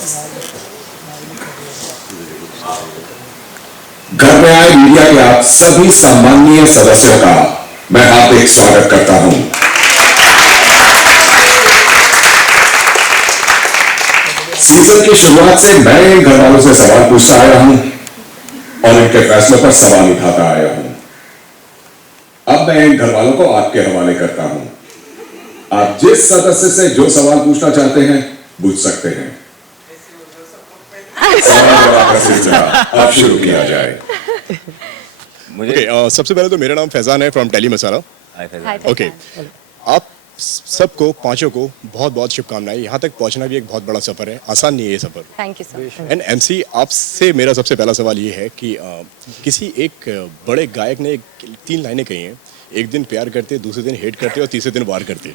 घर में आए मीडिया के आप सभी सम्माननीय सदस्यों का मैं हार्दिक स्वागत करता हूं। सीजन की शुरुआत से मैं घर वालों से सवाल पूछता आया हूं और इनके फैसलों पर सवाल उठाता आया हूं। अब मैं इन घर वालों को आपके हवाले करता हूं। आप जिस सदस्य से जो सवाल पूछना चाहते हैं पूछ सकते हैं। अब शुरू किया जाए। मुझे सबसे पहले तो मेरा नाम फैजान है फ्रॉम टेली मसाला। ओके, आप सबको पांचों को बहुत बहुत शुभकामनाएं। यहाँ तक पहुँचना भी एक बहुत बड़ा सफर है, आसान नहीं है ये सफर। Thank you sir. And MC, आपसे मेरा सबसे पहला सवाल ये है कि किसी एक बड़े गायक ने 3 लाइनें कही हैं। एक दिन प्यार करते, दूसरे दिन हेट करते और तीसरे दिन वार करते।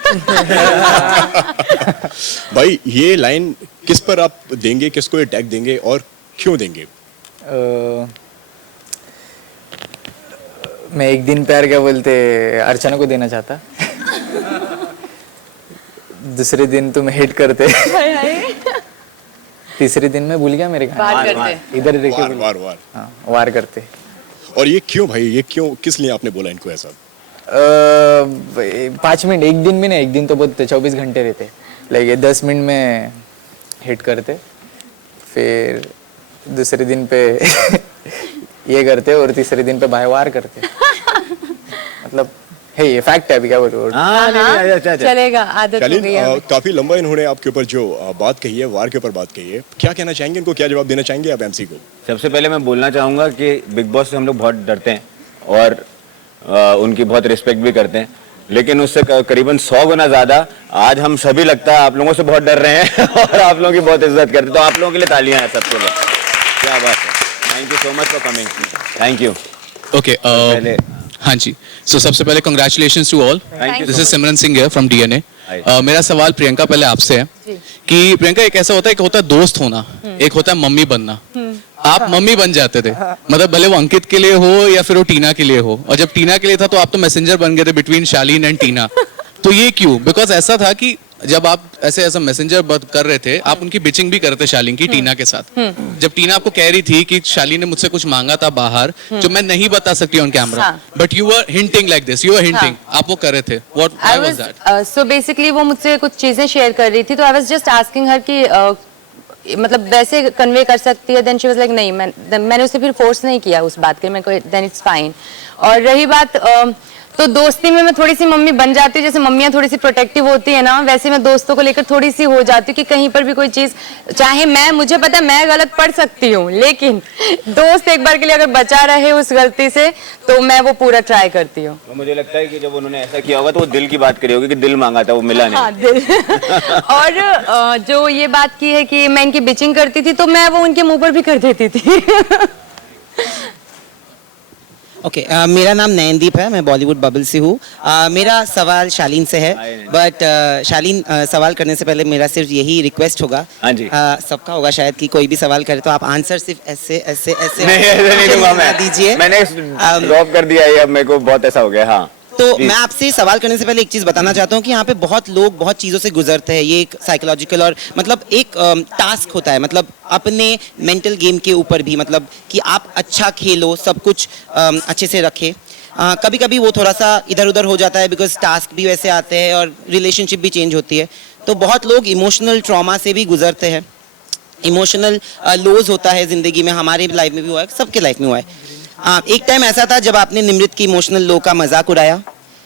भाई, ये लाइन किस पर आप देंगे, किसको ये टैग देंगे और क्यों देंगे? मैं एक दिन प्यार क्या बोलते अर्चना को देना चाहता। दूसरे दिन तुम हेट करते। तीसरे दिन मैं भूल गया मेरे वार करते। इधर देख के वार हाँ, वार करते। और ये क्यों भाई, ये क्यों, किस लिए आपने बोला इनको ऐसा? 5 मिनट, एक दिन भी नहीं, एक दिन तो बहुत 24 घंटे रहते। लाइक 10 मिनट में हिट करते, फिर दूसरे दिन पे ये करते और तीसरे दिन पे भाई वार करते। मतलब है, ये फैक्ट है। अभी क्या बोलूं? चलेगा, आदत हो गई है। काफी लंबा इन्होंने आपके ऊपर जो बात कही है, वार के ऊपर बात कही है, क्या कहना चाहेंगे इनको? क्या जवाब देना चाहेंगे आप एमसी को? सबसे पहले मैं बोलना चाहूँगा कि बिग बॉस से हम लोग बहुत डरते हैं और उनकी बहुत रिस्पेक्ट भी करते हैं, लेकिन उससे करीबन 100 गुना ज़्यादा आज हम सभी लगता है आप लोगों से बहुत डर रहे हैं और आप लोगों की बहुत इज्जत करते हैं। तो आप लोगों के लिए तालियां हैं सबके लिए। क्या बात है। Thank you so much for coming. Thank you. Okay, हाँ जी, सो सबसे पहले congratulations to all. This is Simran Singh here from DNA. मेरा सवाल प्रियंका पहले आपसे है कि प्रियंका, एक ऐसा होता है, एक होता है दोस्त होना, एक होता है मम्मी बनना। आप मम्मी बन जाते थे, मतलब भले वो अंकित के लिए हो या फिर वो टीना के लिए हो, और जब टीना के लिए था तो आप तो मैसेंजर बन गए थे बिटवीन शालीन एंड टीना। तो ये क्यों? बिकॉज ऐसा था कि जब आप ऐसा मैसेंजर कर रहे थे, आप उनकी बिचिंग भी करते शालीन की टीना के साथ। जब टीना आपको कह रही थी कि शालीन ने मुझसे कुछ मांगा था बाहर जो मैं नहीं बता सकती on camera, but you were hinting like this, you were hinting, आप वो कर रहे थे। What was that? So basically वो मुझसे कुछ चीजें शेयर कर रही थी, तो आई वाज जस्ट आस्किंग हर कि मतलब वैसे कन्वे कर सकती है। देन शी वाज लाइक नहीं, मैंने उसे फिर फोर्स नहीं किया उस बात के, मैं देन इट्स फाइन। और रही बात तो दोस्ती में मैं थोड़ी सी मम्मी बन जाती हूँ, जैसे मम्मियाँ थोड़ी सी प्रोटेक्टिव होती है ना, वैसे मैं दोस्तों को लेकर थोड़ी सी हो जाती हूँ कि कहीं पर भी कोई चीज, चाहे मुझे पता है मैं गलत पढ़ सकती हूँ, लेकिन दोस्त एक बार के लिए अगर बचा रहे उस गलती से तो मैं वो पूरा ट्राई करती हूँ। तो मुझे लगता है कि जब उन्होंने ऐसा किया होगा तो वो दिल की बात करी होगी कि दिल मांगा था, वो मिला नहीं। हाँ, दिल। और जो ये बात की है कि मैं इनकी बिचिंग करती थी, तो मैं वो उनके मुंह पर भी कर देती थी। ओके, मेरा नाम नयनदीप है, मैं बॉलीवुड बबल से हूँ। मेरा सवाल शालीन से है, बट शालीन सवाल करने से पहले मेरा सिर्फ यही रिक्वेस्ट होगा। हाँ जी। सबका होगा शायद कि कोई भी सवाल करे तो आप आंसर सिर्फ ऐसे ऐसे ऐसे नहीं दूंगा मैं, दीजिए। मैंने ड्रॉप कर दिया है, अब मेरे को बहुत ऐसा हो गया। हाँ, तो मैं आपसे सवाल करने से पहले एक चीज बताना चाहता हूँ कि यहाँ पे बहुत लोग बहुत चीज़ों से गुजरते हैं। ये एक साइकोलॉजिकल और मतलब एक टास्क होता है, मतलब अपने मेंटल गेम के ऊपर भी, मतलब कि आप अच्छा खेलो, सब कुछ अच्छे से रखें। कभी कभी वो थोड़ा सा इधर उधर हो जाता है, बिकॉज टास्क भी वैसे आते हैं और रिलेशनशिप भी चेंज होती है। तो बहुत लोग इमोशनल ट्रॉमा से भी गुजरते हैं, इमोशनल लॉस होता है ज़िंदगी में। हमारे लाइफ में भी हुआ है, सबके लाइफ में हुआ है। एक टाइम ऐसा था जब आपने निमृत की इमोशनल लो का मजाक उड़ाया,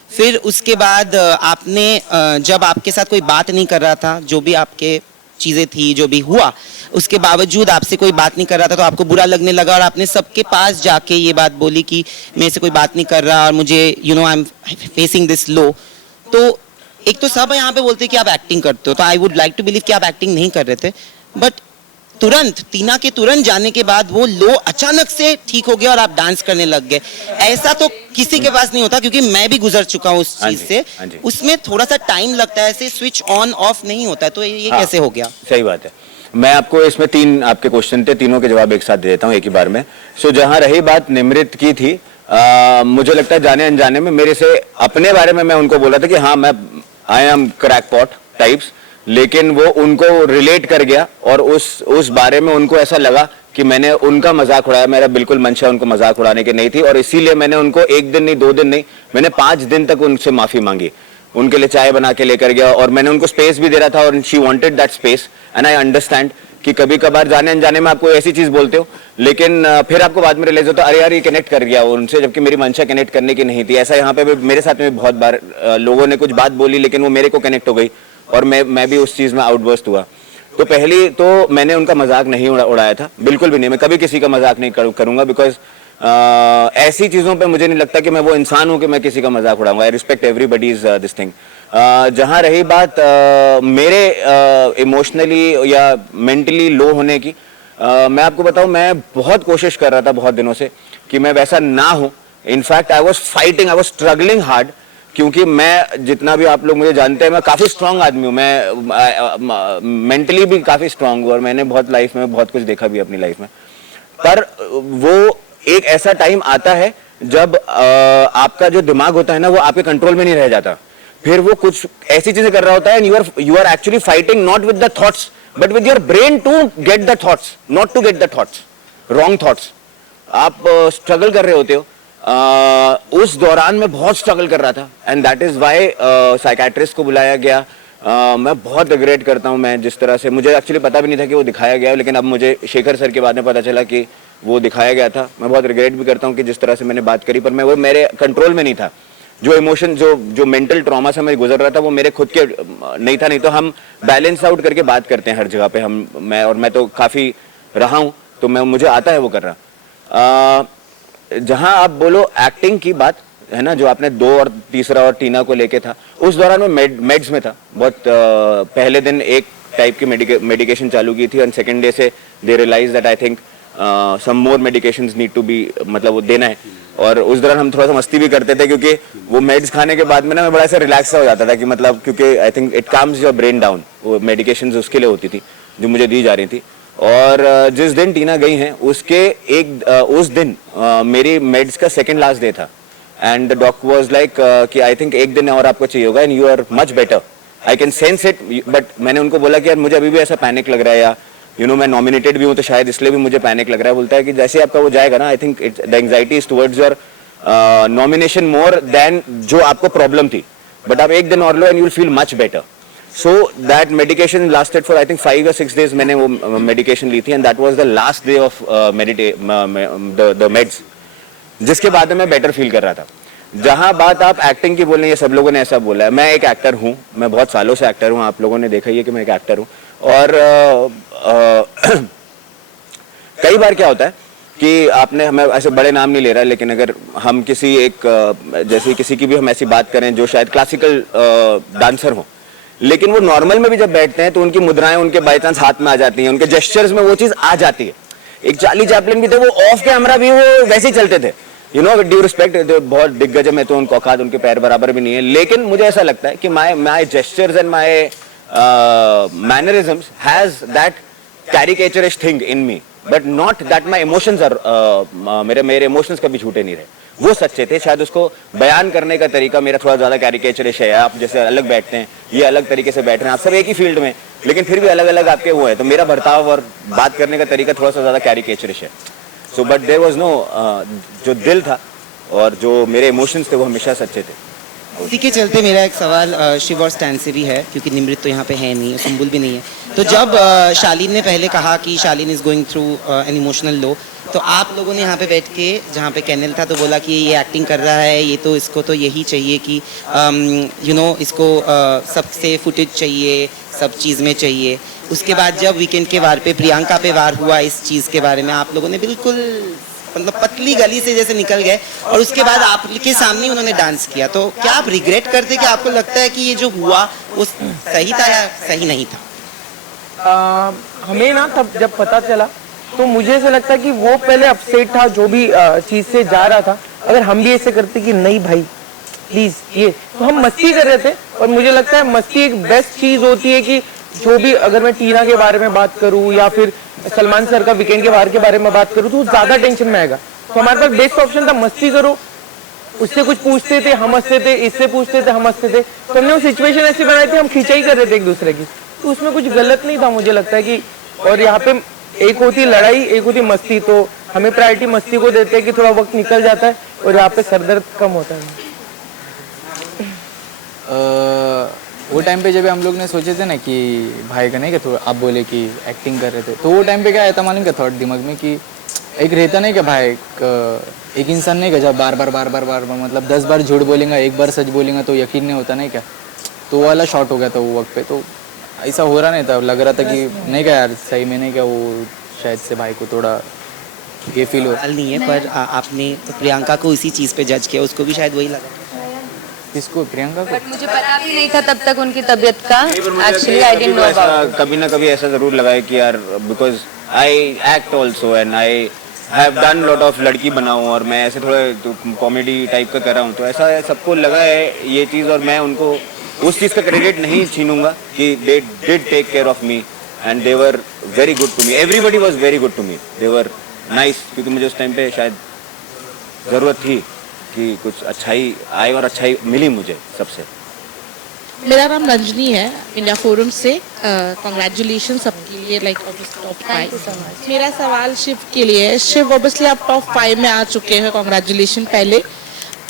फिर उसके बाद आपने जब आपके साथ कोई बात नहीं कर रहा था, जो भी आपके चीज़ें थी, जो भी हुआ, उसके बावजूद आपसे कोई बात नहीं कर रहा था, तो आपको बुरा लगने लगा और आपने सबके पास जाके ये बात बोली कि मेरे से कोई बात नहीं कर रहा और मुझे I am facing this low. तो एक तो सब यहाँ पे बोलते हैं कि आप एक्टिंग करते हो, तो I would like to believe कि आप एक्टिंग नहीं कर रहे थे, बट तुरंत टीना के तुरंत जाने के बाद वो लो अचानक से ठीक हो गया और आप डांस करने लग गए। ऐसा तो किसी के पास नहीं होता, क्योंकि मैं भी गुजर चुका हूँ उस चीज से। उसमें थोड़ा सा टाइम लगता है, ऐसे स्विच ऑन ऑफ नहीं होता है। तो ये कैसे हो गया? सही बात है। मैं आपको इसमें 3 आपके क्वेश्चन थे, तीनों के जवाब एक साथ दे देता हूँ एक ही बार में। सो जहाँ रही बात निमृत की थी, मुझे लगता है जाने अनजाने में मेरे से अपने बारे में मैं उनको बोला था कि हाँ, मैं आई एम क्रैकपॉट टाइप्स, लेकिन वो उनको रिलेट कर गया और उस बारे में उनको ऐसा लगा कि मैंने उनका मजाक उड़ाया। मेरा बिल्कुल मंशा उनको मजाक उड़ाने की नहीं थी और इसीलिए मैंने उनको 1 दिन नहीं 2 दिन नहीं, मैंने 5 दिन तक उनसे माफी मांगी। उनके लिए चाय बना के लेकर गया और मैंने उनको स्पेस भी दे रहा था और she wanted that space and I understand कि कभी कभार जाने अनजाने में आपको ऐसी चीज बोलते हो, लेकिन फिर आपको बाद में रियलाइज होता है अरे यार ये कनेक्ट कर गया उनसे, जबकि मेरी मंशा कनेक्ट करने की नहीं थी। ऐसा यहाँ पे भी मेरे साथ में भी बहुत बार लोगों ने कुछ बात बोली लेकिन वो मेरे को कनेक्ट हो गई और मैं भी उस चीज में आउटबर्स्ट हुआ। तो पहली तो मैंने उनका मजाक नहीं उड़ाया था, बिल्कुल भी नहीं। मैं कभी किसी का मजाक नहीं करूंगा बिकॉज ऐसी चीजों पे मुझे नहीं लगता कि मैं वो इंसान हूं कि मैं किसी का मजाक उड़ाऊंगा। I respect everybody's this thing. जहां रही बात मेरे इमोशनली या मेंटली लो होने की, मैं आपको बताऊं मैं बहुत कोशिश कर रहा था बहुत दिनों से कि मैं वैसा ना हूं। In fact I was fighting, I was struggling hard, क्योंकि मैं जितना भी आप लोग मुझे जानते हैं मैं काफी स्ट्रांग आदमी हूं, मैं मेंटली भी काफी स्ट्रांग हूं और मैंने बहुत लाइफ में बहुत कुछ देखा भी अपनी लाइफ में। पर वो एक ऐसा टाइम आता है जब आपका जो दिमाग होता है ना वो आपके कंट्रोल में नहीं रह जाता, फिर वो कुछ ऐसी चीजें कर रहा होता है and you are actually fighting not with the thoughts but with your brain to get the thoughts, not to get the thoughts, wrong thoughts. आप स्ट्रगल कर रहे होते हो। उस दौरान मैं बहुत स्ट्रगल कर रहा था and that is why psychiatrist को बुलाया गया। मैं बहुत रिग्रेट करता हूं, मैं जिस तरह से, मुझे एक्चुअली पता भी नहीं था कि वो दिखाया गया, लेकिन अब मुझे शेखर सर के बाद में पता चला कि वो दिखाया गया था। मैं बहुत रिग्रेट भी करता हूं कि जिस तरह से मैंने बात करी, पर मैं वो मेरे कंट्रोल में नहीं था। जो इमोशन जो मेंटल ट्रॉमा से मैं गुजर रहा था वो मेरे खुद के नहीं था। नहीं तो हम बैलेंस आउट करके बात करते हैं हर जगह पे, मैं तो काफी रहा हूं तो मुझे आता है वो करना। जहां आप बोलो एक्टिंग की बात है ना, जो आपने 2 और तीसरा और टीना को लेके था, उस दौरान मैं मेड्स में था बहुत। पहले दिन एक टाइप की मेडिकेशन चालू की थी और सेकेंड डे से they realise that I think some more medications need to be, मतलब वो देना है। और उस दौरान हम थोड़ा सा मस्ती भी करते थे क्योंकि वो मेड्स खाने के बाद में ना मैं बड़ा ऐसा रिलैक्स हो जाता था कि मतलब, क्योंकि I think it calms your brain down. वो मेडिकेशंस उसके लिए होती थी जो मुझे दी जा रही थी। और जिस दिन टीना गई हैं उसके उस दिन मेरी मेड्स का सेकेंड लास्ट डे था and the doctor was like कि आई थिंक 1 दिन और आपको चाहिए होगा and you are much better, I can sense it. But मैंने उनको बोला कि यार मुझे अभी भी ऐसा पैनिक लग रहा है, या मैं नॉमिनेटेड भी हूं तो शायद इसलिए भी मुझे पैनिक लग रहा है। बोलता है कि जैसे आपका वो जाएगा ना, I think the anxiety is towards your nomination more than जो आपको प्रॉब्लम थी, बट आप 1 दिन और लो and you will feel much better. So that medication lasted for I think 5 or 6 days. मैंने वो medication ली थी and that was the last day of the meds, जिसके बाद मैं better feel कर रहा था। जहां बात आप एक्टिंग की बोल रहे हैं, ये सब लोगों ने ऐसा बोला है, मैं एक एक्टर हूं, मैं बहुत सालों से एक्टर हूं, आप लोगों ने देखा ही है कि मैं एक एक्टर हूं। और कई बार क्या होता है कि आपने, मैं ऐसे बड़े नाम नहीं ले रहा, लेकिन अगर हम किसी एक जैसे किसी की भी हम ऐसी बात करें जो शायद क्लासिकल डांसर हो, लेकिन वो नॉर्मल में भी जब बैठते हैं तो उनकी मुद्राएं उनके बाई चांस हाथ में आ जाती हैं, उनके जेस्चर्स में वो चीज आ जाती है। एक चार्ली चैपलिन भी थे, वो ऑफ कैमरा भी वो वैसे ही चलते थे, विद ड्यू रिस्पेक्ट, बहुत दिग्गज है, मैं तो उनको औकात उनके पैर बराबर भी नहीं है, लेकिन मुझे ऐसा लगता है कि my gestures and my mannerisms has that caricaturish thing in me, but not that my emotions are, मेरे इमोशंस कभी झूठे नहीं रहे, वो सच्चे थे। शायद उसको बयान करने का तरीका मेरा थोड़ा ज्यादा कैरिकेचरिश है। आप जैसे अलग बैठते हैं, ये अलग तरीके से बैठ रहे हैं, आप सब एक ही फील्ड में, लेकिन फिर भी अलग अलग आपके वो है, तो मेरा बर्ताव और बात करने का तरीका थोड़ा सा ज्यादा कैरिकेचरिश है। So but there was no, जो दिल था और जो मेरे इमोशंस थे वो हमेशा सच्चे थे। इसी के चलते मेरा एक सवाल शिव और स्टैन से भी है, क्योंकि निमृत तो यहाँ पे है नहीं, सुम्बुल भी नहीं है। तो जब शालीन ने पहले कहा कि Shaleen is going through an emotional low, तो आप लोगों ने यहाँ पे बैठ के, जहाँ पे कैनल था, तो बोला कि ये एक्टिंग कर रहा है, ये तो इसको तो यही चाहिए कि इसको सबसे फुटेज चाहिए, सब चीज़ में चाहिए। उसके बाद जब वीकेंड के वार पे प्रियंका पे वार हुआ, इस चीज़ के बारे में आप लोगों ने बिल्कुल मतलब पतली गली से जैसे निकल गए, और उसके बाद आपके सामने उन्होंने डांस किया। तो क्या आप रिग्रेट करते कि आपको लगता है कि ये जो हुआ वो सही था या सही नहीं था? हमें ना तब जब पता चला तो मुझे ऐसा लगता है कि वो पहले अपसेट था जो भी चीज से जा रहा था। अगर हम भी ऐसे करते कि नहीं भाई प्लीज ये, तो हम मस्ती कर रहे थे। और मुझे लगता है मस्ती एक बेस्ट चीज होती है कि जो भी, अगर मैं टीना के बारे में बात करूं या फिर सलमान सर का वीकेंड के बारे के बारे में बात करूं, तो ज्यादा टेंशन में आएगा। तो हमारे पास बेस्ट ऑप्शन था मस्ती करो, उससे कुछ पूछते थे हम हंसते थे, इससे पूछते थे हम हंसते थे। तो हमने वो सिचुएशन ऐसी बनाई थी, हम खिंचाई कर रहे थे एक दूसरे की। तो उसमें कुछ गलत नहीं था मुझे लगता है कि, और यहाँ पे एक होती लड़ाई एक होती मस्ती, तो हमें प्रायोरिटी मस्ती को देते हैं कि थोड़ा वक्त निकल जाता है और यहाँ पे सरदर्द कम होता है। वो टाइम पे जब हम लोग ने सोचे थे ना कि भाई का नहीं कि थोड़ा आप बोले कि एक्टिंग कर रहे थे, तो वो टाइम पे क्या आया था मालूम क्या थॉट दिमाग में कि एक रहता नहीं कि भाई एक इंसान नहीं कि जब बार बार मतलब 10 बार झूठ बोलेगा, एक बार सच बोलेगा तो यकीन नहीं होता नहीं क्या, तो वो वाला शॉट हो गया था वो वक्त पे। तो ऐसा हो रहा नहीं था, लग रहा था कि नहीं क्या यार सही में नहीं क्या वो शायद से भाई को थोड़ा ये फील हो। सवाल नहीं है पर आपने तो प्रियंका को इसी चीज़ पे जज किया, उसको भी शायद वही लगा। किसको? प्रियंका को? बट मुझे पता भी नहीं था तब तक उनकी तबीयत का, actually I didn't know about. कभी ना कभी ऐसा जरूर लगा है कि यार because I act also and I have done lot of लड़की बनाऊं और मैं ऐसे थोड़ा कॉमेडी टाइप का कर रहा हूँ, तो ऐसा सबको लगा है ये चीज़, और मैं उनको उस चीज़ का क्रेडिट नहीं छीनूंगा कि they did take care of me and they were very good to me, everybody was very good to me, they were nice, क्योंकि मुझे उस टाइम पे शायद ज़रूरत थी कि कुछ अच्छाई आए और अच्छाई मिली मुझे सबसे। मेरा नाम रंजनी है, इंडिया फोरम से। कॉन्ग्रेचुलेशन सबके लिए, लाइक टॉप 5। मेरा सवाल शिव के लिए है। शिव ऑब्वियसली आप टॉप 5 में आ चुके हैं, कॉन्ग्रेचुलेशन। पहले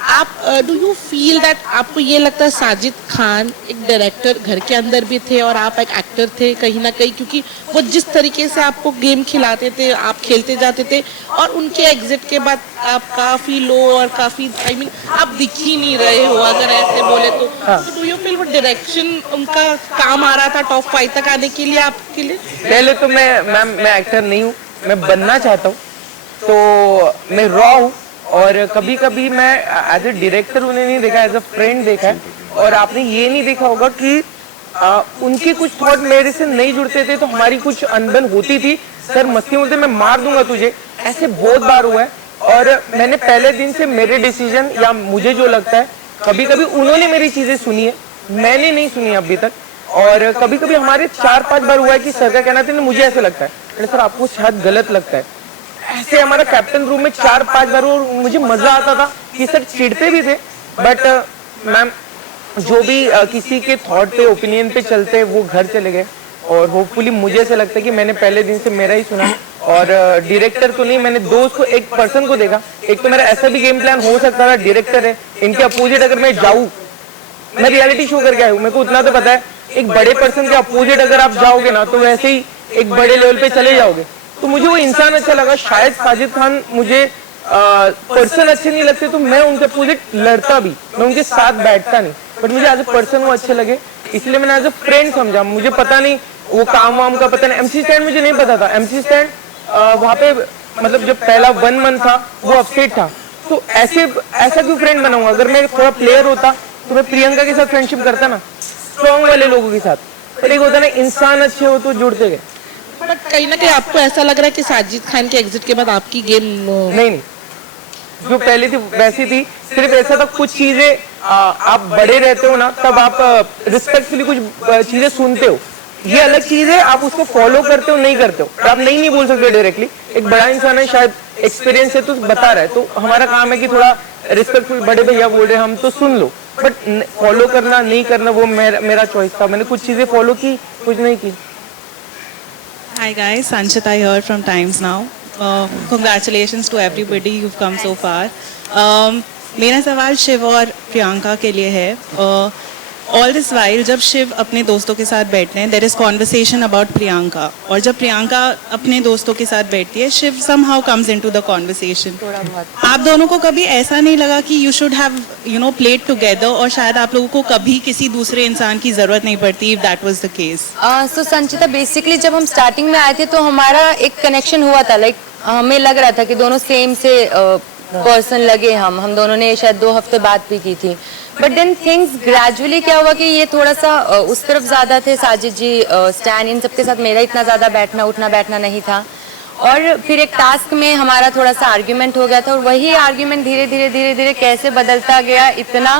आप डू यू फील दैट, आपको ये लगता है साजिद खान एक डायरेक्टर घर के अंदर भी थे और आप एक एक्टर थे कहीं ना कहीं, क्योंकि वो जिस तरीके से आपको गेम खिलाते थे आप खेलते जाते थे, और उनके एग्जिट के बाद आप काफ़ी लो और काफ़ी आप दिख ही नहीं रहे हो अगर ऐसे बोले तो। डू यू फील वो डायरेक्शन उनका काम आ रहा था टॉप 5 तक आने के लिए आपके लिए? पहले तो मैं एक्टर नहीं हूँ, मैं बनना चाहता हूँ, तो मैं रॉ हूँ, और कभी कभी मैं एज ए डायरेक्टर उन्हें नहीं देखा, एज अ फ्रेंड देखा है। और आपने ये नहीं देखा होगा कि उनके कुछ थॉट मेरे से नहीं जुड़ते थे तो हमारी कुछ अनबन होती थी। सर मस्ती बोलते मैं मार दूंगा तुझे, ऐसे बहुत बार हुआ है। और मैंने पहले दिन से मेरे डिसीजन या मुझे जो लगता है, कभी कभी उन्होंने मेरी चीजें सुनी है, मैंने नहीं सुनी अभी तक। और कभी कभी हमारे 4-5 बार हुआ है कि सर का कहना था मुझे ऐसे लगता है, सर आपको शायद गलत लगता है। ऐसे हमारा कैप्टन रूम में 4-5 बार, और मुझे मजा आता था कि सर चिढ़ते भी थे, बट मैम जो भी किसी के थॉट पे ओपिनियन पे चलते वो घर चले गए। और होपफुली मुझे ऐसा लगता है कि मैंने पहले दिन से मेरा ही सुना, और डायरेक्टर तो नहीं, मैंने दोस्त को एक पर्सन को देखा। एक तो मेरा ऐसा भी गेम प्लान हो सकता था, डायरेक्टर है, इनके अपोजिट अगर मैं जाऊँ, मैं रियलिटी शो करके आया हूँ, मेरे को उतना तो पता है एक बड़े पर्सन के अपोजिट अगर आप जाओगे ना तो वैसे ही एक बड़े लेवल पे चले जाओगे। तो मुझे वो इंसान अच्छा लगा। शायद साजिद खान मुझे पर्सन अच्छे नहीं लगते तो मैं उनके अपोजिट लड़ता भी, मैं उनके साथ बैठता नहीं, बट मुझे एज ए पर्सन वो अच्छे लगे, इसलिए मैंने एज ए फ्रेंड समझा। मुझे पता नहीं वो काम वाम का पता नहीं। MC स्टैंड मुझे नहीं पता था। MC स्टैंड वहाँ पे मतलब जब पहला 1 मंथ था वो अपसेट था, तो ऐसा क्यों फ्रेंड बनाऊंगा? अगर मैं थोड़ा प्लेयर होता तो मैं प्रियंका के साथ फ्रेंडशिप करता ना, स्ट्रॉन्ग वाले लोगों के साथ। पर एक होता ना इंसान अच्छे हो तो जुड़ते गए। बट कहीं ना कहीं आपको ऐसा लग रहा है कि साजिद खान के एग्जिट के बाद आपकी गेम नहीं, जो पहले थी वैसी थी। सिर्फ ऐसा था कुछ चीजें आप बड़े रहते हो ना तब आप रिस्पेक्टफुली कुछ चीजें सुनते हो, ये अलग चीज है आप उसको फॉलो करते हो नहीं करते हो, आप नहीं बोल सकते डायरेक्टली। एक बड़ा इंसान है, शायद एक्सपीरियंस है तो बता रहा है, तो हमारा काम है कि थोड़ा रिस्पेक्टफुल, बड़े भैया बोल रहे हैं हम तो सुन लो, बट फॉलो करना नहीं करना वो मेरा चॉइस था। मैंने कुछ चीजें फॉलो की, कुछ नहीं की। Hi guys, Sanchita here from Times Now. Congratulations to everybody who've come so far. मेरा सवाल शिव और प्रियंका के लिए है। All this while जब शिव अपने दोस्तों के साथ बैठते हैं, there is conversation about Priyanka, और जब प्रियंका अपने दोस्तों के साथ बैठती है, Shiv somehow comes into the conversation. आप दोनों को कभी ऐसा नहीं लगा कि you should have played together, और शायद आप लोगों को कभी किसी दूसरे इंसान की जरूरत नहीं पड़ती if that was the case? So Sanchita, basically जब हम स्टार्टिंग में आए थे तो हमारा एक कनेक्शन हुआ था, लाइक हमें लग रहा था कि दोनों सेम से पर्सन लगे। हम दोनों ने शायद 2 हफ्ते बात भी की थी, बट देन थिंग्स ग्रेजुअली क्या हुआ कि ये थोड़ा सा उस तरफ ज्यादा थे, साजिद जी, स्टैन, इन सबके साथ मेरा इतना ज्यादा उठना बैठना नहीं था। और फिर एक टास्क में हमारा थोड़ा सा आर्ग्यूमेंट हो गया था, और वही आर्ग्यूमेंट धीरे धीरे कैसे बदलता गया इतना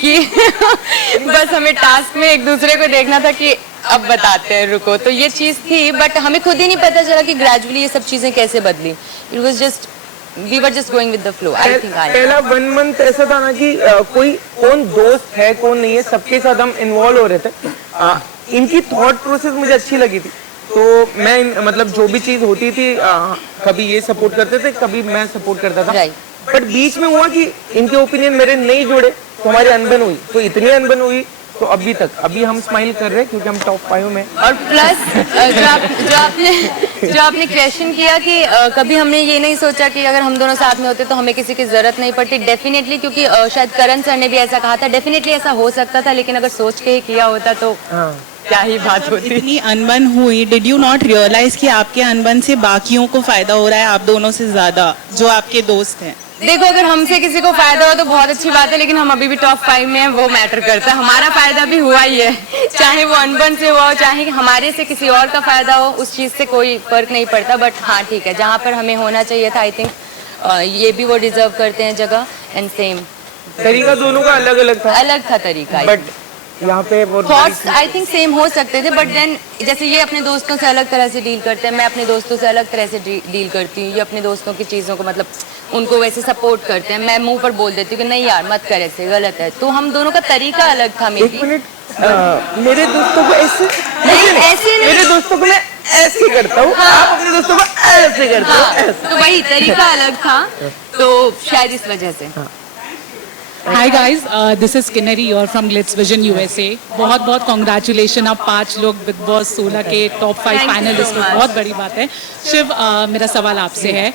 कि बस हमें टास्क में एक दूसरे को देखना था कि अब बताते हैं, रुको। तो ये चीज थी, बट हमें खुद ही नहीं पता चला कि ग्रेजुअली ये सब चीजें कैसे बदली। It was just we were just going with the flow. I think पहला 1 मंथ ऐसा था ना कि कौन दोस्त है कौन नहीं है, सबके साथ हम इन्वॉल्व हो रहे थे। इनकी थॉट प्रोसेस मुझे अच्छी लगी थी। तो मैं मतलब जो भी चीज होती थी कभी ये सपोर्ट करते थे, कभी मैं सपोर्ट करता था। बट बीच में हुआ कि इनके ओपिनियन मेरे नहीं जुड़े, तो हमारी अनबन हुई। तो इतनी अनबन हुई तो अभी हम स्माइल कर रहे हैं क्योंकि हम टॉप 5 में। और प्लस जो आपने क्वेश्चन किया कि कभी हमने ये नहीं सोचा कि अगर हम दोनों साथ में होते तो हमें किसी की जरूरत नहीं पड़ती। डेफिनेटली, क्योंकि शायद करण सर ने भी ऐसा कहा था, डेफिनेटली ऐसा हो सकता था, लेकिन अगर सोच के ही किया होता तो क्या ही बात होती। इतनी अनबन हुई, डिड यू नॉट रियलाइज कि आपके अनबन से बाकियों को फायदा हो रहा है, आप दोनों से ज्यादा जो आपके दोस्त हैं? देखो, अगर हमसे किसी को फायदा हो तो बहुत अच्छी बात है, लेकिन हम अभी भी टॉप 5 में हैं, वो मैटर करता है। हमारा फायदा भी हुआ ही है, चाहे वो अनबन से हुआ हो, चाहे हमारे से किसी और का फायदा हो, उस चीज से कोई फर्क नहीं पड़ता। बट हाँ ठीक है, जहाँ पर हमें होना चाहिए था, आई थिंक ये भी वो डिजर्व करते हैं जगह। एंड सेम तरीका दोनों का अलग अलग था तरीका, बट यहाँ पे थॉट्स आई थिंक सेम हो सकते थे। बट देन जैसे ये अपने दोस्तों से अलग तरह से डील करते हैं, मैं अपने दोस्तों से अलग तरह से डील करती हूँ। ये अपने दोस्तों की चीज़ों को मतलब उनको वैसे सपोर्ट करते हैं, मैं मुंह पर बोल देती हूँ कि नहीं यार मत कर, ऐसे गलत है। तो हम दोनों का तरीका अलग था। एक मिनट, मेरे दोस्तों को ऐसे नहीं, मेरे दोस्तों को मैं ऐसे करता हूँ, आप अपने दोस्तों को ऐसे करते हो। हाँ, तो वही तरीका अलग था, तो शायद इस वजह से। Hi guys, this is Kinnari, you're from Glitz Vision USA. बहुत बहुत कॉन्ग्रेचुलेशन, आप 5 लोग बिग बॉस 16 के टॉप 5 फाइनलिस्ट हो, बहुत बड़ी बात है। शिव, मेरा सवाल आपसे है,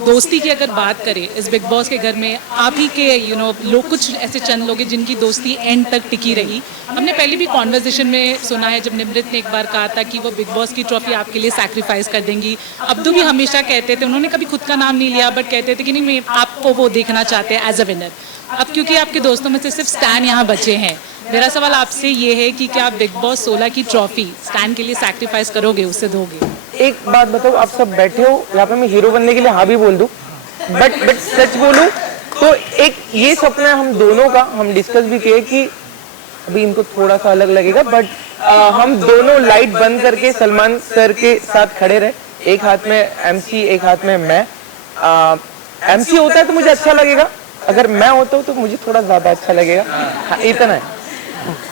दोस्ती की अगर बात करें इस बिग बॉस के घर में, आप ही के लोग, कुछ ऐसे चंद लोग हैं जिनकी दोस्ती एंड तक टिकी रही। हमने पहले भी कॉन्वर्सेशन में सुना है, जब निमृत ने एक बार कहा था कि वो बिग बॉस की ट्रॉफी आपके लिए सैक्रिफाइस कर देंगी। अब्दू भी हमेशा कहते थे, उन्होंने कभी खुद का नाम नहीं लिया, बट कहते थे कि नहीं, मैं आपको वो देखना चाहते हैं एज अ विनर। अब क्योंकि आपके दोस्तों में से सिर्फ स्टैन यहाँ बचे हैं, मेरा सवाल आपसे ये है कि क्या आप बिग बॉस 16 की ट्रॉफी स्टैन के लिए सैक्रिफाइस करोगे, उससे दोगे? एक बात बताओ, आप सब बैठे हो यहाँ पे, मैं हीरो बनने के लिए हाँ भी बोल दूं, बट सच बोलूं तो एक ये सपना है हम दोनों का, हम डिस्कस भी किए कि अभी इनको थोड़ा सा अलग लगेगा, बट हम दोनों लाइट बंद करके सलमान सर के साथ खड़े रहे, एक हाथ में MC, एक हाथ में मैं। MC होता है तो मुझे अच्छा लगेगा, अगर मैं होता हूँ तो मुझे थोड़ा ज्यादा अच्छा लगेगा। हाँ, इतना है,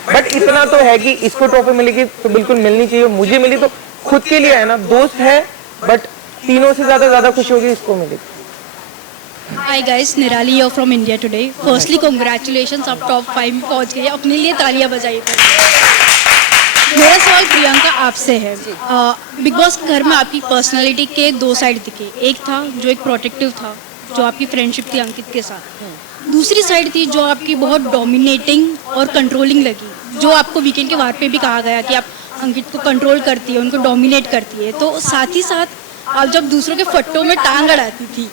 बट इतना तो है कि इसको ट्रॉफी मिलेगी तो बिल्कुल मिलनी चाहिए। मुझे मिली तो खुद के लिए है ना, दोस्त है, बट तीनों से ज्यादा खुशी होगी इसको मिलेगी। Hi guys, Nirali here from India today. Firstly, congratulations, आप टॉप 5 में पहुंच गए, अपने लिए तालियां बजाइए। मेरा सवाल प्रियंका आपसे है, बिग बॉस के घर में आपकी पर्सनालिटी के 2 साइड दिखे। एक था जो एक प्रोटेक्टिव था, जो आपकी फ्रेंडशिप थी अंकित के साथ। दूसरी साइड थी जो आपकी बहुत डोमिनेटिंग और कंट्रोलिंग लगी, जो आपको वीकेंड के वार पे भी कहा गया कि आप अंकित को कंट्रोल करती है, उनको डोमिनेट करती है। तो साथ ही साथ आप जब दूसरों के फट्टों में टांग अड़ाती थी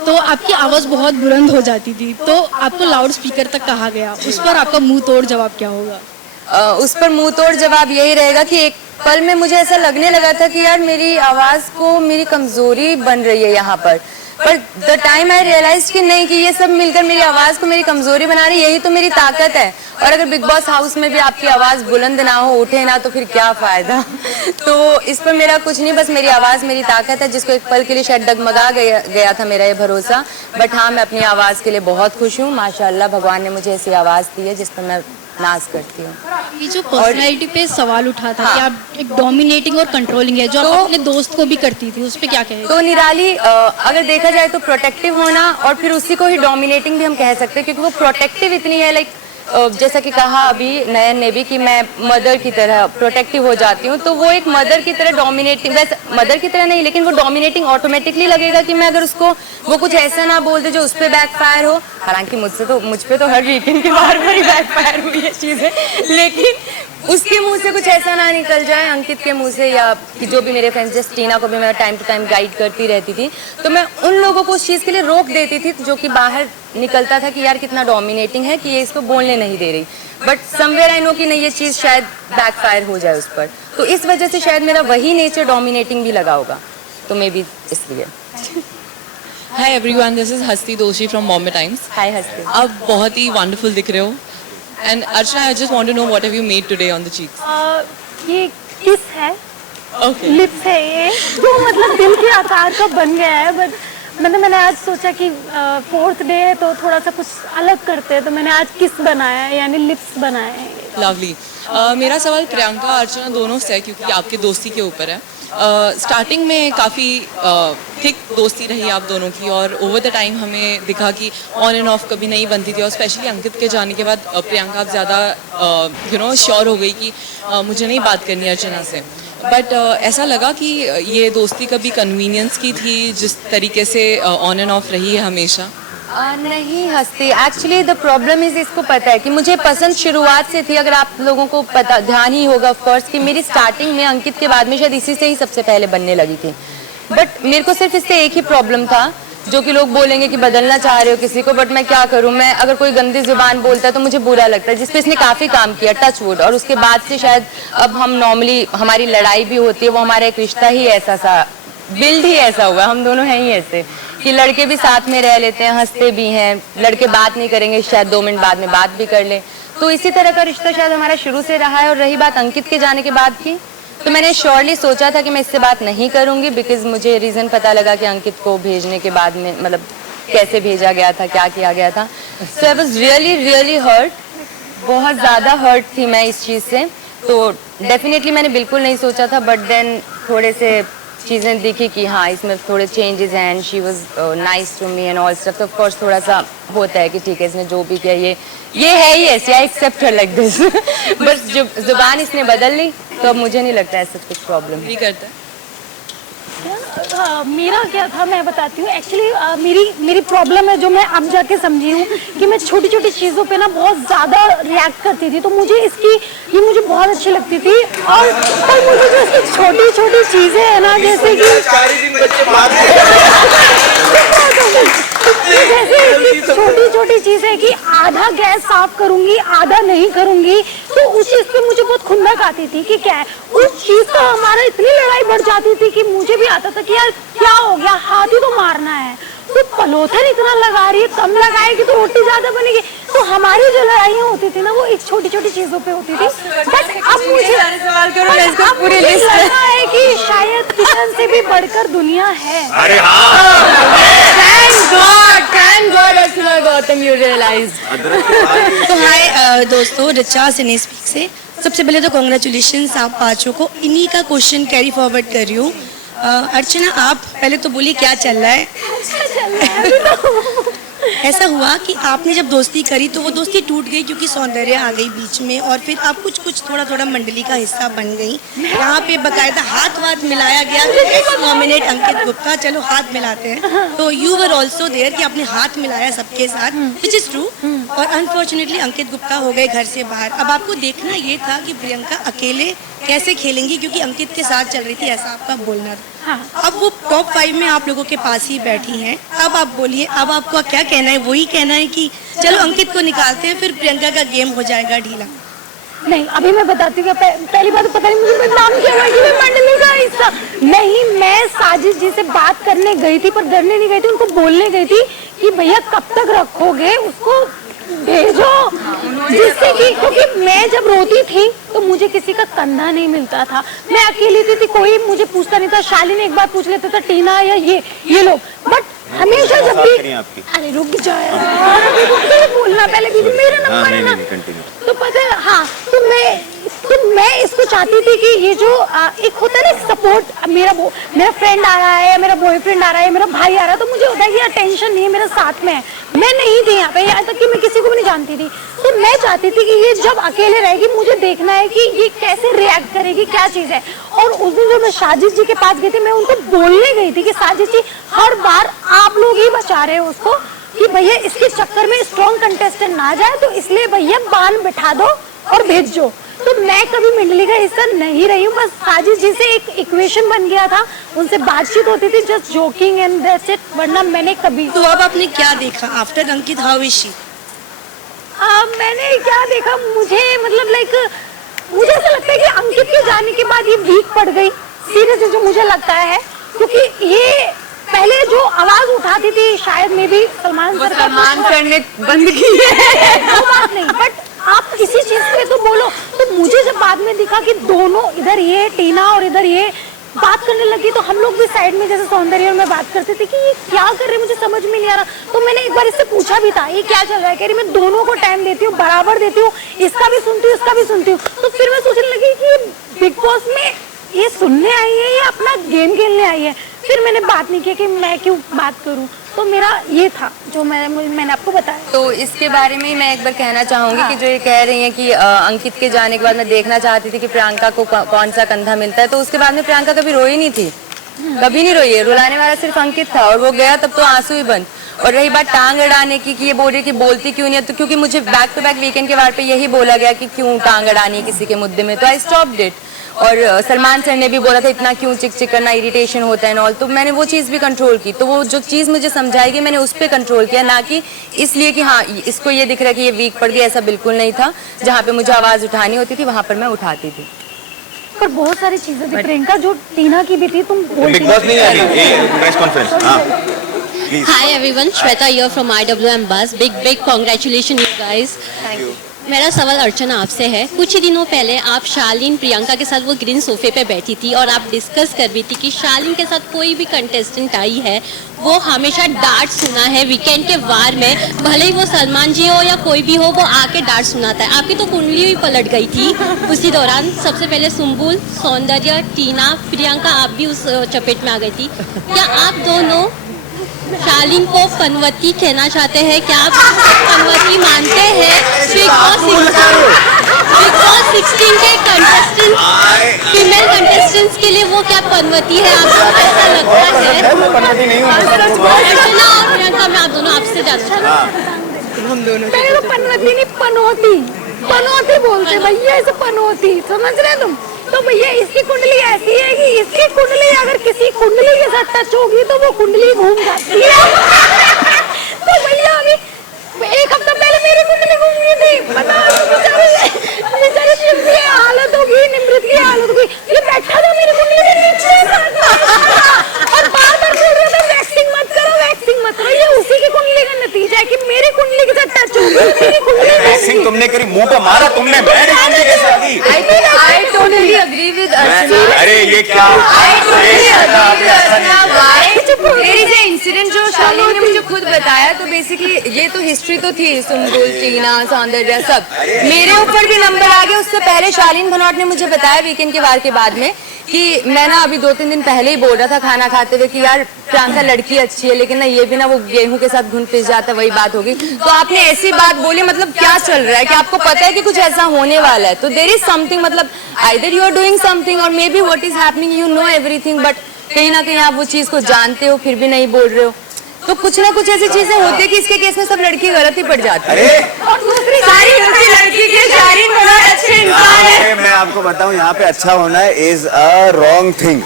तो आपकी आवाज़ बहुत बुलंद हो जाती थी, तो आपको लाउड स्पीकर तक कहा गया। उस पर आपका मुंह तोड़ जवाब क्या होगा? उस पर मुंह तोड़ जवाब यही रहेगा कि एक पल में मुझे ऐसा लगने लगा था कि यार मेरी आवाज़ को मेरी कमज़ोरी बन रही है यहाँ पर द टाइम आई रियलाइज कि नहीं, कि ये सब मिलकर मेरी आवाज़ को मेरी कमज़ोरी बना रही, यही तो मेरी ताकत है। और अगर बिग बॉस हाउस में भी आपकी आवाज़ बुलंद ना हो, उठे ना, तो फिर क्या फ़ायदा। तो इस पर मेरा कुछ नहीं, बस मेरी आवाज़ मेरी ताकत है, जिसको एक पल के लिए शायद डगमगा गया था मेरा ये भरोसा। बट हाँ, मैं अपनी आवाज़ के लिए बहुत खुश हूँ। माशाल्लाह, भगवान ने मुझे ऐसी आवाज़ दी है जिस पर मैं नाज करती हूँ। ये जो पर्सनैलिटी पे सवाल उठा था कि आप एक डोमिनेटिंग और कंट्रोलिंग है, जो आप अपने दोस्त को भी करती थी, उस पे क्या कहें? तो निराली, अगर देखा जाए तो प्रोटेक्टिव होना, और फिर उसी को ही डोमिनेटिंग भी हम कह सकते हैं, क्योंकि वो प्रोटेक्टिव इतनी है, लाइक जैसा कि कहा अभी नयन ने भी कि मैं मदर की तरह प्रोटेक्टिव हो जाती हूँ, तो वो एक मदर की तरह डोमिनेटिंग, वैसे मदर की तरह नहीं, लेकिन वो डोमिनेटिंग ऑटोमेटिकली लगेगा कि मैं अगर उसको वो कुछ ऐसा ना बोल दे जो उस पर बैकफायर हो। हालांकि मुझ पे तो हर वीकेंड के बार ही बैकफायर हुई है चीज़ें, लेकिन उसके मुंह से कुछ ऐसा ना निकल जाए, अंकित के मुंह से, या कि जो भी मेरे फ्रेंड्स, जैसे टीना को भी मैं टाइम टू टाइम गाइड करती रहती थी, तो मैं उन लोगों को उस चीज़ के लिए रोक देती थी जो कि बाहर निकलता था कि यार कितना डोमिनेटिंग है, कि ये इसको बोलने नहीं दे रही। बट समवेयर आई नो कि नहीं, ये चीज़ शायद बैकफायर हो जाए उस पर, तो इस वजह से शायद मेरा वही नेचर डोमिनेटिंग भी लगा होगा, तो मे बी इसलिए। Hi everyone, this is Hasti Doshi from Bombay Times. Hi Hasti. आप बहुत ही wonderful दिख रहे हो. And Archana, I just want to know what have you made today on the cheeks? ये किस है, Okay. लिप्स है ये, तो मतलब दिल के आकार का बन गया है। बट मतलब मैंने आज सोचा कि 4th डे है तो थोड़ा सा कुछ अलग करते हैं, तो मैंने आज किस बनाया है, यानी लिप्स बनाए हैं। Lovely. मेरा सवाल प्रियंका अर्चना दोनों से है क्योंकि आपकी दोस्ती के ऊपर है। स्टार्टिंग में काफ़ी थिक दोस्ती रही आप दोनों की और ओवर द टाइम हमें दिखा कि ऑन एंड ऑफ कभी नहीं बनती थी और स्पेशली अंकित के जाने के बाद प्रियंका अब ज़्यादा श्योर हो गई कि मुझे नहीं बात करनी अर्चना से। बट ऐसा लगा कि ये दोस्ती कभी कन्वीनियंस की थी जिस तरीके से ऑन एंड ऑफ रही है हमेशा। नहीं हंसती, एक्चुअली द प्रॉब्लम इज, इसको पता है कि मुझे पसंद शुरुआत से थी। अगर आप लोगों को पता ध्यान ही होगा ऑफ कोर्स कि मेरी स्टार्टिंग में अंकित के बाद में शायद इसी से ही सबसे पहले बनने लगी थी। बट मेरे को सिर्फ इससे एक ही प्रॉब्लम था, जो कि लोग बोलेंगे कि बदलना चाह रहे हो किसी को, बट मैं क्या करूं, मैं अगर कोई गंदी जुबान बोलता है तो मुझे बुरा लगता है, जिसपे इसने काफ़ी काम किया, टच वुड। और उसके बाद से शायद अब हम नॉर्मली हमारी लड़ाई भी होती है, वो हमारा एक रिश्ता ही ऐसा सा बिल्ड ही ऐसा हुआ, हम दोनों हैं ही ऐसे कि लड़के भी साथ में रह लेते हैं, हंसते भी हैं, लड़के बात नहीं करेंगे शायद 2 मिनट बाद में बात भी कर ले। तो इसी तरह का रिश्ता शायद हमारा शुरू से रहा है। और रही बात अंकित के जाने के बाद की, तो मैंने श्योरली सोचा था कि मैं इससे बात नहीं करूंगी, बिकॉज मुझे रीज़न पता लगा कि अंकित को भेजने के बाद में मतलब कैसे भेजा गया था, क्या किया गया था। So I was really really hurt, बहुत ज़्यादा हर्ट थी मैं इस चीज़ से। तो डेफिनेटली मैंने बिल्कुल नहीं सोचा था, बट देन थोड़े से चीज़ें दिखी कि हाँ इसमें थोड़े चेंजेस हैं and she was nice to me and all stuff. तो ऑफ कोर्स थोड़ा सा होता है कि ठीक है इसने जो भी किया ये है ही ऐसी, I accept her like this. बस जो जुबान इसने बदल ली तो अब मुझे नहीं लगता ऐसा कुछ प्रॉब्लम भी करता है। मेरा क्या था मैं बताती हूँ। एक्चुअली मेरी प्रॉब्लम है जो मैं अब जाके समझी हूँ कि मैं छोटी छोटी चीज़ों पे ना बहुत ज़्यादा रिएक्ट करती थी। तो मुझे ये मुझे बहुत अच्छी लगती थी। और मुझे जो इसकी छोटी छोटी चीज़ें है ना, जैसे कि छोटी छोटी चीज़ें कि आधा गैस साफ करूंगी आधा नहीं करूंगी, तो उस चीज़ पे मुझे बहुत खुंदक आती थी कि क्या है उस चीज़ का हमारा इतनी लड़ाई बढ़ जाती थी कि मुझे भी आता था कि यार क्या हो गया, हाथ ही तो मारना है, तो पलोथन इतना लगा रही है, कम लगाएगी तो रोटी ज्यादा बनेगी। तो हमारी जो लड़ाइयाँ होती थी ना वो एक छोटी छोटी चीजों पे होती थी। बट अब मुझे पूरी लिस्ट है कि शायद किचन से भी बढ़कर दुनिया है। अरे Thank God, Archana Gautam, you realized। तो हाय दोस्तों, रिचा सिने स्पीक से। सबसे पहले तो कॉन्ग्रेचुलेशंस आप पांचों को। इन्हीं का क्वेश्चन कैरी फॉरवर्ड कर रही हूँ। अर्चना आप पहले तो बोलिए क्या चल रहा है। ऐसा हुआ कि आपने जब दोस्ती करी तो वो दोस्ती टूट गई क्योंकि सौंदर्य आ गई बीच में और फिर आप कुछ थोड़ा मंडली का हिस्सा बन गई। यहाँ पे बकायदा हाथ मिलाया गया, नॉमिनेट अंकित गुप्ता, चलो हाथ मिलाते हैं। तो यू वर ऑल्सो देयर कि आपने हाथ मिलाया सबके साथ, विच इज ट्रू। और अनफॉर्चुनेटली अंकित गुप्ता हो गए घर से बाहर। अब आपको देखना ये था कि प्रियंका अकेले कैसे खेलेंगी क्योंकि अंकित के साथ चल रही थी, ऐसा आपका बोलना था। अब वो टॉप 5 में आप लोगों के पास ही बैठी हैं। अब आप बोलिए, अब आपको क्या कहना है? वही कहना है कि चलो अंकित को निकालते हैं फिर प्रियंका का गेम हो जाएगा ढीला? नहीं, अभी मैं बताती हूँ। पहली बात तो पता नहीं मुझे नाम क्या हुआ कि मैं मंडली का हिस्सा नहीं। मैं साजिद जी से बात करने गई थी पर डरने नहीं गई थी, उनको बोलने गई थी कि भैया कब तक रखोगे उसको, भेजो, जिससे कि क्योंकि मैं जब रोती थी तो मुझे किसी का कंधा नहीं मिलता था। मैं अकेली थी, कोई मुझे पूछता नहीं था। शालिनी एक बार पूछ लेता था, टीना या ये लोग। बट हमेशा जब भी अरे रुक जाए बोलना पहले भी मेरा नंबर है ना, तो पता है। हाँ, तो मैं इसको चाहती थी कि ये जो एक होता है ना सपोर्ट, मेरा फ्रेंड आ रहा है या मेरा बॉयफ्रेंड आ रहा है, मेरा भाई आ रहा है, तो मुझे होता है कि टेंशन नहीं है, मेरे साथ में है। मैं नहीं थी यहाँ पे, यहाँ तक कि मैं किसी को भी नहीं जानती थी। तो मैं चाहती थी कि ये जब अकेले रहेगी मुझे देखना है कि ये कैसे रिएक्ट करेगी, क्या चीज़ है। और उस दिन जब मैं साजिद जी के पास गई थी, मैं उनको बोलने गई थी कि साजिद जी हर बार आप लोग ही बचा रहे हो उसको, कि भैया इसके चक्कर में स्ट्रॉन्ग कंटेस्टेंट ना जाए, तो इसलिए भैया बान बिठा दो और भेजो। तो मैं कभी मंडली का हिस्सा नहीं रही हूँ, बस साजिद जी से एक इक्वेशन बन गया था, उनसे बातचीत होती थी, just joking and that's it, वरना मैंने कभी। तो अब आपने क्या देखा after Ankit, how is she? मैंने क्या देखा, मुझे मतलब मुझे ऐसा लगता है कि अंकित के जाने के बाद ये वीक पड़ गई, सीरियसली जो मुझे लगता है, क्योंकि ये पहले जो आवाज उठाती थी शायद में भी सलमान सर ने बंद की है, वो बात नहीं, बट आप किसी चीज पे तो बोलो। तो मुझे जब बाद में दिखा कि दोनों, इधर ये टीना और इधर ये बात करने लगी तो हम लोग भी साइड में जैसे सौंदर्य में बात करते थे कि ये क्या कर रहे हैं, मुझे समझ में नहीं आ रहा। तो मैंने एक बार इससे पूछा भी था ये क्या चल रहा है, कह रही मैं दोनों को टाइम देती हूँ, बराबर देती हूँ, इसका भी सुनती हूँ इसका भी सुनती हूँ। तो फिर मैं सोचने लगी कि बिग बॉस में ये सुनने आई है या अपना गेम खेलने आई है। फिर मैंने बात नहीं की कि मैं क्यों बात करूं। तो मेरा ये था जो मैंने आपको बताया। तो इसके बारे में मैं एक बार कहना चाहूंगी कि जो ये कह रही हैं कि अंकित के जाने के बाद मैं देखना चाहती थी कि प्रियंका को कौन सा कंधा मिलता है, तो उसके बाद में प्रियंका कभी रोई नहीं थी, कभी नहीं रोई है। रुलाने वाला सिर्फ अंकित था और वो गया तब तो आंसू ही बंद। और रही बात टांग अड़ाने की कि ये बोल रही कि बोलती क्यों नहीं है, तो क्योंकि मुझे बैक टू बैक वीकेंड के वार पे यही बोला गया कि क्यों टांग अड़ानी है किसी के मुद्दे में, तो आई स्टॉप्ड इट। और सलमान सर ने भी बोला था इतना क्यों चिक चिक करना, इरिटेशन होता है ऑल, तो मैंने वो चीज़ भी कंट्रोल की। तो वो जो चीज़ मुझे समझाएगी मैंने उस पर कंट्रोल किया, ना कि इसलिए कि हाँ इसको ये दिख रहा है कि ये वीक पड़ गया, ऐसा बिल्कुल नहीं था। जहाँ पे मुझे आवाज़ उठानी होती थी वहाँ पर मैं उठाती थी। पर बहुत सारी चीजें थी प्रियंका जो टीना की भी थी, तुम बिग बॉस नहीं आ रही प्रेस कॉन्फ्रेंस। हाँ Hi everyone, Shweta here from IWM Buzz. Big congratulations you guys. Thank you. मेरा सवाल अर्चना आपसे है। कुछ ही दिनों पहले आप शालीन प्रियंका के साथ वो ग्रीन सोफे पे बैठी थी और आप डिस्कस कर रही थी कि शालीन के साथ कोई भी कंटेस्टेंट आई है वो हमेशा डांट सुना है वीकेंड के वार में, भले ही वो सलमान जी हो या कोई भी हो, वो आके डांट सुनाता है। आपकी तो कुंडली भी पलट गई थी उसी दौरान। सबसे पहले सुम्बुल, सौंदर्य, टीना, प्रियंका आप भी उस चपेट में आ गई थी। क्या आप दोनों शालीन को पनवती कहना चाहते हैं? क्या आप पनवती मानते हैं? बिग बॉस 16 के कंटेस्टेंट, फीमेल कंटेस्टेंट्स के लिए वो क्या पनवती है? आपको ऐसा लगता है? अर्चना और प्रियंका, मैं आप दोनों आपसे जानना चाहती हूँ। मैंने तो पनवती नहीं पनौती बोलते भैया, इसे पनौती समझ रहे तुम? तो भैया इसकी कुंडली ऐसी है कि इसकी कुंडली अगर किसी कुंडली के साथ टच होगी तो वो कुंडली घूम जाती है। तो भैया अभी एक हफ्ता पहले मेरी कुंडली घूम गई थी, बेचारे शिव की हालत होगी, निमृत की हालत होगी। ये बैठा था मेरी कुंडली के नीचे और बार-बार बोल रहा था वैक्सिंग मत करो। ये उसी की कुंडली का नतीजा है कि मेरी कुंडली के साथ टच होगी, मेरी कुंडली वैक्सिंग तुमने करी, मुंह पे मारा तुमने, मेरी कुंडली कैसे आ गई? I totally agree with Archana. अरे ये क्या? मेरी जो इंसिडेंट जो शालीन ने मुझे खुद बताया, तो बेसिकली ये तो हिस्ट्री तो थी, सुम्बुल, टीना, सौंदर्य सब मेरे ऊपर भी नंबर आ गए। उससे पहले शालीन भनौट ने मुझे बताया वीकेंड के वार के बाद में कि मैं ना अभी 2-3 दिन पहले ही बोल रहा था खाना खाते हुए कि यार प्रियंका लड़की अच्छी है, लेकिन ना ये भी ना वो गेहूं के साथ घुन पिस जाता है, वही बात होगी। तो आपने ऐसी बात बोली, मतलब क्या चल रहा है कि आपको पता है कि कुछ ऐसा होने वाला है, तो देयर इज समथिंग, मतलब either you are doing something और maybe what is happening you know everything, but कहीं ना कहीं आप वो चीज को जानते हो फिर भी नहीं बोल रहे हो। तो कुछ ना कुछ ऐसी चीजें होती है कि इसके केस में सब लड़की गलत ही पड़ जाती है और दूसरी सारी लड़की के शालीन बहुत अच्छे इंसान है। मैं आपको बताऊं, यहाँ पे अच्छा होना इज अ रॉन्ग थिंग।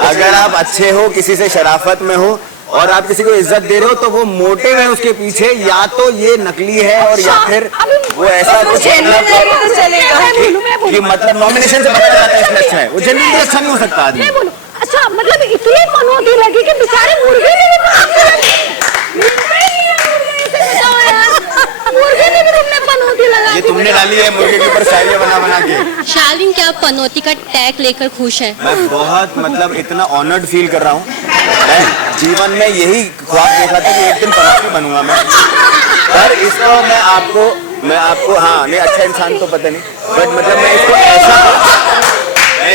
अगर आप अच्छे हो, किसी से शराफत में हो और आप किसी को इज्जत दे रहे हो, तो वो मोटिव है उसके पीछे, या तो ये नकली है और या फिर वो ऐसा कुछ कि मतलब नॉमिनेशन से पता चलता है इसमें अच्छा है, वो जेन्युइनली अच्छा नहीं हो सकता आदमी। अच्छा मतलब इतनी पनौती लगी कि बेचारे मुर्गे ने भी पनौती लगी। मुर्गे ने भी तुमने पनौती लगा, ये तुमने डाली है मुर्गे के ऊपर शायरी बना के। शालीन क्या पनौती का टैग लेकर खुश है? मैं बहुत मतलब इतना ऑनर्ड फील कर रहा हूँ। मैं जीवन में यही ख्वाब देखा था कि एक दिन पनौती बनूंगा मैं, पर इसको मैं आपको हाँ नहीं अच्छा इंसान तो पता नहीं, बट मतलब मैं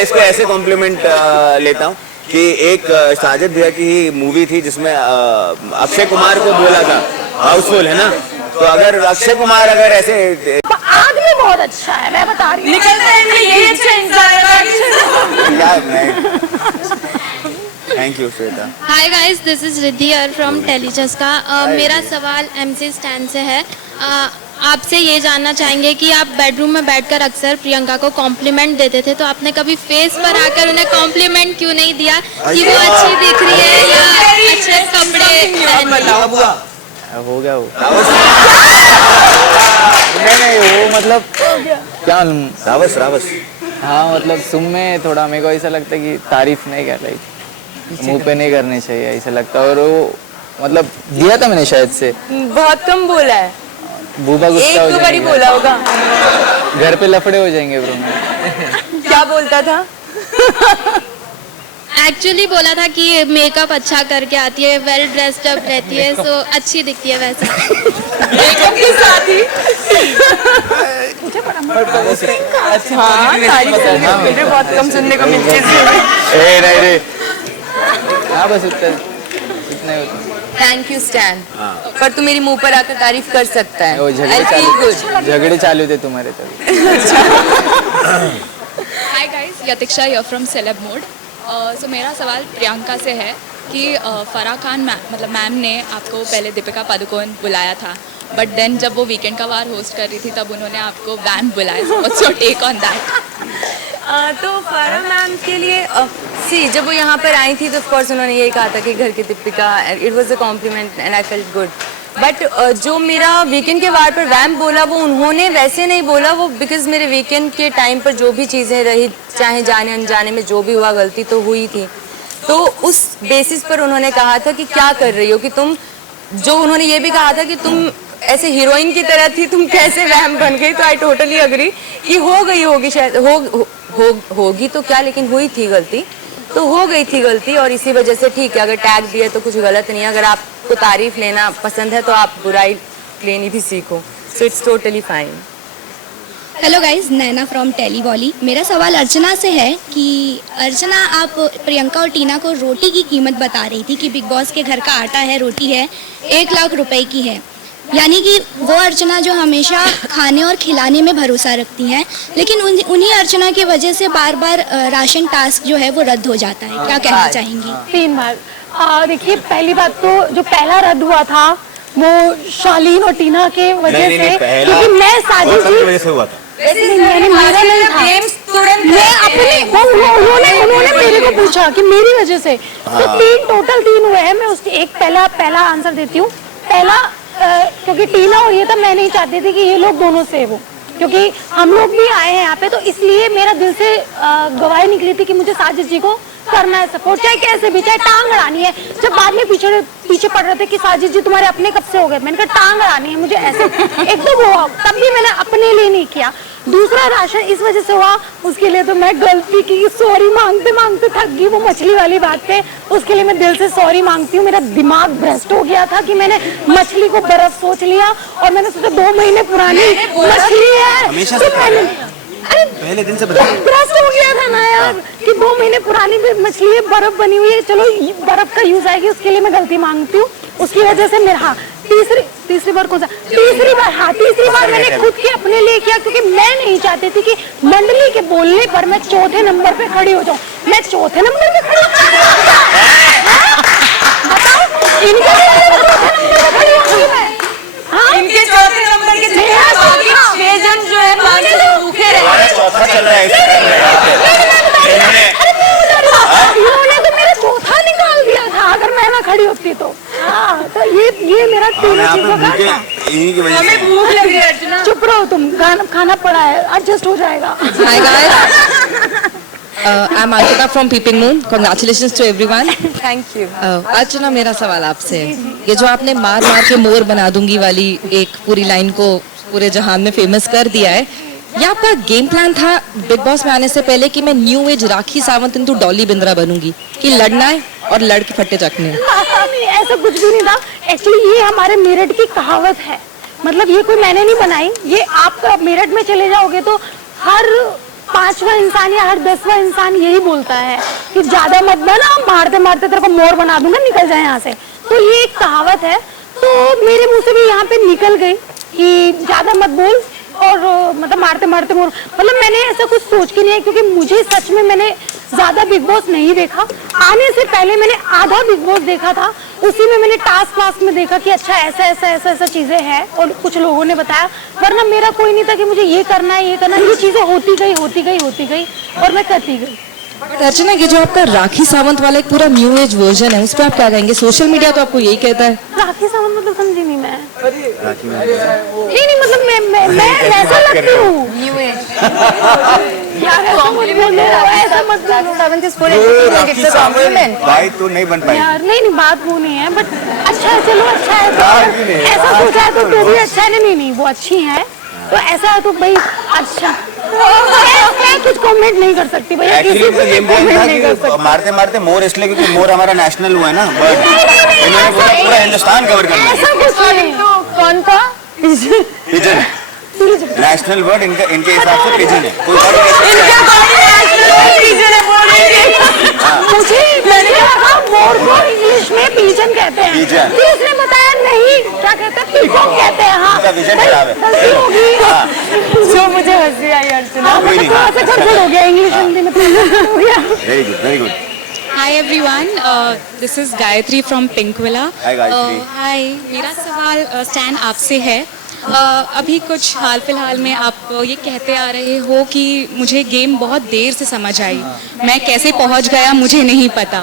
इसको ऐसे कॉम्प्लीमेंट लेता हूँ कि एक साजिद भैया की मूवी थी जिसमें अक्षय कुमार को बोला था हाउसफुल, है ना? तो अगर अक्षय कुमार अगर ऐसे आदमी बहुत अच्छा है, मैं बता रही हूँ, निकलता है ये अच्छा इंसान है। Thank you Shweta. Hi guys, this is Riddhi here from टेलीचस्का। मेरा सवाल एमसी स्टैंड से है। आपसे ये जानना चाहेंगे कि आप बेडरूम में बैठकर अक्सर प्रियंका को कॉम्प्लीमेंट देते थे, तो आपने कभी फेस पर आकर उन्हें कॉम्प्लीमेंट क्यों नहीं दिया कि वो अच्छी दिख रही है या अच्छे कपड़े? हो गया वो नहीं वो मतलब क्या रावस हाँ मतलब सुन में थोड़ा मेरे को ऐसा लगता है कि तारीफ नहीं कर रही, मुंह पे नहीं करनी चाहिए ऐसा लगता है। और वो मतलब दिया था मैंने शायद से बहुत कम बोला है, बूबा गुस्सा हो एक दो बार ही बोला होगा, घर पे लफड़े हो जाएंगे ब्रो। क्या बोलता था? एक्चुअली बोला था कि मेकअप अच्छा करके आती है, वेल ड्रेस्ड अप रहती है, सो अच्छी दिखती है वैसे। मेकअप के साथ ही हाँ मुझे बहुत कम सुनने को मिलती है। नहीं हाँ बस इतना ही होता थैंक यू स्टैन। पर तू मेरी मुंह पर आकर तारीफ कर सकता है। वो झगड़े चालू थे तुम्हारे तभी। Hi guys, Yatiksha here from celeb mode. So मेरा सवाल प्रियंका से है कि फराह खान मतलब मैम ने आपको पहले दीपिका पादुकोण बुलाया था, बट देन जब वो वीकेंड का वार होस्ट कर रही थी तब उन्होंने आपको वैम्प बुलाया। So what's your take on that? तो फराह मैम के लिए जब वो यहाँ पर आई थी तो ऑफ कोर्स उन्होंने यही कहा था कि घर की Deepika, it was a compliment and I felt good. But जो मेरा वीकेंड के वार पर वैम्प बोला वो उन्होंने वैसे नहीं बोला, वो बिकॉज मेरे वीकेंड के टाइम पर जो भी चीज़ें रही, चाहे जाने अनजाने में जो भी हुआ, गलती तो हुई थी, तो उस बेसिस पर उन्होंने कहा था कि क्या कर रही हो, कि तुम, जो उन्होंने ये भी कहा था कि तुम ऐसे हीरोइन की तरह थी, तुम कैसे वैम्प बन गई। तो आई टोटली अग्री कि हो गई होगी, शायद होगी तो क्या, लेकिन हुई थी गलती, तो हो गई थी गलती, और इसी वजह से ठीक है, अगर टैग दिया तो कुछ गलत नहीं है। अगर आपको तारीफ लेना पसंद है तो आप बुराई लेनी भी सीखो, so it's totally fine. Hello guys, Naina from टेलीवॉली। मेरा सवाल अर्चना से है कि अर्चना, आप प्रियंका और टीना को रोटी की कीमत बता रही थी कि बिग बॉस के घर का आटा है, रोटी है 1 लाख रुपए की है, यानी कि वो अर्चना जो हमेशा खाने और खिलाने में भरोसा रखती हैं, लेकिन उन्हीं अर्चना की वजह से बार बार राशन टास्क जो है वो रद्द हो जाता है, क्या कहना चाहेंगी? 3 बार। देखिए, पहली बात तो जो पहला रद्द हुआ था वो शालीन और टीना के वजह से, क्योंकि मैं साजिश जी मेरा नहीं था, मैं अपने उन्होंने मेरे को पूछा कि मेरी वजह से, तो टोटल 3 हुए हैं। मैं उसकी एक पहला आंसर देती हूँ। पहला क्योंकि टीना और ये था, मैं नहीं चाहती थी कि ये लोग दोनों सेव हो, क्योंकि हम लोग भी आए हैं यहाँ पे, तो इसलिए मेरा दिल से गवाही निकली थी कि मुझे साजिश जी को करना है सपोर्ट, चाहे कैसे भी, चाहे टांग अड़ानी है। जब बाद में पीछे पड़ रहे थे कि साजिश जी तुम्हारे अपने कब से हो गए, मैंने कहा टांग अड़ानी है मुझे ऐसे एकदम हुआ, तब भी मैंने अपने लिए नहीं किया। दूसरा राशन इस वजह से हुआ, उसके लिए तो मैं गलती की, सॉरी मांगते मांगते थक गई। वो मछली वाली बात पे, उसके लिए मैं दिल से सॉरी मांगती हूँ। मेरा दिमाग भ्रष्ट हो गया था कि मैंने मछली को बर्फ सोच लिया, और मैंने सोचा 2 महीने पुरानी मछली है, तो मैंने पहले दिन से भ्रष्ट हो गया था ना यार, कि 2 महीने पुरानी मछली है, बर्फ बनी हुई है, चलो बर्फ का यूज आएगी, उसके लिए मैं गलती मांगती हूँ। उसकी वजह से मेरा, हाँ, तीसरी बार कौन सा, तीसरी बार मैंने खुद के अपने लिए किया, क्योंकि मैं नहीं चाहती थी कि मंडली के बोलने पर मैं चौथे नंबर पे खड़ी हो जाऊं। मैं चौथे नंबर पे खड़ी इनके चौथे नंबर के 6 जन जो है भूखे रहे, इन्होंने तो मेरा चौथा निकाल दिया था अगर मैं ना खड़ी होती तो। हाँ, तो ये मेरा तीनों चीजों का, हमें भूख लग रही है अर्चना। चुप रहो तुम, खाना पड़ा है, एडजस्ट हो जाएगा। Hi guys, I'm Ankita from Peeping Moon. Congratulations to everyone. Thank you. Archana, मेरा सवाल आपसे है, ये जो आपने मार मार के मोर बना दूंगी वाली एक पूरी लाइन को पूरे जहान में फेमस कर दिया है, ये आपका गेम प्लान था बिग बॉस में आने से पहले कि मैं new age Rakhi Sawant into Dolly Bindra बनूंगी, कि लड़ना है और लड़ के फट्टे चकने? नहीं, ऐसा कुछ भी नहीं था। एक्चुअली ये हमारे मेरठ की कहावत है, मतलब ये कोई मैंने नहीं बनाई, ये आप मेरठ में चले जाओगे तो हर 5वां इंसान या हर 10वां इंसान यही बोलता है कि ज्यादा मत बना, मारते मारते तेरे को मोर बना दूंगा, निकल जाए यहाँ से। तो ये एक कहावत है, तो मेरे मुंह से भी यहाँ पे निकल गई कि ज्यादा मत बोल, और मतलब मारते मारते मोर, मतलब मैंने ऐसा कुछ सोच के नहीं है, क्योंकि मुझे सच में मैंने ज्यादा बिग बॉस नहीं देखा। आने से पहले मैंने आधा बिग बॉस देखा था, उसी में मैंने टास्क वास्क में देखा कि अच्छा ऐसा चीजें हैं, और कुछ लोगों ने बताया, वरना मेरा कोई नहीं था कि मुझे ये करना है, ये चीजें होती गई और मैं करती गई। अर्चना, ये जो आपका राखी सावंत वाला एक पूरा न्यू एज वर्जन है, उस पर आप क्या कहेंगे? सोशल मीडिया तो आपको यही कहता है। राखी सावंत मतलब समझी नहीं मैं। नहीं मतलब मैं वैसा लगती हूँ। न्यू एज यार, ऐसा मत बोलो। Sawant is for education, it's a compliment. भाई तो नहीं बन पाई यार, नहीं बात वो नहीं है, बट अच्छा है, चलो अच्छा है, तो ऐसा सोचा है तो भी अच्छा है। नहीं वो अच्छी है, तो ऐसा है तो भाई अच्छा। मैं कुछ कमेंट नहीं कर सकती भैया, एक्चुअली उनका गेम प्लान था कि मारते मारते मोर, इसलिए क्योंकि मोर हमारा नेशनल हुआ है ना बर्ड, इन्होंने पूरा हिंदुस्तान कवर करना है। ऐसा कुछ नहीं। कौन था? पिजन नेशनल बर्ड इनके हिसाब से पिजन है। कोई और मुझे मैंने कहा मोर को इंग्लिश में पिजन कहते हैं, फिर उसने बताया नहीं क्या कहते हैं, पीकॉक कहते हैं। हाँ विजन खराब है। जो मुझे हंसी आई अर्चना, थोड़ा सा गड़बड़ हो गया, इंग्लिश हिंदी में पिजन हो गया। Very good very good. Hi everyone, this is Gayatri from Pinkvilla. Hi Gayatri. Hi, मेरा सवाल स्टैन आपसे है। अभी कुछ हाल फिलहाल में आप ये कहते आ रहे हो कि मुझे गेम बहुत देर से समझ आई, मैं कैसे पहुंच गया मुझे नहीं पता।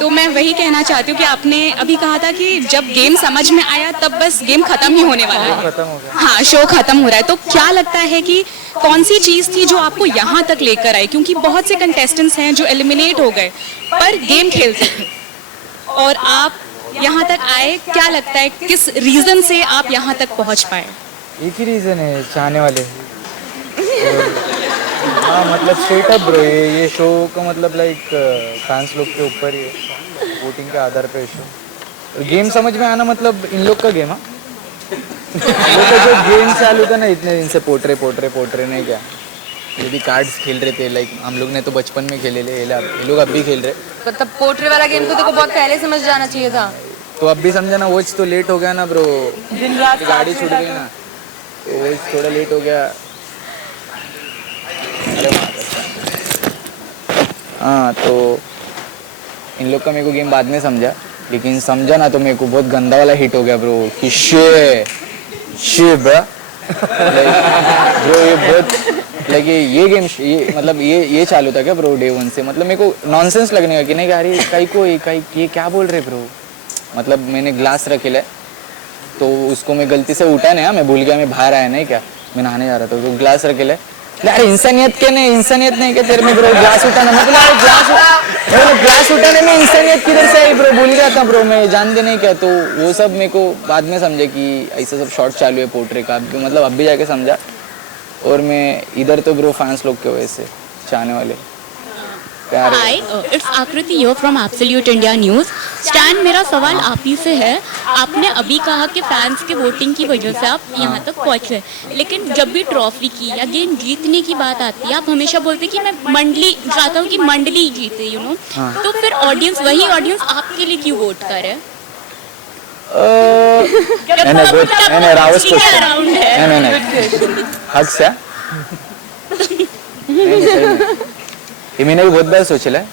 तो मैं वही कहना चाहती हूँ कि आपने अभी कहा था कि जब गेम समझ में आया तब बस गेम खत्म ही होने वाला है। हाँ, शो खत्म हो रहा है। तो क्या लगता है कि कौन सी चीज़ थी जो आपको यहाँ तक लेकर आई? क्योंकि बहुत से कंटेस्टेंट्स हैं जो एलिमिनेट हो गए पर गेम खेलते थे और आप यहाँ तक आए। क्या लगता है किस रीज़न से आप यहाँ तक पहुँच पाए? एक ही रीज़न है, चाहने वाले। हाँ मतलब स्ट्रेट अप ब्रो, ये शो का मतलब लाइक फैंस लोग के ऊपर ही है, वोटिंग के आधार पे शो। और गेम समझ में आना मतलब इन लोग का गेम। हाँ लोग का जो गेम चालू था ना, इतने दिन से पोट्रे नहीं क्या, ये भी कार्ड्स खेल रहे थे। लाइक हम लोग ने तो बचपन में खेले ले, ये लोग अब भी खेल रहे। मतलब पोट्री वाला गेम तो देखो बहुत पहले समझ जाना चाहिए था। तो अब भी समझा ना, वो तो लेट हो गया ना ब्रो, दिन रात गाड़ी छूट गई ना, तो वो थोड़ा लेट हो गया। हाँ तो इन लोग का मेरे को गेम बाद में समझा, लेकिन समझा ना तो मेरे को बहुत गंदा वाला हिट हो गया ब्रो कि शे ब्रो ये बहुत लाइक ये गेम ये मतलब ये चालू था क्या ब्रो डे वन से? मतलब मेरे को नॉनसेंस लगने का कि नहीं यार ये क्या बोल रहे ब्रो। मतलब मैंने ग्लास रखे तो उसको मैं गलती से उठा नहीं, मैं भूल गया, मैं बाहर आया नहीं क्या, मैं नहाने जा रहा था तो ग्लास रखे यार इंसानियत नहीं क्या तेरे में ब्रो, ग्लास उठाना मतलब ग्लास उठाने में इंसानियत किधर से आई ब्रो, भूल गया था ब्रो मैं, जानते नहीं क्या। तो वो सब मेरे को बाद में समझे कि ऐसा सब शॉर्ट चालू है पोट्रे का, मतलब अब भी जाके समझा। और मैं इधर तो ब्रो फैंस लोग के वजह से, चाहने वाले प्यार। Hi, it's Aakriti yo from absolute India news. Stan, मेरा सवाल आप ही से है। आपने अभी कहा कि फैंस के वोटिंग की वजह से आप यहाँ तक पहुँचे, लेकिन जब भी ट्रॉफी की या गेम जीतने की बात आती है आप हमेशा बोलते कि मैं मंडली चाहता हूँ कि मंडली जीते, यू नो। तो फिर वही ऑडियंस आपके लिए क्यों वोट करे? ये मैंने भी बहुत बार सोचेला है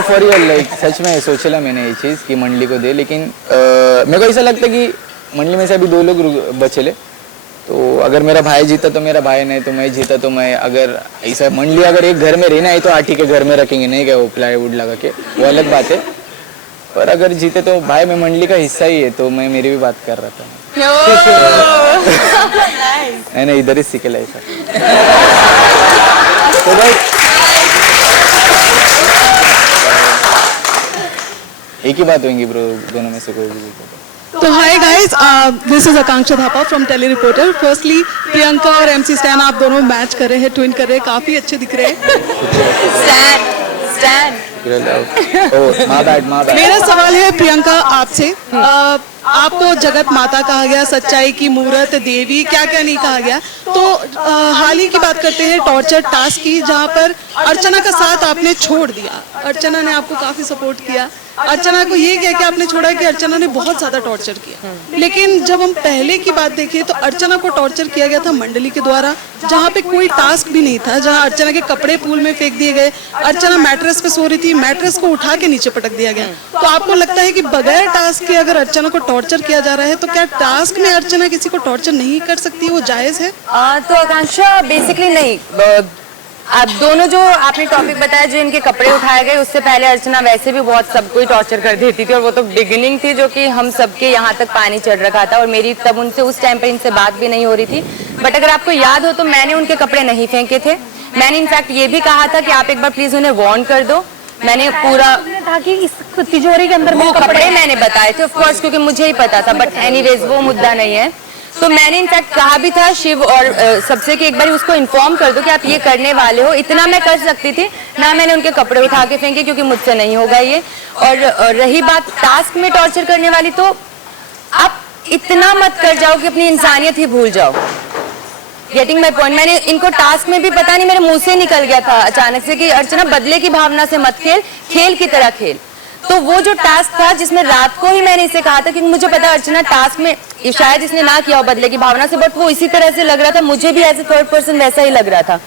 फॉर रियल, लाइक सच में सोचेला मैंने ये चीज़ कि मंडली को दे, लेकिन मेरे को ऐसा लगता है कि मंडली में से अभी 2 लोग बचेले। तो अगर मेरा भाई जीता तो मेरा भाई, नहीं तो मैं जीता तो मैं। अगर ऐसा मंडली अगर एक घर में रहना है तो आटी के घर में रखेंगे, नहीं क्या वो प्लाईवुड लगा के, वो अलग बात है। पर अगर जीते तो भाई मैं मंडली का हिस्सा ही है, तो मैं मेरी भी बात कर रहा था। नहीं इधर ही सीखेला ऐसा। तो भाई एक ही बात होंगी ब्रो, दोनों में से कोई भी। तो hi guys, this is Akanksha Thapa from Telly Reporter. Firstly Priyanka और एमसी स्टैन आप दोनों मैच कर रहे हैं, ट्विन कर रहे हैं, काफी अच्छे दिख रहे हैं। मेरा सवाल है प्रियंका आपसे, आपको जगत माता कहा गया, सच्चाई की मूर्त देवी, क्या क्या नहीं कहा गया। तो हाल ही की बात करते हैं टॉर्चर टास्क की, जहाँ पर अर्चना का साथ आपने छोड़ दिया। अर्चना ने आपको काफी सपोर्ट किया, अर्चना को ये कह के आपने छोड़ा कि अर्चना ने बहुत ज्यादा टॉर्चर किया। लेकिन जब हम पहले की बात देखें तो अर्चना को टॉर्चर किया गया था मंडली के द्वारा, जहाँ पे कोई टास्क भी नहीं था, जहाँ अर्चना के कपड़े पूल में फेंक दिए गए, अर्चना मैट्रेस पे सो रही थी, मैट्रेस को उठा के नीचे पटक दिया गया। तो आपको लगता है कि बगैर टास्क के अगर अर्चना को टॉर्चर किया जा रहा है तो क्या टास्क में अर्चना किसी को टॉर्चर नहीं कर सकती, वो जायज है? तो आकांक्षा बेसिकली नहीं, आप दोनों जो आपने टॉपिक बताया जो इनके कपड़े उठाए गए, उससे पहले अर्चना वैसे भी बहुत सबको ही टॉर्चर कर देती थी, और वो तो बिगिनिंग थी जो कि हम सबके यहाँ तक पानी चढ़ रखा था, और मेरी तब उनसे उस टाइम पर इनसे बात भी नहीं हो रही थी। बट अगर आपको याद हो तो मैंने उनके कपड़े नहीं फेंके थे, मैंने इनफैक्ट ये भी कहा था कि आप एक बार प्लीज उन्हें वार्न कर दो। मैंने पूरा था कि इस तिजोरी के अंदर वो कपड़े मैंने बताए थे ऑफ कोर्स, क्योंकि मुझे ही पता था, बट एनीवेज वो मुद्दा नहीं है। तो मैंने इनफैक्ट कहा भी था शिव और सबसे कि एक बार उसको इन्फॉर्म कर दो कि आप ये करने वाले हो। इतना मैं कर सकती थी ना, मैंने उनके कपड़े उठा के फेंके क्योंकि मुझसे नहीं होगा ये। और रही बात टास्क में टॉर्चर करने वाली, तो आप इतना मत कर जाओ कि अपनी इंसानियत ही भूल जाओ। Getting my point. मैंने इनको टास्क में भी पता नहीं मेरे मुंह से निकल गया था अचानक से कि अर्चना बदले की भावना से मत खेल, खेल की तरह खेल। तो वो जो टास्क था जिसमें रात को ही मैंने इसे कहा था, क्योंकि मुझे पता अर्चना टास्क में शायद इसने ना किया हो बदले की भावना से, बट वो इसी तरह से लग रहा था, मुझे भी एज ए थर्ड पर्सन वैसा ही लग रहा था।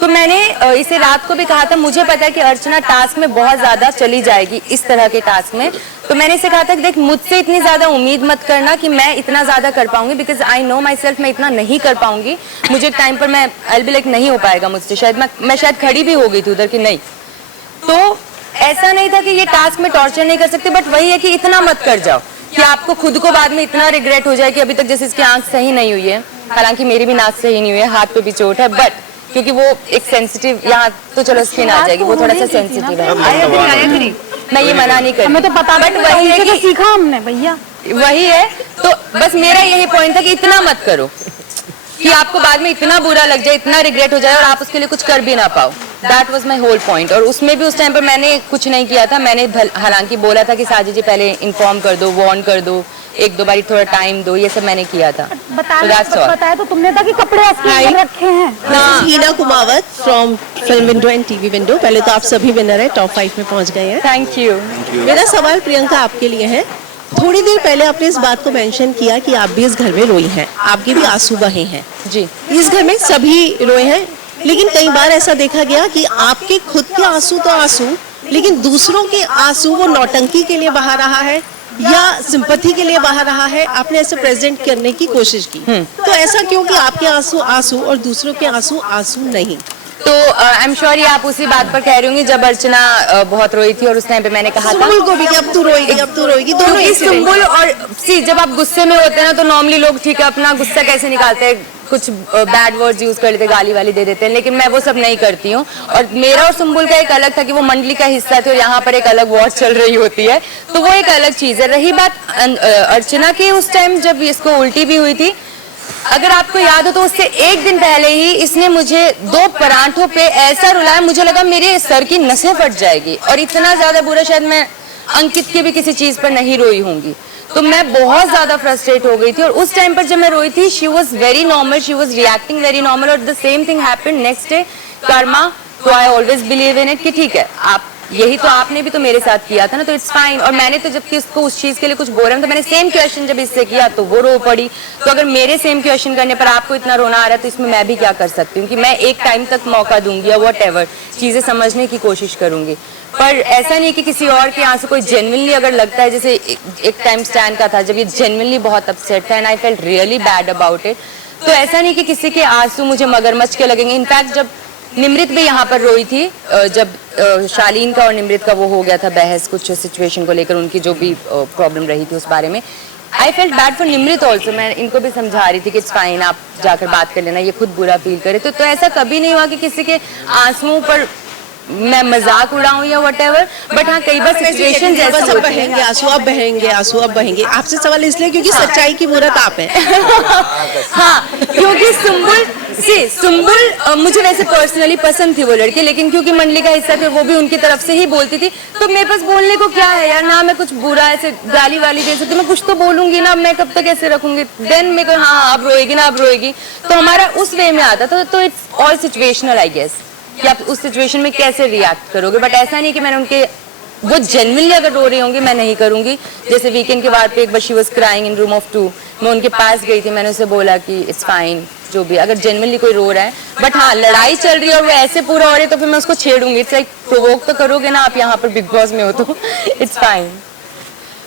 तो मैंने इसे रात को भी कहा था, मुझे पता है कि अर्चना टास्क में बहुत ज्यादा चली जाएगी इस तरह के टास्क में। तो मैंने इसे कहा था कि देख मुझसे इतनी ज्यादा उम्मीद मत करना कि मैं इतना ज्यादा कर पाऊंगी, because I know my self मैं इतना नहीं कर पाऊंगी। मुझे एक टाइम पर मैं आई बी लाइक नहीं हो पाएगा मुझसे, शायद मैं शायद खड़ी भी हो गई थी उधर कि नहीं। तो ऐसा नहीं था कि ये टास्क में टॉर्चर नहीं कर सकते, बट वही है कि इतना मत कर जाओ कि आपको खुद को बाद में इतना रिग्रेट हो जाए कि अभी तक जैसे इसकी आंख सही नहीं हुई है, हालांकि मेरी भी नाक सही नहीं हुई है, हाथ पे भी चोट है, बट क्योंकि वो एक सेंसिटिव, यहाँ तो चलो स्किन आ जाएगी, वो थोड़ा सा सेंसिटिव है, मैं ये मना नहीं कर, हमें तो पता, बट वही है कि सीखा हमने भैया, वही है। तो बस मेरा यही पॉइंट था कि इतना मत करो कि आपको बाद में इतना बुरा लग जाए, इतना रिग्रेट हो जाए और आप उसके लिए कुछ कर भी ना पाओ। That was my whole point. और उसमें भी उस टाइम पर मैंने कुछ नहीं किया था, मैंने हालांकि बोला था कि साजिद जी पहले इन्फॉर्म कर दो, वार्न कर दो, एक दो बारी थोड़ा टाइम दो, ये सब मैंने किया था। बताया तो तुमने था कि कपड़े रखे हैं। Heena Kumawat from film window and TV window. पहले तो आप सभी विनर है, टॉप 5 में पहुंच गए हैं। Thank you. मेरा सवाल प्रियंका आपके लिए है। थोड़ी देर पहले आपने इस बात को मेंशन किया कि आप भी इस घर में रोई हैं, आपके भी आंसू बहे हैं। जी, इस घर में सभी रोए हैं, लेकिन कई बार ऐसा देखा गया कि आपके खुद के आंसू तो आंसू, लेकिन दूसरों के आंसू वो नौटंकी के लिए बहा रहा है या सिंपैथी के लिए बहा रहा है। आपने ऐसे प्रेजेंट करने की कोशिश की, तो ऐसा क्यों कि आपके आंसू आंसू और दूसरों के आंसू आंसू नहीं? तो आई एम श्योर ये आप उसी बात पर कह रही होंगी जब अर्चना बहुत रोई थी और उस टाइम पे मैंने कहा था सुंबुल को भी कि अब तू रोएगी, अब तू रोएगी, दोनों ही सुंबुल और सी, जब आप गुस्से में होते हैं ना तो नॉर्मली लोग ठीक है अपना गुस्सा कैसे निकालते हैं, कुछ बैड वर्ड्स यूज कर लेते, गाली वाली दे देते हैं, लेकिन मैं वो सब नहीं करती हूँ। और मेरा और सुंबुल का एक अलग था कि वो मंडली का हिस्सा थे और यहाँ पर एक अलग वॉर चल रही होती है, तो वो एक अलग चीज है। रही बात अर्चना की, उस टाइम जब इसको उल्टी भी हुई थी, अगर आपको याद हो तो उससे एक दिन पहले ही इसने मुझे 2 परांठों पे ऐसा रुलाया, मुझे लगा मेरे सर की नसें फट जाएगी, और इतना ज्यादा बुरा शायद मैं अंकित के भी किसी चीज पर नहीं रोई होंगी। तो मैं बहुत ज्यादा फ्रस्ट्रेट हो गई थी और उस टाइम पर जब मैं रोई थी she was very normal, she was reacting very normal, और the same thing happened next day karma. तो I always believe in it कि ठीक है, आप यही तो आपने भी तो मेरे साथ किया था ना, तो इट्स फाइन। और मैंने तो जबकि उसको उस चीज के लिए कुछ बोला तो मैंने सेम क्वेश्चन जब इससे किया तो वो रो पड़ी। तो अगर मेरे सेम क्वेश्चन करने पर आपको इतना रोना आ रहा है तो इसमें मैं भी क्या कर सकती हूँ कि मैं एक टाइम तक मौका दूंगी या वॉट एवर, चीजें समझने की कोशिश करूंगी। पर ऐसा नहीं कि किसी और के आंसू कोई जेन्युइनली अगर लगता है, जैसे एक टाइम स्टैंड का था जब ये जेन्युइनली बहुत अपसेट था and I felt really bad about it, तो ऐसा नहीं कि किसी के आंसू मुझे मगरमच्छ के लगेंगे। इनफैक्ट जब निमृत भी यहाँ पर रोई थी, जब शालीन का और निमृत का वो हो गया था बहस कुछ सिचुएशन को लेकर, उनकी जो भी प्रॉब्लम रही थी उस बारे में, I felt bad for Nimrit also. मैं इनको भी समझा रही थी कि इट्स फाइन, आप जाकर बात कर लेना, ये खुद बुरा फील करे। तो ऐसा कभी नहीं हुआ कि किसी के आंसुओं पर मैं मजाक उड़ाऊं या व्हाटएवर, बट हाँ कई बार सिचुएशन जैसा सब बहेंगे आंसू, अब बहेंगे आंसू, अब बहेंगे। आपसे सवाल इसलिए क्योंकि सच्चाई की मूरत आप है। हाँ, क्योंकि सुंबुल मुझे वैसे पर्सनली पसंद थी वो लड़की, लेकिन क्योंकि मंडली का हिस्सा थे वो भी उनकी तरफ से ही बोलती थी, तो मेरे पास बोलने को क्या है यार, ना मैं कुछ बुरा ऐसे गाली वाली दे सकती, मैं कुछ तो बोलूंगी ना, मैं कब तक ऐसे रखूंगी। देन मेरे को हाँ अब रोएगी ना, अब रोएगी, तो हमारा उस वे में आता था। तो it's all situational I guess कि आप उस सिचुएशन में कैसे रिएक्ट करोगे। बट ऐसा नहीं कि मैंने उनके, वो जेन्युइनली अगर रो रही होंगी मैं नहीं करूंगी। जैसे वीकेंड के बाद पे एक बार she was crying in room of 2, मैं उनके पास गई थी, मैंने उसे बोला कि इट्स फाइन, जो भी अगर जेन्युइनली कोई रो रहा है, बट हाँ लड़ाई चल रही है और वो ऐसे पूरा हो रही है तो फिर मैं उसको छेड़ूंगी। इट्स लाइक प्रोवोक तो करोगे ना आप यहाँ पर बिग बॉस में हो, तो इट्स फाइन।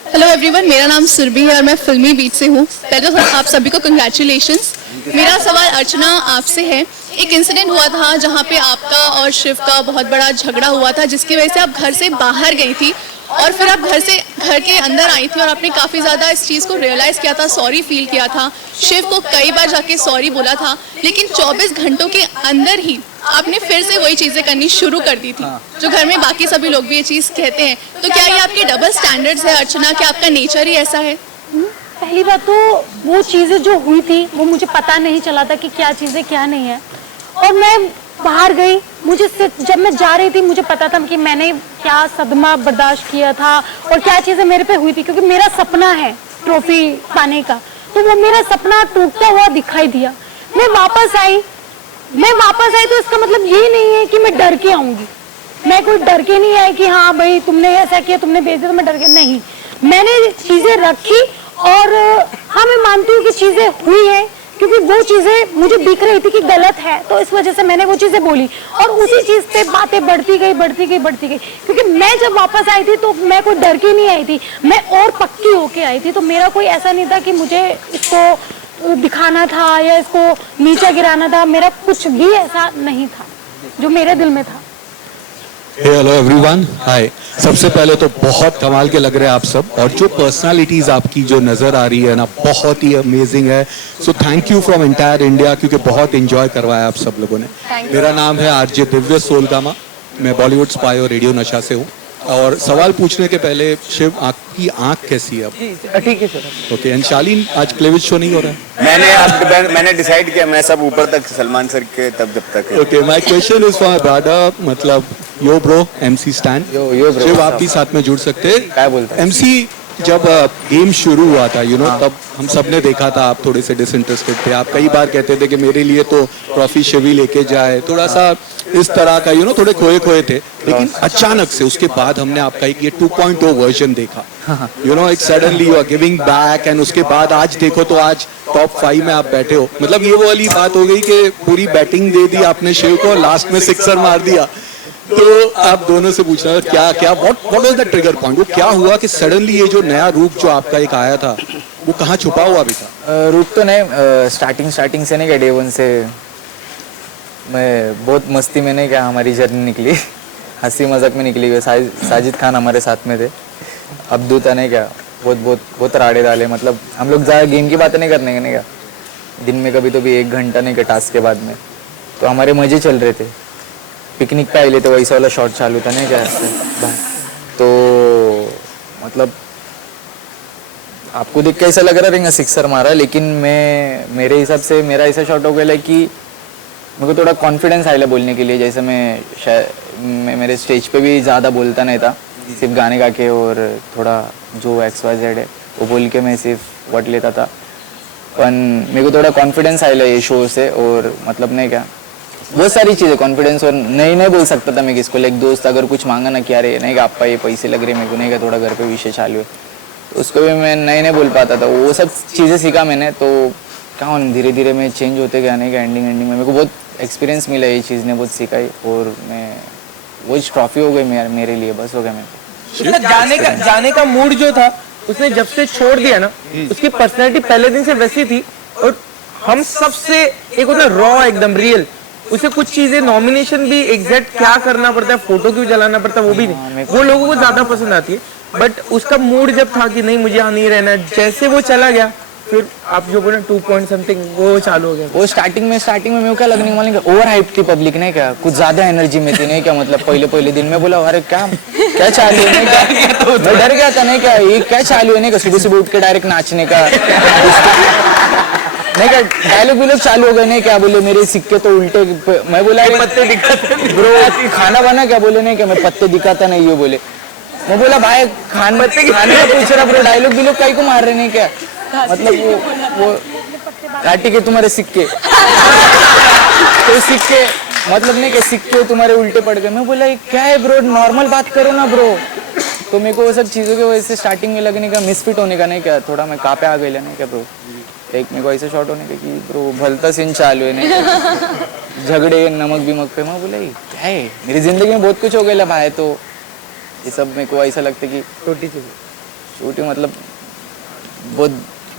हेलो एवरीवन, मेरा नाम सुरभि है और मैं फिल्मी बीट से हूँ। पहले तो आप सभी को कंग्रेचुलेशंस। मेरा सवाल अर्चना आपसे है। एक इंसिडेंट हुआ था जहाँ पे आपका और शिव का बहुत बड़ा झगड़ा हुआ था, जिसकी वजह से आप घर से बाहर गई थी और फिर आप घर के अंदर आई थी और आपने काफ़ी ज़्यादा इस चीज़ को रियलाइज़ किया था, सॉरी फील किया था, शिव को कई बार जाके सॉरी बोला था, लेकिन 24 घंटों के अंदर ही आपने फिर से वही चीज़ें करनी शुरू कर दी थी, जो घर में बाकी सभी लोग भी ये चीज़ कहते हैं। तो क्या ये आपके डबल स्टैंडर्ड्स है अर्चना, क्या आपका नेचर ही ऐसा है? पहली बात तो वो चीज़ें जो हुई थी वो मुझे पता नहीं चला था कि क्या चीज़ें क्या नहीं है, और मैं बाहर गई, मुझे सिर्फ जब मैं जा रही थी मुझे पता था कि मैंने क्या सदमा बर्दाश्त किया था और क्या चीज़ें मेरे पे हुई थी, क्योंकि मेरा सपना है ट्रॉफी पाने का, तो वो मेरा सपना टूटता हुआ दिखाई दिया। मैं वापस आई तो इसका मतलब ये नहीं है कि मैं डर के आऊंगी, मैं कोई डर के नहीं आई कि हाँ भाई तुमने ऐसा किया, तुमने भेज दिया तो मैं डर के नहीं, मैंने चीजें रखी और हाँ मैं मानती हूँ कि चीजें हुई हैं, क्योंकि वो चीजें मुझे दिख रही थी कि गलत है, तो इस वजह से मैंने वो चीजें बोली और उसी चीज पे बातें बढ़ती गई, क्योंकि मैं जब वापस आई थी तो मैं कोई डर के नहीं आई थी, मैं और पक्की होके आई थी, तो मेरा कोई ऐसा नहीं था कि मुझे इसको दिखाना था या इसको नीचे गिराना था, मेरा कुछ भी ऐसा नहीं था जो मेरे दिल में था। हेलो एवरीवन, हाय। सबसे पहले तो बहुत कमाल के लग रहे हैं आप सब, और जो पर्सनालिटीज आपकी जो नजर आ रही है ना बहुत ही अमेजिंग है। So thank you from entire India, क्योंकि बहुत एंजॉय करवाया आप सब लोगों ने। मेरा नाम है आरजे दिव्य सोलगामा, मैं बॉलीवुड स्पाई और रेडियो नशा से हूँ। और सवाल पूछने के पहले शिव, आपकी आंख कैसी है अब? ठीक है सर। ओके, एंड शालीन, आज क्लेविज शो नहीं हो रहा है? मैंने डिसाइड किया मैं सब ऊपर तक सलमान सर के तब जब तक है। Okay, my question is for brother, मतलब yo bro MC Stan, yo bro Shiv आप भी साथ में जुड़ सकते हैं। क्या बोलते हैं? एमसी जब गेम शुरू हुआ था तब हम सब ने देखा था आप थोड़े से डिसइंटरेस्टेड थे, आप कई बार कहते थे कि मेरे लिए तो ट्रॉफी शिवी लेके जाए, थोड़ा सा इस तरह का थोड़े खोए थे, लेकिन अचानक से उसके बाद हमने आपका एक ये 2.0 वर्जन देखा, एक suddenly you are giving back, and उसके बाद आज देखो तो आज टॉप 5 में आप बैठे हो। मतलब ये वो वाली बात हो गई कि पूरी बैटिंग दे दी आपने शिव को, लास्ट में सिक्सर मार दिया। तो आप दोनों से पूछना है क्या what was the trigger point, वो क्या हुआ कि सडनली ये जो नया रूप जो आपका एक आया था वो कहाँ छुपा हुआ भी था? रूप तो नहीं, स्टार्टिंग से नहीं क्या, डे 1 से मैं बहुत मस्ती में नहीं क्या हमारी जर्नी निकली, हंसी मजाक में निकली हुई। साजिद खान हमारे साथ में थे, अब्दू था नहीं क्या, बहुत राड़े डाले, मतलब हम लोग ज़्यादा गेम की बातें नहीं करने का नहीं क्या, दिन में कभी तो भी 1 घंटा नहीं क्या टास्क के बाद में, तो हमारे मजे चल रहे थे। पिकनिक पे आए थे, वैसा वाला शॉट चालू था नहीं क्या, तो मतलब आपको देख के ऐसा लग रहा रहेगा सिक्सर मारा, लेकिन मेरे हिसाब से मेरा ऐसा शॉट हो गया कि मेरे को थोड़ा कॉन्फिडेंस आया बोलने के लिए। जैसे मैं मेरे स्टेज पे भी ज़्यादा बोलता नहीं था, सिर्फ गाने गा के और थोड़ा जो XYZ है वो बोल के मैं सिर्फ वर्ड लेता था, पर मेरे को थोड़ा कॉन्फिडेंस आया ये शो से, और मतलब नहीं क्या बहुत सारी चीज़ें कॉन्फिडेंस, और नहीं बोल सकता था मैं किसको, लाइक दोस्त अगर कुछ मांगा ना, क्या रे नहीं कि आपका ये पैसे लग रहे मेरे को नहीं, क्या थोड़ा घर पे विषय चालू है, तो उसको भी मैं नहीं बोल पाता था। वो सब चीज़ें सीखा मैंने, तो क्या धीरे धीरे मैं चेंज होते गया नहीं, एंडिंग में मेरे को बहुत एक्सपीरियंस मिला, ये चीज़ ने बहुत सिखाई, और मैं वो ट्रॉफी हो गई मेरे लिए, बस हो गया मेरे जाने का मूड जो था उसने जब से छोड़ दिया ना, उसकी पर्सनैलिटी पहले दिन से वैसी थी, और हम सबसे एक होता रॉ एकदम रियल, उसे कुछ चीजें नॉमिनेशन भी एग्जैक्ट क्या करना पड़ता है, फोटो क्यों जलाना पड़ता है वो भी नहीं, वो लोगों को ज्यादा पसंद आती है, बट उसका मूड जब था कि नहीं मुझे यहाँ नहीं रहना, जैसे वो चला गया फिर आप जो बोले 2 point something वो चालू हो गया। वो स्टार्टिंग में मेरे को क्या लगने वाला, ओवर हाइप थी पब्लिक नहीं क्या, कुछ ज्यादा एनर्जी में थी नहीं क्या, मतलब पहले दिन में बोला अरे क्या चालू है नहीं क्या, मैं डर गया था नहीं क्या, ये क्या चालू है नहीं क्या, सुबह उठ के डायरेक्ट नाचने का नहीं क्या, डायलॉग चालू हो गए नहीं क्या, बोले मेरे सिक्के तो उल्टे, मैं बोला पत्ते दिखाते ब्रो, खाना बना क्या, बोले नहीं क्या मैं पत्ते दिखाता नहीं हो, बोले मैं बोला भाई खाने का पूछ रहा, ब्रो डायलॉग भी लोग कहीं को मार रहे नहीं क्या, मतलब वो काटी के तुम्हारे सिक्के तो सिक्के मतलब नहीं कि सिक्के तुम्हारे उल्टे पड़ गए, मैं बोला क्या है ब्रो, नॉर्मल बात करो ना ब्रो। तो मेरे को वो सब चीज़ों के वजह से स्टार्टिंग में लगने का, मिसफिट होने का नहीं क्या, थोड़ा मैं कापे आ गई नहीं क्या ब्रो, एक मेरे को ऐसा शॉट होने का कि ब्रो भलता सीन चालू है नहीं, झगड़े नमक बिमक पे, मैं बोला क्या है, मेरी जिंदगी में बहुत कुछ हो गया भाई, तो ये सब मेरे को ऐसा लगता कि छोटी मतलब बहुत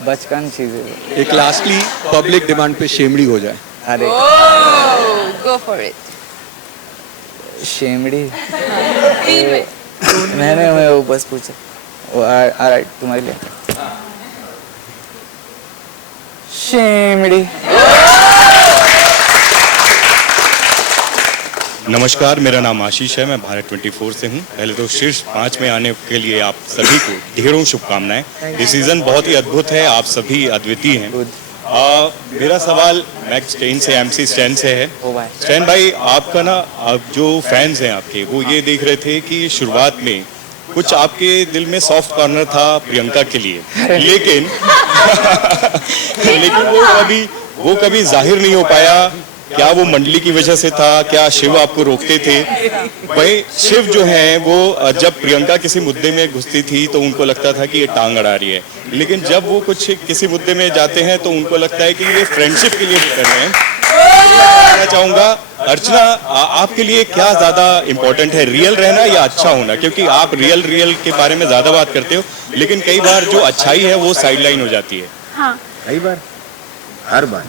बचकान चीज है। एक लास्टली पब्लिक डिमांड पे शेमड़ी हो जाए। अरे गो फॉर इट। शेमड़ी मैंने वो बस पूछा, ऑलराइट तुम्हारे लिए शेमड़ी। नमस्कार, मेरा नाम आशीष है, मैं भारत 24 से हूँ। पहले तो शीर्ष 5 में आने के लिए आप सभी को ढेरों शुभकामनाएं। ये सीजन बहुत ही अद्भुत है, आप सभी अद्वितीय हैं। मेरा सवाल मैक्स स्टेन से, एमसी स्टैन से है। स्टैन भाई, आपका ना, आप जो फैंस हैं आपके, वो ये देख रहे थे कि शुरुआत में कुछ आपके दिल में सॉफ्ट कॉर्नर था प्रियंका के लिए, लेकिन वो कभी जाहिर नहीं हो पाया। क्या वो मंडली की वजह से था? क्या शिव आपको रोकते थे? वही शिव जो है वो जब प्रियंका किसी मुद्दे में घुसती थी तो उनको लगता था कि ये टांग अड़ा रही है, लेकिन जब वो कुछ किसी मुद्दे में जाते हैं तो उनको लगता है कि ये फ्रेंडशिप के लिए कर रहे हैं। मैं चाहूंगा अर्चना, आपके लिए क्या ज्यादा इम्पोर्टेंट है, रियल रहना या अच्छा होना? क्योंकि आप रियल के बारे में ज्यादा बात करते हो, लेकिन कई बार जो अच्छाई है वो साइडलाइन हो जाती है। हाँ। कई बार, हर बार।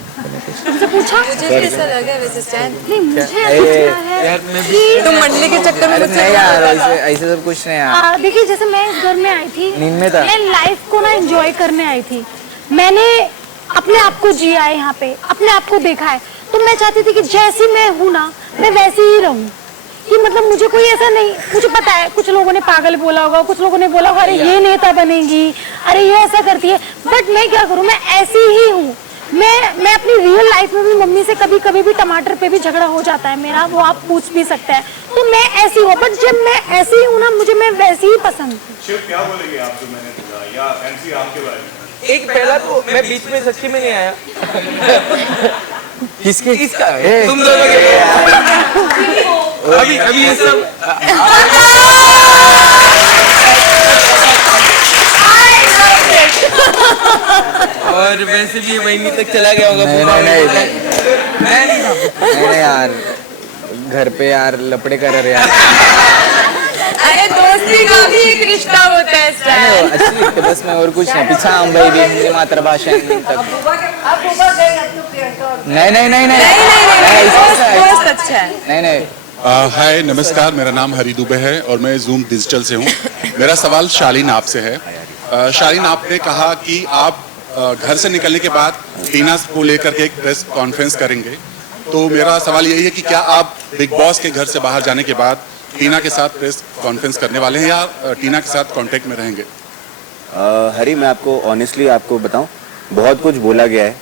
तुमसे पूछा? मुझे भी ऐसा लगा वैसे स्टैन। नहीं, मुझे ऐसा है कि तुम मंडली के चक्कर में मुझसे नहीं यार, ऐसे सब कुछ नहीं यार। देखिए, जैसे मैं इस घर में आई थी, नींद में था। मैं लाइफ को ना एंजॉय करने आई थी। मैंने अपने आप को जिया है, यहाँ पे अपने आप को देखा है, तो मैं चाहती थी कि जैसी मैं हूँ ना, मैं वैसी ही रहूँ। कि मतलब मुझे कोई ऐसा नहीं, मुझे पता है कुछ लोगों ने पागल बोला होगा, कुछ लोगों ने बोला होगा अरे ये नेता बनेगी, अरे ये ऐसा करती है, बट मैं क्या करूँ, मैं ऐसी ही हूँ। मैं अपनी रियल लाइफ में भी मम्मी से कभी कभी भी टमाटर पे भी झगड़ा हो जाता है मेरा, वो आप पूछ भी सकते हैं। तो मैं ऐसी हूँ, बट जब मैं ऐसी हूँ ना, मुझे मैं वैसी ही पसंद हूँ। शिव, क्या बोलेंगे आप जो मैंने बोला, या एमसी आपके बारे में? एक पहला तो मैं बीच में सच्ची में नहीं आया। किसके? इसका तुम दोनों के। अभी ये सब और वैसे भी महीने तक चला गया होगा। नहीं यार, घर पे यार लपड़े कर रहे यार। अरे दोस्ती का भी एक रिश्ता होता है स्टैन। अच्छी लगती बस, मैं और कुछ नहीं। पीछा हम भाई भी हिंदी मातृभाषा तक। नहीं। हाय, नमस्कार, मेरा नाम हरी दुबे है और मैं जूम डिजिटल से हूँ। मेरा सवाल शालीन आपसे है। शालीन, आपने कहा कि आप घर से निकलने के बाद टीना को लेकर के एक प्रेस कॉन्फ्रेंस करेंगे, तो मेरा सवाल यही है कि क्या आप बिग बॉस के घर से बाहर जाने के बाद टीना के साथ प्रेस कॉन्फ्रेंस करने वाले हैं या टीना के साथ कांटेक्ट में रहेंगे? हरी, मैं आपको ऑनेस्टली आपको बताऊं, बहुत कुछ बोला गया है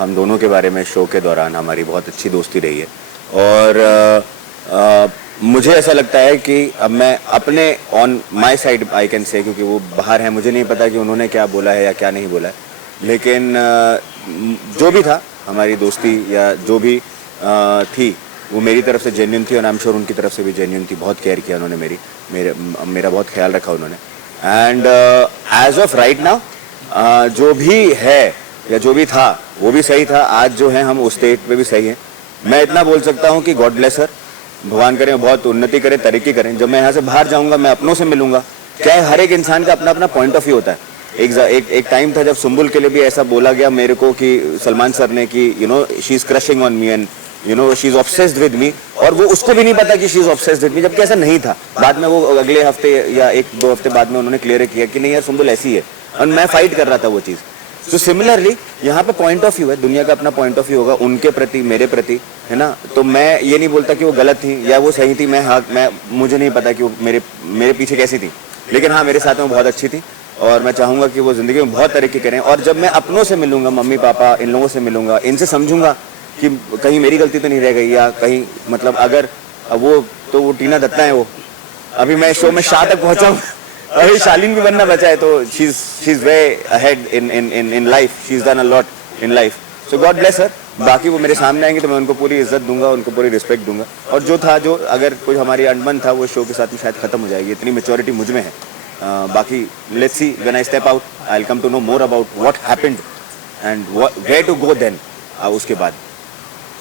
हम दोनों के बारे में शो के दौरान। हमारी बहुत अच्छी दोस्ती रही है और मुझे ऐसा लगता है कि अब मैं अपने on my side I can say, क्योंकि वो बाहर है, मुझे नहीं पता कि उन्होंने क्या बोला है या क्या नहीं बोला है, लेकिन जो भी था हमारी दोस्ती या जो भी थी वो मेरी तरफ से जेन्युइन थी और आई एम श्योर उनकी तरफ से भी जेन्युइन थी। बहुत केयर किया उन्होंने मेरा बहुत ख्याल रखा उन्होंने। And as of right now जो भी है या जो भी था वो भी सही था। आज जो है हम उस स्टेट पे भी सही हैं। मैं इतना बोल सकता हूँ कि गॉड ब्लेस हर, भगवान करें बहुत उन्नति करें, तरक्की करें। जब मैं यहाँ से बाहर जाऊँगा मैं अपनों से मिलूंगा। क्या है, हर एक इंसान का अपना अपना पॉइंट ऑफ व्यू होता है। एक टाइम था जब सुम्बुल के लिए भी ऐसा बोला गया मेरे को कि सलमान सर ने कि you know she is crushing on me and you know she is obsessed with me, और वो उसको भी नहीं पता कि she is obsessed with me, जबकि ऐसा नहीं था। बाद में वो अगले हफ्ते या 1-2 हफ्ते बाद में उन्होंने क्लियर किया कि नहीं यार सुम्बुल ऐसी है, और मैं फाइट कर रहा था वो चीज़। तो सिमिलरली यहाँ पे पॉइंट ऑफ व्यू है, दुनिया का अपना पॉइंट ऑफ व्यू होगा उनके प्रति, मेरे प्रति, है ना। तो मैं ये नहीं बोलता कि वो गलत थी या वो सही थी। मैं मुझे नहीं पता कि वो मेरे पीछे कैसी थी, लेकिन हाँ मेरे साथ में बहुत अच्छी थी और मैं चाहूँगा कि वो ज़िंदगी में बहुत तरक्की करें। और जब मैं अपनों से मिलूंगा, मम्मी पापा इन लोगों से मिलूंगा, इनसे समझूंगा कि कहीं मेरी गलती तो नहीं रह गई, या कहीं मतलब अगर वो टीना दत्ता है, वो अभी मैं शो में शाह तक पहुँचा हूँ, अभी शालीन भी बनना बचा है, तो she is way ahead in life, she is done a lot in life, so God bless her. बाकी वो मेरे सामने आएंगे तो मैं उनको पूरी इज्जत दूंगा, उनको पूरी रिस्पेक्ट दूंगा, और जो अगर कोई हमारी अनबन था वो शो के साथ में शायद खत्म हो जाएगी। इतनी मेच्योरिटी मुझ में है। बाकी let's see, when I step out I will come to know more about what happened and where to go then. उसके बाद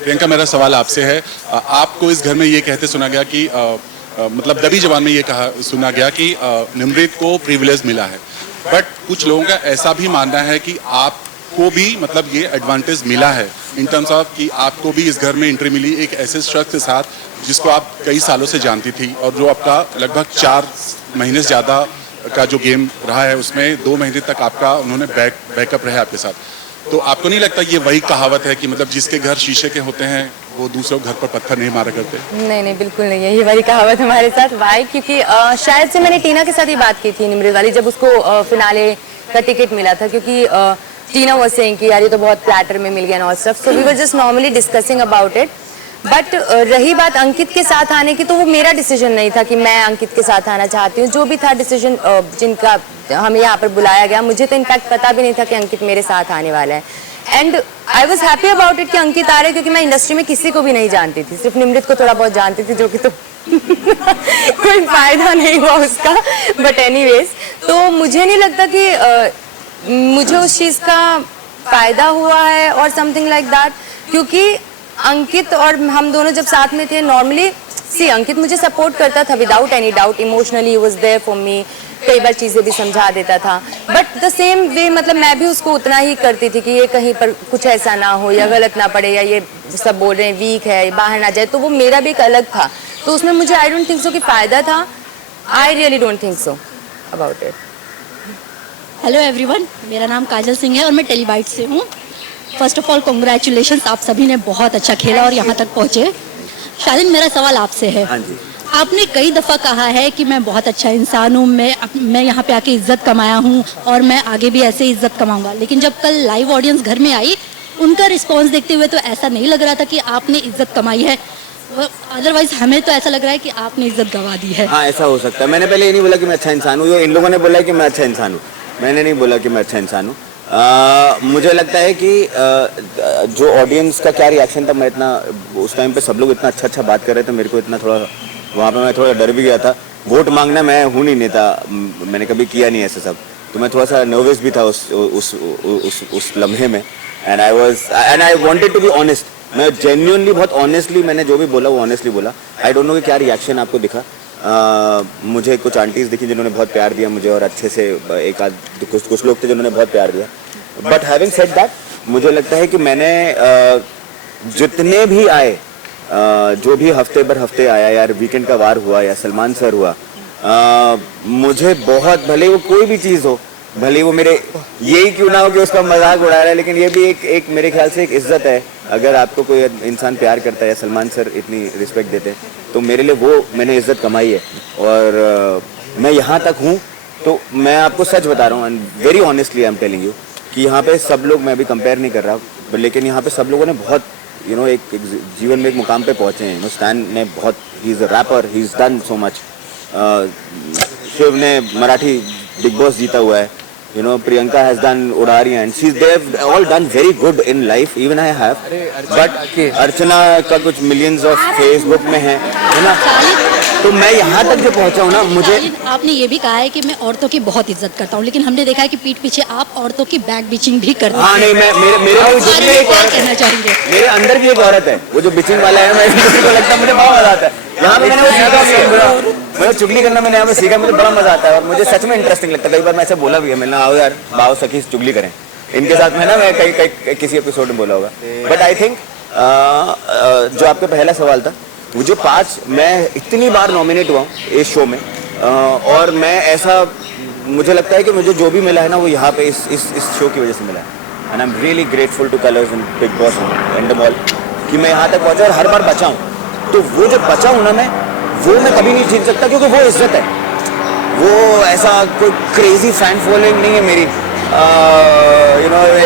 प्रियंका, मेरा सवाल आपसे है। आपको इस घर में ये कहते सुना गया कि मतलब दबी जबान में ये सुना गया कि निमृत को प्रिविलेज मिला है, बट कुछ लोगों का ऐसा भी मानना है कि आपको भी मतलब ये एडवांटेज मिला है इन टर्म्स ऑफ कि आपको भी इस घर में एंट्री मिली एक ऐसे शख्स के साथ जिसको आप कई सालों से जानती थी, और जो आपका लगभग 4 महीने से ज़्यादा का जो गेम रहा है उसमें 2 महीने तक आपका उन्होंने बैकअप रहे आपके साथ। तो आपको नहीं लगता ये वही कहावत है कि मतलब जिसके घर शीशे के होते हैं वो दूसरों के घर पर पत्थर नहीं मारा करते? नहीं बिल्कुल नहीं, यही वाली कहावत हमारे साथ। वाई? क्योंकि शायद से मैंने टीना के साथ ही बात की थी, निम्रत वाली, जब उसको फिनाले का टिकट मिला था, क्योंकि टीना वाज सेइंग कि यार ये तो बहुत प्लैटर में मिल गया ना और stuff, so we were just normally discussing about it. But रही बात अंकित के साथ आने की, तो वो मेरा डिसीजन नहीं था कि मैं अंकित के साथ आना चाहती हूँ। जो भी था डिसीजन जिनका हमें यहाँ पर बुलाया गया, मुझे तो इनफैक्ट पता भी नहीं था कि अंकित मेरे साथ आने वाला है। And I was happy about it कि अंकित आ रहे हैं, क्योंकि मैं इंडस्ट्री में किसी को भी नहीं जानती थी, सिर्फ निम्रत को थोड़ा बहुत जानती थी, जो कि तो कोई फायदा नहीं हुआ उसका। बट एनीवेज, तो मुझे नहीं लगता कि मुझे उस चीज़ का फायदा हुआ है और समथिंग लाइक दैट, क्योंकि अंकित और हम दोनों जब साथ में थे, नॉर्मली सी अंकित मुझे सपोर्ट करता था without any doubt, emotionally he was there for me, कई बार चीज़ें भी समझा देता था। बट द सेम वे मतलब मैं भी उसको उतना ही करती थी कि ये कहीं पर कुछ ऐसा ना हो या गलत ना पड़े, या ये सब बोल रहे हैं वीक है, बाहर ना जाए, तो वो मेरा भी एक अलग था। तो उसमें मुझे आई डोंट थिंक सो कि फ़ायदा था, I really don't think so about it. Hello everyone, मेरा नाम काजल सिंह है और मैं टेलीबाइट से हूँ। फर्स्ट ऑफ ऑल कॉन्ग्रेचुलेशंस, आप सभी ने बहुत अच्छा खेला और यहाँ तक पहुँचे। शालीन, मेरा सवाल आपसे है। हाँ जी। आपने कई दफ़ा कहा है कि मैं बहुत अच्छा इंसान हूँ, मैं यहाँ पे आके इज्जत कमाया हूँ और मैं आगे भी ऐसे इज्जत कमाऊँगा, लेकिन जब कल लाइव ऑडियंस घर में आई, उनका रिस्पॉन्स देखते हुए तो ऐसा नहीं लग रहा था कि आपने इज्जत कमाई है, अदरवाइज हमें तो ऐसा लग रहा है कि आपने इज्जत गंवा दी है। हाँ, ऐसा हो सकता है। मैंने पहले ये नहीं बोला कि मैं अच्छा इंसान हूँ, इन लोगों ने बोला कि मैं अच्छा इंसान हूँ, मैंने नहीं बोला कि मैं अच्छा इंसान हूँ। मुझे लगता है कि जो ऑडियंस का क्या रिएक्शन था, मैं इतना उस टाइम पे सब लोग इतना अच्छा बात कर रहे थे, मेरे को इतना थोड़ा वहाँ पे मैं थोड़ा डर भी गया था। वोट मांगना मैं हूँ नहीं नेता, मैंने कभी किया नहीं ऐसे सब, तो मैं थोड़ा सा नर्वस भी था उस लम्हे में। And I wanted to be honest, मैं जेन्युइनली बहुत ऑनेस्टली मैंने जो भी बोला वो ऑनेस्टली बोला। आई डोंट नो कि क्या रिएक्शन आपको दिखा। मुझे कुछ आंटीज दिखी जिन्होंने बहुत प्यार दिया मुझे, और अच्छे से एक आध कुछ लोग थे जिन्होंने बहुत प्यार दिया। बट हैविंग सेड दैट, मुझे लगता है कि मैंने जितने भी आए, जो भी हफ्ते भर हफ्ते आया, यार वीकेंड का वार हुआ या सलमान सर हुआ, मुझे बहुत, भले वो कोई भी चीज़ हो, भले वो मेरे यही क्यों ना हो कि उसका मजाक उड़ा रहा है, लेकिन ये भी एक मेरे ख्याल से एक इज्जत है। अगर आपको कोई इंसान प्यार करता है या सलमान सर इतनी रिस्पेक्ट देते हैं, तो मेरे लिए वो मैंने इज्जत कमाई है। और मैं यहाँ तक हूँ, तो मैं आपको सच बता रहा हूँ, and very honestly I am telling you, कि यहाँ पे सब लोग, मैं भी कंपेयर नहीं कर रहा, लेकिन यहाँ पे सब लोगों ने बहुत एक जीवन में एक मुकाम पे पहुँचे हैं। स्टैन ने बहुत, he is a rapper, he is done so much. Shiv ने मराठी बिग बॉस जीता हुआ है, Priyanka has done Udari, and they've all done very good in life, even I have, but अर्चना का कुछ millions of Facebook में है ना, तो मैं यहाँ तक जो पहुँचा हूँ ना, मुझे आपने ये भी कहा है कि मैं औरतों की बहुत इज्जत करता हूँ, लेकिन हमने देखा है कि पीठ पीछे आप औरतों की बैक बिचिंग भी करते हैं। हाँ नहीं, मेरे चाहेंगे, मेरे अंदर भी एक औरत है, वो जो बिचिंग वाला है, मुझे लगता है मुझे बहुत मजा आता है यहाँ पे। मैंने वो सीखा, मुझे चुगली करना मैंने यहाँ पे सीखा, मुझे बड़ा मजा आता है और मुझे सच में इंटरेस्टिंग लगता है। कई बार मैं ऐसे बोला भी है, मैंने आओ यार बाओ सखी चुगली करें इनके साथ में ना, मैं कई किसी एपिसोड में बोला होगा। बट आई थिंक जो आपका पहला सवाल था, मुझे 5, मैं इतनी बार नॉमिनेट हुआ हूँ इस शो में, और मैं ऐसा, मुझे लगता है कि मुझे जो भी मिला है ना, वो यहाँ पे इस शो की वजह से मिला है। And I am really grateful two colours and big boss and all कि मैं यहाँ तक पहुँचा और हर बार बचा हूँ। तो वो जो बचा हूँ ना मैं, वो मैं कभी नहीं जीत सकता, क्योंकि वो इज्जत है। वो ऐसा कोई क्रेजी फैन फॉलोइंग नहीं है मेरी,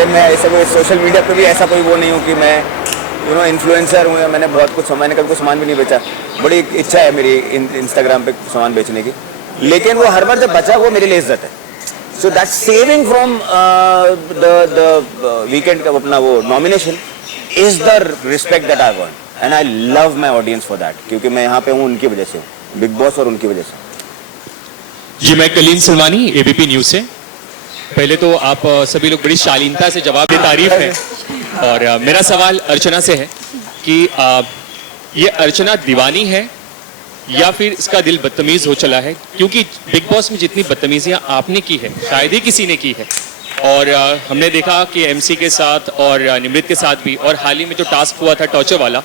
मैं ऐसा कोई सोशल मीडिया पे भी ऐसा कोई वो नहीं हूँ कि मैं इन्फ्लुएंसर हूँ, मैंने बहुत कुछ, मैंने कभी कोई सामान भी नहीं बेचा। बड़ी इच्छा है मेरी इंस्टाग्राम पे सामान बेचने की, लेकिन वो हर बार जब बचा, वो मेरे लिए इज्जत है। So that saving from the weekend का अपना वो nomination is the respect that I want, and I love my audience for that, क्योंकि मैं यहाँ पे हूँ उनकी वजह से, बिग बॉस और उनकी वजह से। जी, मैं कलीम सलमानी, एबीपी न्यूज़ से। पहले तो आप सभी लोग बड़ी शालीनता से जवाब दे, तारीफ है। और मेरा सवाल अर्चना से है कि ये अर्चना दीवानी है या फिर इसका दिल बदतमीज़ हो चला है, क्योंकि बिग बॉस में जितनी बदतमीजियाँ आपने की है शायद ही किसी ने की है। और हमने देखा कि एमसी के साथ और निम्रत के साथ भी, और हाल ही में जो टास्क हुआ था टॉर्चर वाला,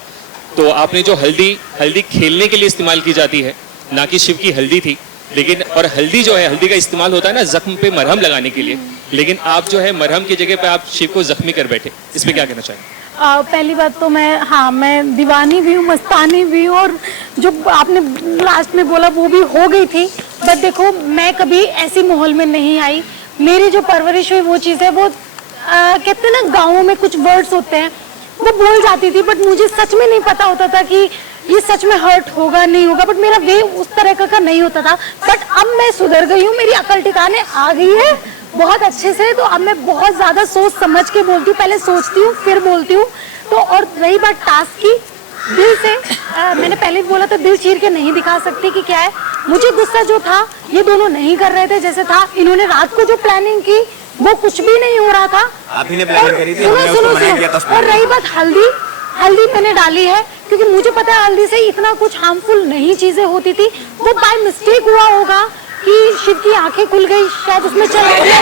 तो आपने जो हल्दी खेलने के लिए इस्तेमाल की जाती है, ना कि शिव की हल्दी थी, लेकिन और हल्दी जो है, हल्दी का इस्तेमाल होता है ना जख्म पे मरहम लगाने के लिए, लेकिन आप जो है मरहम की जगह पे आप शिव को जख्मी कर बैठे, इस पे क्या कहना चाहेंगे? पहली बात तो मैं दीवानी भी हूँ, मस्तानी भी हूँ, और जो आपने लास्ट में बोला वो भी हो गई थी। बट देखो, मैं कभी ऐसी माहौल में नहीं आई। मेरी जो परवरिश हुई वो चीज़ है, वो कहते हैं ना गाँवों में कुछ वर्ड्स होते हैं, वो बोल जाती थी, बट मुझे सच में नहीं पता होता था कि ये सच में हर्ट होगा नहीं होगा। बट मेरा वे उस तरह का नहीं होता था। बट अब मैं सुधर गई हूँ, मेरी अकल ठिकाने आ गई है बहुत अच्छे से। तो अब मैं बहुत ज़्यादा सोच समझ के बोलती हूँ, पहले सोचती हूँ फिर बोलती हूँ। तो और रही बात टास्क की, दिल से मैंने पहले भी बोला था, दिल चीर के नहीं दिखा सकती कि क्या है। मुझे गुस्सा जो था ये दोनों नहीं कर रहे थे जैसे था। इन्होंने रात को जो प्लानिंग की वो कुछ भी नहीं हो रहा था। आप ही ने प्लानिंग करी थी, हमने उसको मना किया था। और रही बात हल्दी मैंने डाली है क्योंकि मुझे पता है हल्दी से इतना कुछ हार्मफुल नहीं चीजें होती थी। वो बाय मिस्टेक हुआ होगा कि शिव की आंखें खुल गई, शायद उसमें चला गया।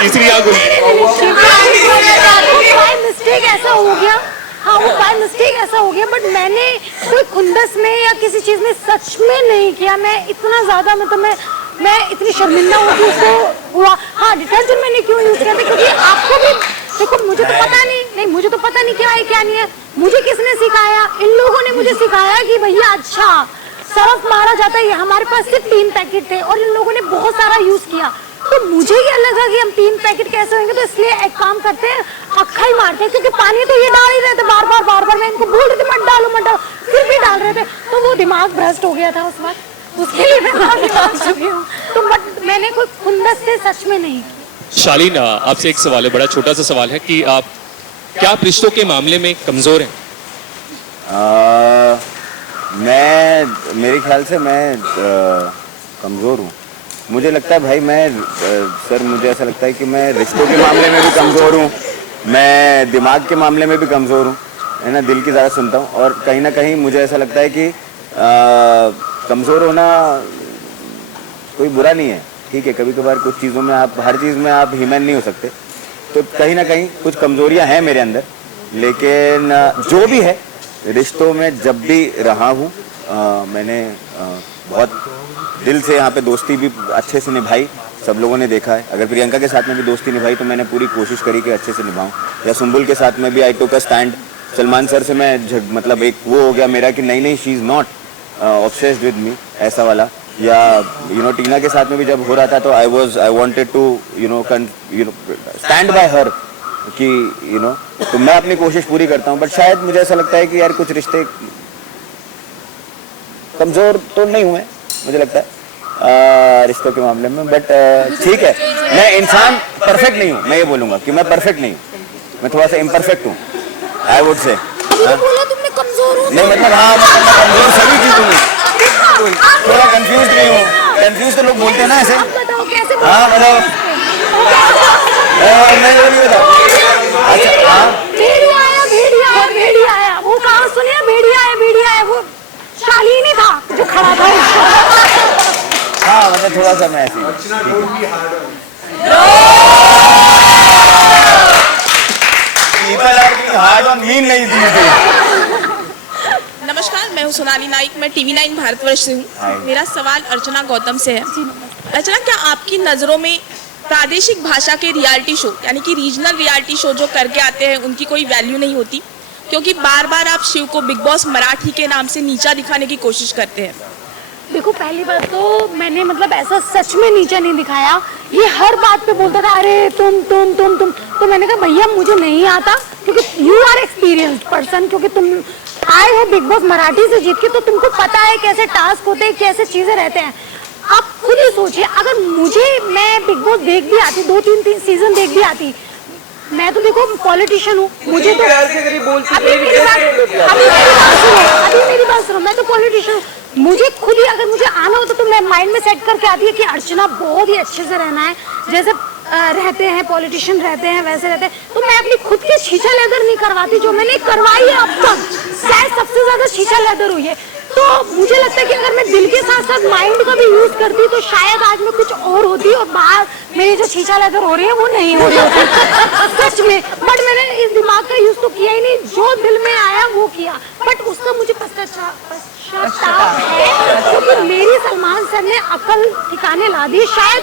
तीसरी आंख बाय मिस्टेक ऐसा हो गया। हाँ, वो बाय मिस्टेक ऐसा हो गया। बट मैंने कोई खुंदस में या किसी चीज में सच में नहीं किया। मैं इतना ज्यादा मतलब मैं इतनी शर्मिंदा हूँ कि उसको हुआ। हाँ, डिटर्जेंट मैंने क्यों यूज किया था क्योंकि आपको भी देखो, मुझे तो पता नहीं मुझे तो पता नहीं क्या है क्या नहीं है। मुझे किसने सिखाया? इन लोगों ने मुझे सिखाया कि भैया अच्छा सर्फ मारा जाता है। हमारे पास सिर्फ 3 पैकेट थे और इन लोगों ने बहुत सारा यूज किया। तो मुझे क्या लगा कि हम 3 पैकेट कैसे होंगे, तो इसलिए एक काम करते हैं, अक्खा ही मारते हैं क्योंकि पानी तो ये डाल ही रहे थे बार बार। मैं इनको बोल रही थी मत डालो, फिर भी डाल रहे थे। तो वो दिमाग भ्रष्ट हो गया था उस वक्त, उसके लिए मैं माफी मांग चुकी हूँ। तो बट मैंने कोई खुंदस से सच में नहीं। शालीन, आपसे एक सवाल है, बड़ा छोटा सा सवाल है कि आप क्या आप रिश्तों के मामले में कमजोर हैं? मेरे ख्याल से मैं कमज़ोर हूँ। मुझे लगता है भाई सर मुझे ऐसा लगता है कि मैं रिश्तों के मामले में भी कमज़ोर हूँ, मैं दिमाग के मामले में भी कमज़ोर हूँ, है ना। दिल की ज़्यादा सुनता हूँ और कहीं ना कहीं मुझे ऐसा लगता है कि कमज़ोर होना कोई बुरा नहीं है, ठीक है। कभी कभार कुछ चीज़ों में आप हर चीज़ में आप ह्यूमन नहीं हो सकते, तो कहीं ना कहीं कुछ कमज़ोरियाँ हैं मेरे अंदर। लेकिन जो भी है, रिश्तों में जब भी रहा हूँ मैंने बहुत दिल से यहाँ पे दोस्ती भी अच्छे से निभाई, सब लोगों ने देखा है। अगर प्रियंका के साथ में भी दोस्ती निभाई तो मैंने पूरी कोशिश करी कि अच्छे से निभाऊं, या सुंबुल के साथ में भी आई टुक अ स्टैंड। सलमान सर से मैं मतलब एक वो हो गया मेरा कि नहीं she is not obsessed with me, ऐसा वाला। या टीना के साथ में भी जब हो रहा था तो I wanted to stand by her कि तो मैं अपनी कोशिश पूरी करता हूँ। बट शायद मुझे ऐसा लगता है कि यार कुछ रिश्ते कमज़ोर तो नहीं हुए मुझे लगता है रिश्तों के मामले में। बट ठीक है, मैं इंसान परफेक्ट नहीं हूँ, मैं ये बोलूँगा कि मैं परफेक्ट नहीं हूँ, मैं थोड़ा सा इम्परफेक्ट हूँ, आई वुड से। तुमने कमजोर हो? नहीं मतलब हाँ, मैं कमजोर सभी चीज़ों में थोड़ा कंफ्यूज नहीं हूँ। कंफ्यूज तो लोग बोलते हैं ना ऐसे। हाँ मतलब नहीं बताओ। अच्छा हाँ, भेड़िया आया, वो कहाँ सुनिए, भेड़िया आया, वो शालीन ही था जो खड़ा था। हाँ मतलब थोड़ा सा मैं ऐसे हार्ड ऑन मीन नहीं थी। नमस्कार, मैं हूँ सोनाली नाइक, मैं TV9 भारतवर्ष से हूँ। मेरा सवाल अर्चना गौतम से है। अर्चना, क्या आपकी नज़रों में प्रादेशिक भाषा के रियलिटी शो यानी कि रीजनल रियलिटी शो जो करके आते हैं उनकी कोई वैल्यू नहीं होती? क्योंकि बार बार आप शिव को बिग बॉस मराठी के नाम से नीचा दिखाने की कोशिश करते हैं। देखो, पहली बात तो मैंने मतलब ऐसा सच में नीचा नहीं दिखाया। ये हर बात पे बोलता था अरे तुम। तो मैंने कहा भैया मुझे नहीं आता, क्योंकि यू आर एक्सपीरियंस्ड पर्सन, क्योंकि तुम आए हो बिग बॉस मराठी से जीत के, तो तुमको पता है कैसे टास्क होते हैं, कैसे चीजें रहते हैं। आप खुद ही सोचिए, अगर मैं बिग बॉस देख भी आती, 2-3 सीजन देख भी आती, मैं तो देखो पॉलिटिशियन हूँ, मुझे तो अभी मेरी बात सुनो, मैं तो पॉलिटिशियन हूँ। मुझे खुद ही अगर मुझे आना होता तो मैं माइंड में सेट करके आती है कि अर्चना बहुत ही अच्छे से रहना है, जैसे रहते हैं पॉलिटिशियन रहते हैं वैसे रहते हैं। तो मैं अपनी खुद की शीशा लेदर नहीं करवाती, जो मैंने करवाई है अब तक शायद सबसे ज्यादा शीशा लेदर हुई है। तो मुझे लगता है कि अगर मैं दिल के साथ साथ माइंड का भी यूज करती तो शायद आज मैं कुछ और होती, और बाहर मेरी जो शीशा लेदर हो रही है वो नहीं हो रही सच में। बट मैंने इस दिमाग का यूज तो किया ही नहीं, जो दिल में आया वो किया। बट उसका मुझे पश्चाताप है, क्योंकि मेरी सलमान सर ने अकल ठिकाने ला दी। शायद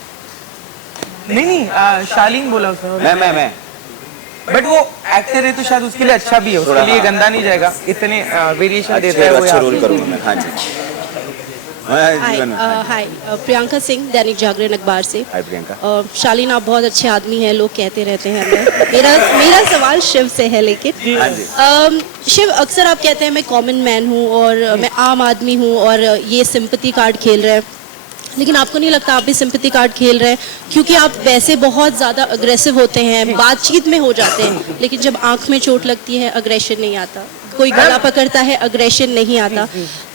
नहीं शालीन बोला उसने। मैं बट वो एक्टर है तो शायद उसके लिए अच्छा भी है, उसके थोड़ा, लिए हाँ। गंदा नहीं जाएगा, इतने वेरिएशन देता है वो अच्छा यहाँ रोल पे। करूंगा मैं। हाँ जी। हाय प्रियंका सिंह, दैनिक जागरण अखबार से। हाय प्रियंका। शालीन आप बहुत अच्छे आदमी हैं, लोग कहते रहते हैं हमें। मेरा सवाल शिव से है, लेकिन हाँ जी। शिव, अक्सर आप कहते हैं मैं कॉमन मैन हूँ और मैं आम आदमी हूँ और ये सिंपैथी कार्ड खेल रहे हैं, लेकिन आपको नहीं लगता आप भी सिंपैथी कार्ड खेल रहे हैं? क्योंकि आप वैसे बहुत ज़्यादा अग्रेसिव होते हैं, बातचीत में हो जाते हैं, लेकिन जब आंख में चोट लगती है अग्रेशन नहीं आता, कोई गला पकड़ता है अग्रेशन नहीं आता।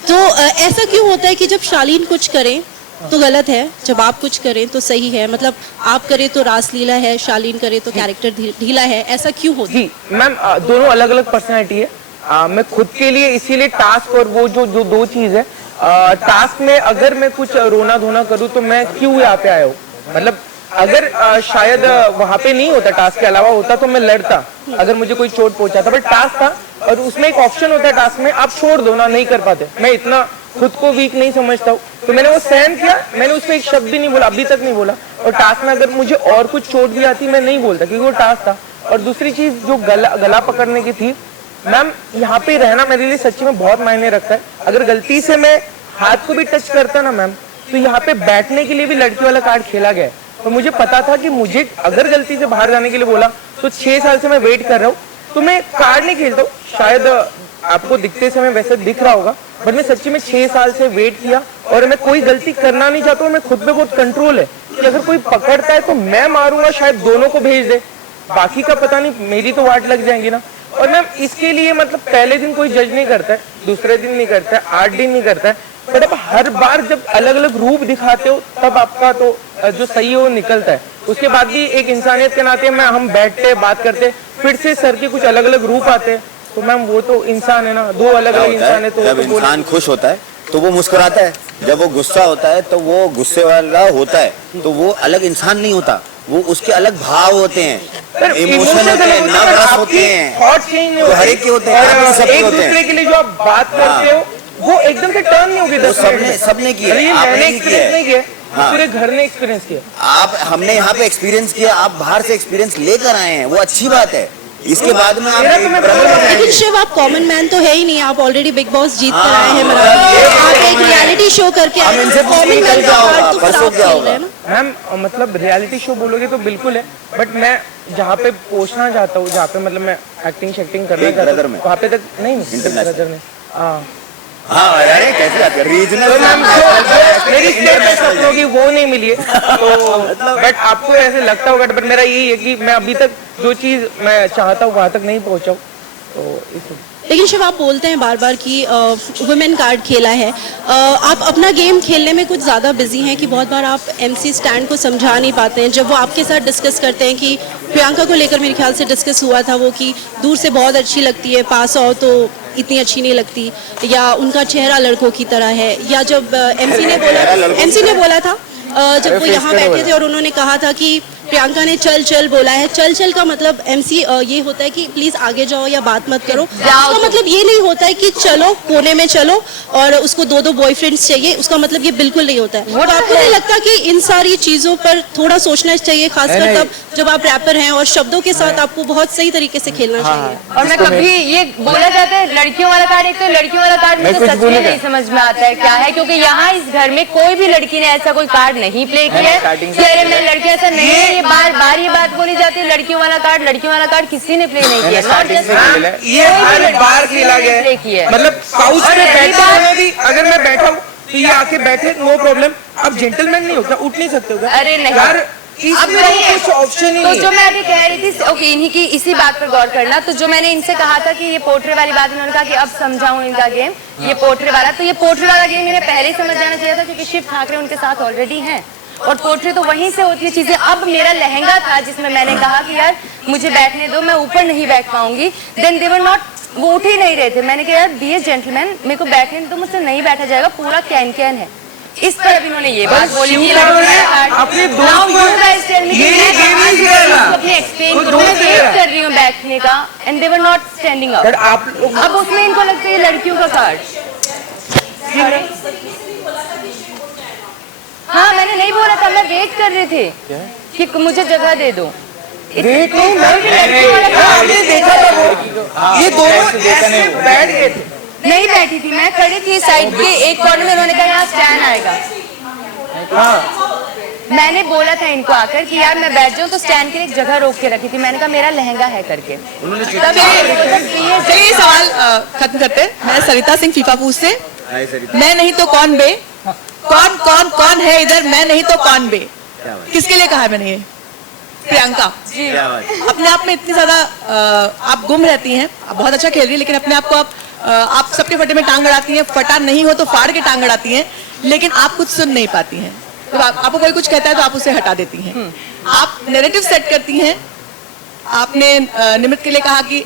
तो ऐसा क्यों होता है कि जब शालीन कुछ करें तो गलत है, जब आप कुछ करें तो सही है? मतलब आप करें तो रासलीला है, शालीन करे तो कैरेक्टर ढीला है, ऐसा क्यों होता है? जी मैम, दोनों अलग अलग पर्सनैलिटी है। मैं खुद के लिए इसीलिए टास्क और वो जो दो चीज है, टास्क में अगर मैं कुछ रोना धोना करूँ तो मैं क्यों यहाँ पे आया हूँ, मतलब अगर शायद वहाँ पे नहीं होता, टास्क के अलावा होता तो मैं लड़ता, अगर मुझे कोई चोट पहुंचाता, बट टास्क था और उसमें एक ऑप्शन होता है टास्क में, आप छोड़ दो ना, नहीं कर पाते। मैं इतना खुद को वीक नहीं समझता हूँ, तो मैंने वो सहन किया, मैंने उसमें एक शब्द भी नहीं बोला, अभी तक नहीं बोला। और टास्क में अगर मुझे और कुछ चोट भी आती मैं नहीं बोलता, क्योंकि वो टास्क था। और दूसरी चीज जो गला पकड़ने की थी मैम, यहाँ पे रहना मेरे लिए सच्ची में बहुत मायने रखता है। अगर गलती से मैं हाथ को भी टच करता ना मैम, तो यहाँ पे बैठने के लिए भी लड़की वाला कार्ड खेला गया है। तो मुझे पता था कि मुझे अगर गलती से बाहर जाने के लिए बोला तो 6 साल से मैं वेट कर रहा हूँ, तो मैं कार्ड नहीं खेलता हूँ। शायद आपको दिखते समय वैसे दिख रहा होगा, बट मैं सच्ची में 6 साल से वेट किया और मैं कोई गलती करना नहीं चाहता हूँ। मैं खुद पे बहुत कंट्रोल है कि अगर कोई पकड़ता है तो मैं मारूंगा, शायद दोनों को भेज दे, बाकी का पता नहीं, मेरी तो वाट लग जाएंगी ना। और मैम इसके लिए मतलब पहले दिन कोई जज नहीं करता है, दूसरे दिन नहीं करता है, 8 दिन नहीं करता है, बट अब हर बार जब अलग अलग रूप दिखाते हो तब आपका तो जो सही है वो निकलता है। उसके बाद भी एक इंसानियत के नाते में हम बैठते बात करते, फिर से सर के कुछ अलग अलग रूप आते हैं, तो मैम वो तो इंसान है ना, दो अलग अलग इंसान है। तो जब इंसान खुश होता है तो वो मुस्कुराता है, जब वो गुस्सा होता है तो वो गुस्से वाला होता है, तो वो अलग इंसान नहीं होता, वो उसके अलग भाव होते हैं, इमोशन होते हैं, नर्वस होते हैं, थॉट चेंज नहीं तो हर एक के होते हैं, एक दूसरे के लिए जो आप बात करते हो वो एकदम से टर्न नहीं होगी। सबने किया, मैंने एक्सपीरियंस नहीं किया, पूरे घर ने एक्सपीरियंस किया। हमने यहाँ पे एक्सपीरियंस किया, आप बाहर से एक्सपीरियंस लेकर आए हैं, वो अच्छी बात है। इसके बाद में आप लेकिन शिव, आप कॉमन मैन तो है ही नहीं, आप ऑलरेडी बिग बॉस जीत कर आए हैं मराठी, आप एक रियलिटी शो करके आए हैं, कॉमन मैन का पार्ट तो फिर आप खेल रहे हैं ना मैम। मतलब रियलिटी शो बोलोगे तो बिल्कुल है, बट मैं जहाँ पे पहुँचना चाहता हूँ, जहाँ पे मतलब मैं एक्टिंग शैक्टिंग करना चाहता हूँ, वहाँ पे तक नहीं, ब्रदर में हाँ अरे कैसे आते रीजनल मेरी स्टेट में सपनों की वो नहीं मिली है, तो बट आपको ऐसे लगता होगा, बट मेरा यही है कि मैं अभी तक जो चीज मैं चाहता हूँ वहाँ तक नहीं पहुँचा हूँ, तो इस। लेकिन शिव, आप बोलते हैं बार बार कि वुमेन कार्ड खेला है, आप अपना गेम खेलने में कुछ ज़्यादा बिजी हैं कि बहुत बार आप एमसी स्टैंड को समझा नहीं पाते हैं। जब वो आपके साथ डिस्कस करते हैं कि प्रियंका को लेकर मेरे ख्याल से डिस्कस हुआ था वो कि दूर से बहुत अच्छी लगती है, पास आओ तो इतनी अच्छी नहीं लगती, या उनका चेहरा लड़कों की तरह है, या जब एमसी ने बोला था जब वो यहाँ बैठे थे और उन्होंने कहा था कि प्रियंका ने चल चल बोला है, चल चल का मतलब एमसी ये होता है कि प्लीज आगे जाओ या बात मत करो, उसका मतलब ये नहीं होता है कि चलो कोने में चलो और उसको 2 बॉयफ्रेंड्स चाहिए, उसका मतलब ये बिल्कुल नहीं होता है। तो आपको नहीं लगता कि इन सारी चीजों पर थोड़ा सोचना चाहिए, खासकर तब जब आप रैपर हैं और शब्दों के साथ आपको बहुत सही तरीके से खेलना चाहिए? और मैं कभी ये बोला जाता है लड़कियों वाला कार्ड, एक तो लड़कियों वाला कार्ड मुझे सच में नहीं समझ में आता है क्या है, क्योंकि यहाँ इस घर में कोई भी लड़की ने ऐसा कोई कार्ड नहीं प्ले किया है कि अरे मेरी लड़की ऐसा नहीं है। ये बार बार ये बात बोली जाती है लड़कियों वाला कार्ड किसी ने प्ले नहीं किया, ये हर बार खेला गया, मतलब साउथ में बैठे हुए भी अगर मैं बैठा हूँ तो ये आके बैठे, नो प्रॉब्लम। आप जेंटलमैन नहीं होता, उठ नहीं सकते हो? अरे नहीं यार, इसमें तो कुछ ऑप्शन ही तो नहीं जो मैं अभी कह रही थी, ओके, इन्हीं की इसी बात पर गौर करना। तो जो मैंने इनसे कहा था कि ये पोट्रे वाली बात, इन्होंने कहा कि अब समझाऊं इनका गेम, ये पोट्रे वाला, तो ये पोट्रे वाला गेम इन्हें पहले ही समझ जाना चाहिए था, क्योंकि शिव ठाकरे उनके साथ ऑलरेडी हैं और पोट्रे तो वहीं से होती है चीजें। अब मेरा लहंगा था जिसमें मैंने कहा कि यार मुझे बैठने दो, मैं ऊपर नहीं बैठ पाऊंगी, देन दे वर नॉट, वो उठ ही नहीं रहे थे। मैंने कहा यार बी ए जेंटलमैन, मेरे को बैठने दो, मुझसे नहीं बैठा जाएगा, पूरा कैन कैन है। इस पर अब इन्होंने ये बात बोली कि अपने दोस्त को ये गेम नहीं खेलना, अपने एक्सप्लेन करो, मैं वेट कर रही हूँ बैठने का, and they were not standing up. अब उसमें इनको लगता है लड़कियों का कार्ड। हाँ मैंने नहीं बोला था, मैं वेट कर रही थी कि मुझे जगह दे दो। वेट नहीं, मैंने देखा था वो, ये दोनों ऐसे बैठ गए थे। नहीं बैठी थी, मैं खड़ी थी साइड के एक कॉर्नर में, उन्होंने कहा यहाँ स्टैंड आएगा। मैंने बोला था इनको आकर कि यार मैं बैठ जाऊँ, तो स्टैंड के लिए एक जगह रोक के रखी थी, मैंने कहा मेरा लहंगा है करके। चलिए सवाल खत्म करते हैं। मैं सरिता सिंह फीफापूछ से। मैं नहीं तो कौन बे, कौन कौन कौन है इधर, मैं नहीं तो कौन बे, किसके लिए कहा है मैंने ये? प्रियंका अपने आप में इतनी ज्यादा आप गुम रहती हैं, आप बहुत अच्छा खेल रही है, लेकिन अपने आप को आप सबके फटे में टांग अड़ाती हैं, फटा नहीं हो तो फाड़ के टांग अड़ाती हैं, लेकिन आप कुछ सुन नहीं पाती हैं। तो आपको कोई कुछ कहता है तो आप उसे हटा देती हैं। आप नैरेटिव सेट करती हैं। आपने निमृत के लिए कहा कि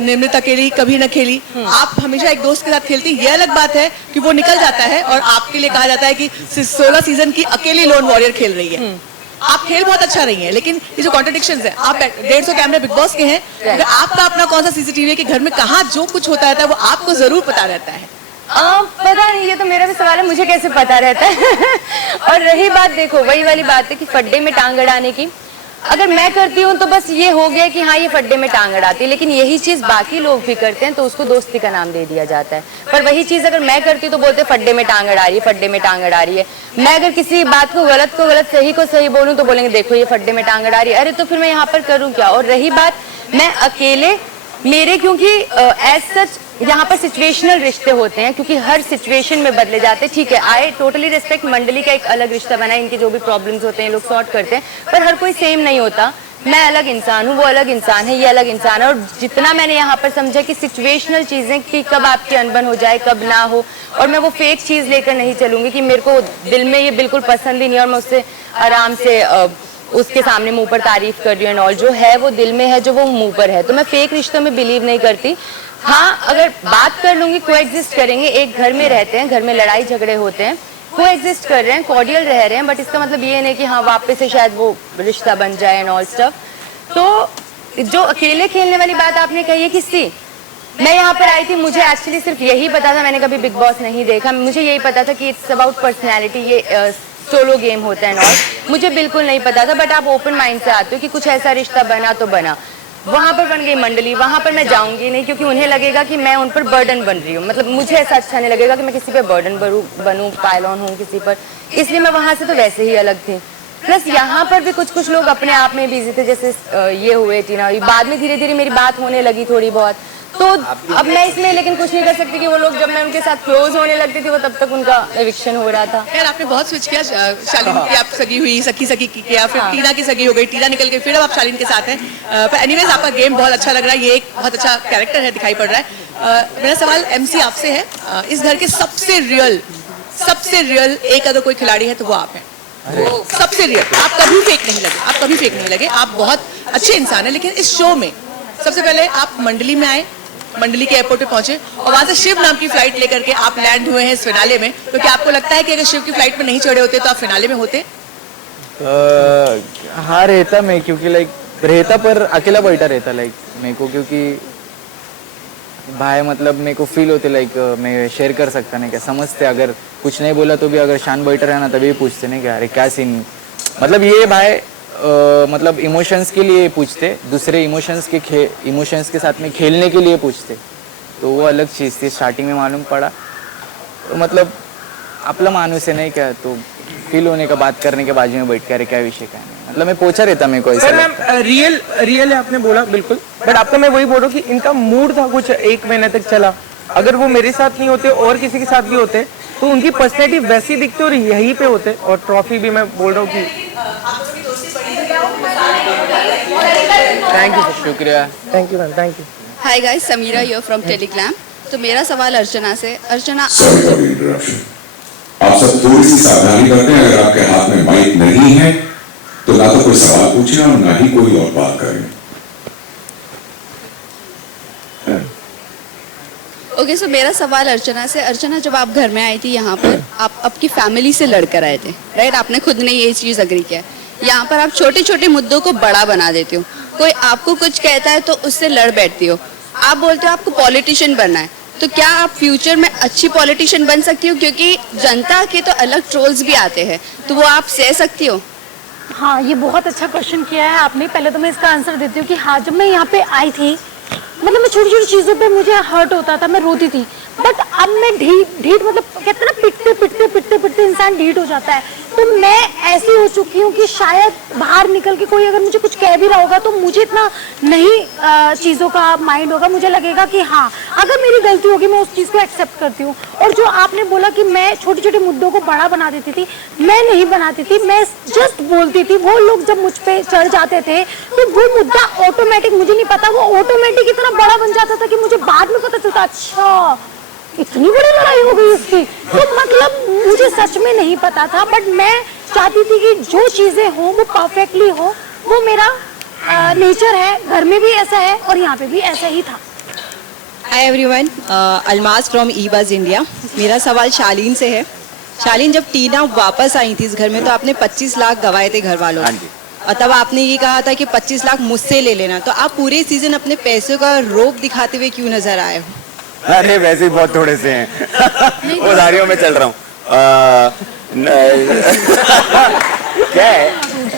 निमृत अकेली कभी न खेली, आप हमेशा एक दोस्त के साथ खेलती। ये अलग बात है कि वो निकल जाता है और आपके लिए कहा जाता है कि 16 सीजन की अकेली लोन वॉरियर खेल रही है। आप खेल बहुत अच्छा रही हैं, लेकिन ये जो कॉन्ट्रडिक्शंस है, आप 150 कैमरे बिग बॉस के हैं, अगर आपका अपना कौन सा सीसीटीवी है कि घर में कहाँ जो कुछ होता रहता है वो आपको जरूर पता रहता है। पता नहीं, ये तो मेरा भी सवाल है, मुझे कैसे पता रहता है। और रही बात, देखो वही वाली बात है कि फड्डे में टांग अड़ाने की, अगर मैं करती हूँ तो बस ये हो गया कि हाँ ये फड्डे में टांग अड़ाती है, लेकिन यही चीज बाकी लोग भी करते हैं तो उसको दोस्ती का नाम दे दिया जाता है। पर वही चीज अगर मैं करती हूँ तो बोलते फड्डे में टांग अड़ा रही है, फड्डे में टांग अड़ा रही है। मैं अगर किसी बात को गलत सही को सही बोलूँ तो बोलेंगे देखो ये फड्डे में टांग अड़ा रही है। अरे तो फिर मैं यहाँ पर करूँ क्या? और रही बात मैं अकेले मेरे, क्योंकि एज सच यहाँ पर सिचुएशनल रिश्ते होते हैं, क्योंकि हर सिचुएशन में बदले जाते हैं। ठीक है, आई टोटली रिस्पेक्ट, मंडली का एक अलग रिश्ता बना है, इनके जो भी प्रॉब्लम्स होते हैं लोग सॉर्ट करते हैं, पर हर कोई सेम नहीं होता। मैं अलग इंसान हूँ, वो अलग इंसान है, ये अलग इंसान है। और जितना मैंने यहाँ पर समझा कि सिचुएशनल चीजें कि कब आपकी अनबन हो जाए कब ना हो, और मैं वो फेक चीज लेकर नहीं चलूंगी कि मेरे को दिल में ये बिल्कुल पसंद ही नहीं और मैं उससे आराम से उसके सामने मुंह पर तारीफ कर रही हूँ। और जो है वो दिल में है, जो वो मुंह पर है, तो मैं फेक रिश्तों में बिलीव नहीं करती। हाँ अगर बात कर लूंगी, कोएग्जिस्ट करेंगे, एक घर में रहते हैं, घर में लड़ाई झगड़े होते हैं, कोएग्जिस्ट कर रहे हैं, कॉर्डियल रह रहे हैं, बट इसका मतलब ये नहीं कि हाँ वापस से शायद वो रिश्ता बन जाए एंड ऑल स्टफ। तो जो अकेले खेलने वाली बात आपने कही है किसकी, मैं यहाँ पर आई थी, मुझे एक्चुअली सिर्फ यही पता था, मैंने कभी बिग बॉस नहीं देखा, मुझे यही पता था कि इट्स अबाउट पर्सनैलिटी, ये सोलो गेम होता है और मुझे बिल्कुल नहीं पता था। बट आप ओपन माइंड से आते हो कि कुछ ऐसा रिश्ता बना तो बना, वहां पर बन गई मंडली, वहां पर मैं जाऊंगी नहीं, क्योंकि उन्हें लगेगा कि मैं उन पर बर्डन बन रही हूँ। मतलब मुझे ऐसा अच्छा नहीं लगेगा कि मैं किसी पे बर्डन बनूं, पायलॉन हूँ किसी पर, इसलिए मैं वहां से तो वैसे ही अलग थी। प्लस यहाँ पर भी कुछ लोग अपने आप में बिजी थे, जैसे ये हुए टीना, बाद में धीरे धीरे मेरी बात होने लगी थोड़ी बहुत, तो अब मैं इसमें लेकिन कुछ नहीं कर सकती कि वो लोग जब मैं उनके साथ क्लोज होने लगती थी वो तब तक उनका एविक्शन हो रहा था। यार आपने बहुत स्विच किया, शालीन की आप सगी हुई, सखी किया, फिर टीना की सगी हो गई, टीना निकल गई, फिर अब आप शालीन के साथ हैं। पर एनीवेज आपका गेम बहुत अच्छा लग रहा है, ये एक बहुत अच्छा कैरेक्टर है, दिखाई पड़ रहा है। मेरा सवाल MC आपसे है, इस घर के सबसे रियल एक अगर कोई खिलाड़ी है तो वो आप हैं, सबसे रियल, आप कभी फेक नहीं लगे, आप बहुत अच्छे इंसान है। लेकिन इस शो में सबसे पहले आप मंडली में आए, मंडली के एयरपोर्ट पे पहुंचे और वहां से शिव नाम की फ्लाइट लेकर के आप लैंड हुए हैं इस फिनाले में, तो क्या आपको लगता है कि अगर शिव की फ्लाइट में नहीं चढ़े होते तो आप फिनाले में होते? हाँ रहता मैं, क्योंकि लाइक रहता पर अकेला बैठा रहता लाइक मेरे को, क्योंकि भाई मतलब मेरे को फील होते लाइक मैं शेयर कर सकता नहीं क्या, समझते अगर कुछ नहीं बोला तो भी अगर शान बैठा रहना तभी पूछते नहीं क्या अरे क्या सीन, मतलब ये भाई मतलब इमोशंस के लिए पूछते, दूसरे इमोशंस के साथ में खेलने के लिए पूछते, तो वो अलग चीज़ थी। स्टार्टिंग में मालूम पड़ा तो मतलब आपला मानुस है नहीं क्या, तो फील होने का, बात करने के बाजू में बैठ कर क्या विषय क्या नहीं, मतलब मैं पूछा रहता मेरे को ऐसा। रियल है आपने बोला बिल्कुल, बट आपको मैं वही बोल रहा हूँ कि इनका मूड था कुछ 1 महीने तक चला, अगर वो मेरे साथ नहीं होते और किसी के साथ भी होते तो उनकी पर्सनैलिटी वैसी दिखती और यहीं पे होते, और ट्रॉफी भी मैं बोल रहा हूँ कि थैंक यू, शुक्रिया, thank you ma'am, thank you. Hi guys, Sameera here from Telegram. तो मेरा सवाल अर्चना से, अर्चना आप सब थोड़ी सी सावधानी बरतें, अगर आपके हाथ में माइक नहीं है तो ना तो कोई सवाल पूछें और ना ही कोई और बात करें। ओके, सो मेरा सवाल अर्चना से, अर्चना जब आप घर में आई थी यहाँ पर, आप आपकी फैमिली से लड़कर आए थे, राइट? आपने खुद ने ये चीज़ अग्री किया। यहाँ पर आप छोटे छोटे मुद्दों को बड़ा बना देते हो, कोई आपको कुछ कहता है तो उससे लड़ बैठती हो, आप बोलते हो आपको पॉलिटिशियन बनना है, तो क्या आप फ्यूचर में अच्छी पॉलिटिशियन बन सकती हो, क्योंकि जनता के तो अलग ट्रोल्स भी आते हैं, तो वो आप सह सकती हो? हाँ, ये बहुत अच्छा क्वेश्चन किया है आपने। पहले तो मैं इसका आंसर देती हूँ कि हाँ, जब मैं यहाँ पे आई थी, मतलब मैं छोटी छोटी चीज़ों पे मुझे हर्ट होता था, मैं रोती थी, बट अब मैं ढीठ मतलब कहते हैं ना, पिटते इंसान ढीठ हो जाता है। तो मैं ऐसी हो चुकी हूँ कि शायद बाहर निकल के कोई अगर मुझे कुछ कह भी रहा होगा तो मुझे इतना नहीं चीज़ों का माइंड होगा, मुझे लगेगा कि हाँ, अगर मेरी गलती होगी मैं उस चीज़ को एक्सेप्ट करती हूँ। और जो आपने बोला कि मैं छोटे छोटे मुद्दों को बड़ा बना देती थी, मैं नहीं बनाती थी, मैं जस्ट बोलती थी। वो लोग जब मुझ पे चढ़ जाते थे तो वो मुद्दा ऑटोमेटिक, मुझे नहीं पता, वो ऑटोमेटिक इतना बड़ा बन जाता था कि मुझे बाद में पता चलता, अच्छा इतनी बड़ी लड़ाई हो गई उसकी। तो मतलब मुझे सच में नहीं पता था, बट मैं चाहती थी कि जो चीजें हो वो परफेक्टली हो। वो मेरा नेचर है, घर में भी ऐसा है और यहाँ पे भी ऐसा ही था। हाय एवरीवन, अलमास फ्रॉम ईबज इंडिया। मेरा सवाल शालीन से है। शालीन, जब टीना वापस आई थी इस घर में तो आपने 25 लाख गंवाए थे घर वालों ने, और तब आपने ये कहा था कि 25 लाख मुझसे ले लेना। तो आप पूरे सीजन अपने पैसों का रोब दिखाते हुए क्यों नजर आए हो? अरे वैसे ही बहुत थोड़े से हैं, उधारियों में चल रहा हूँ। क्या है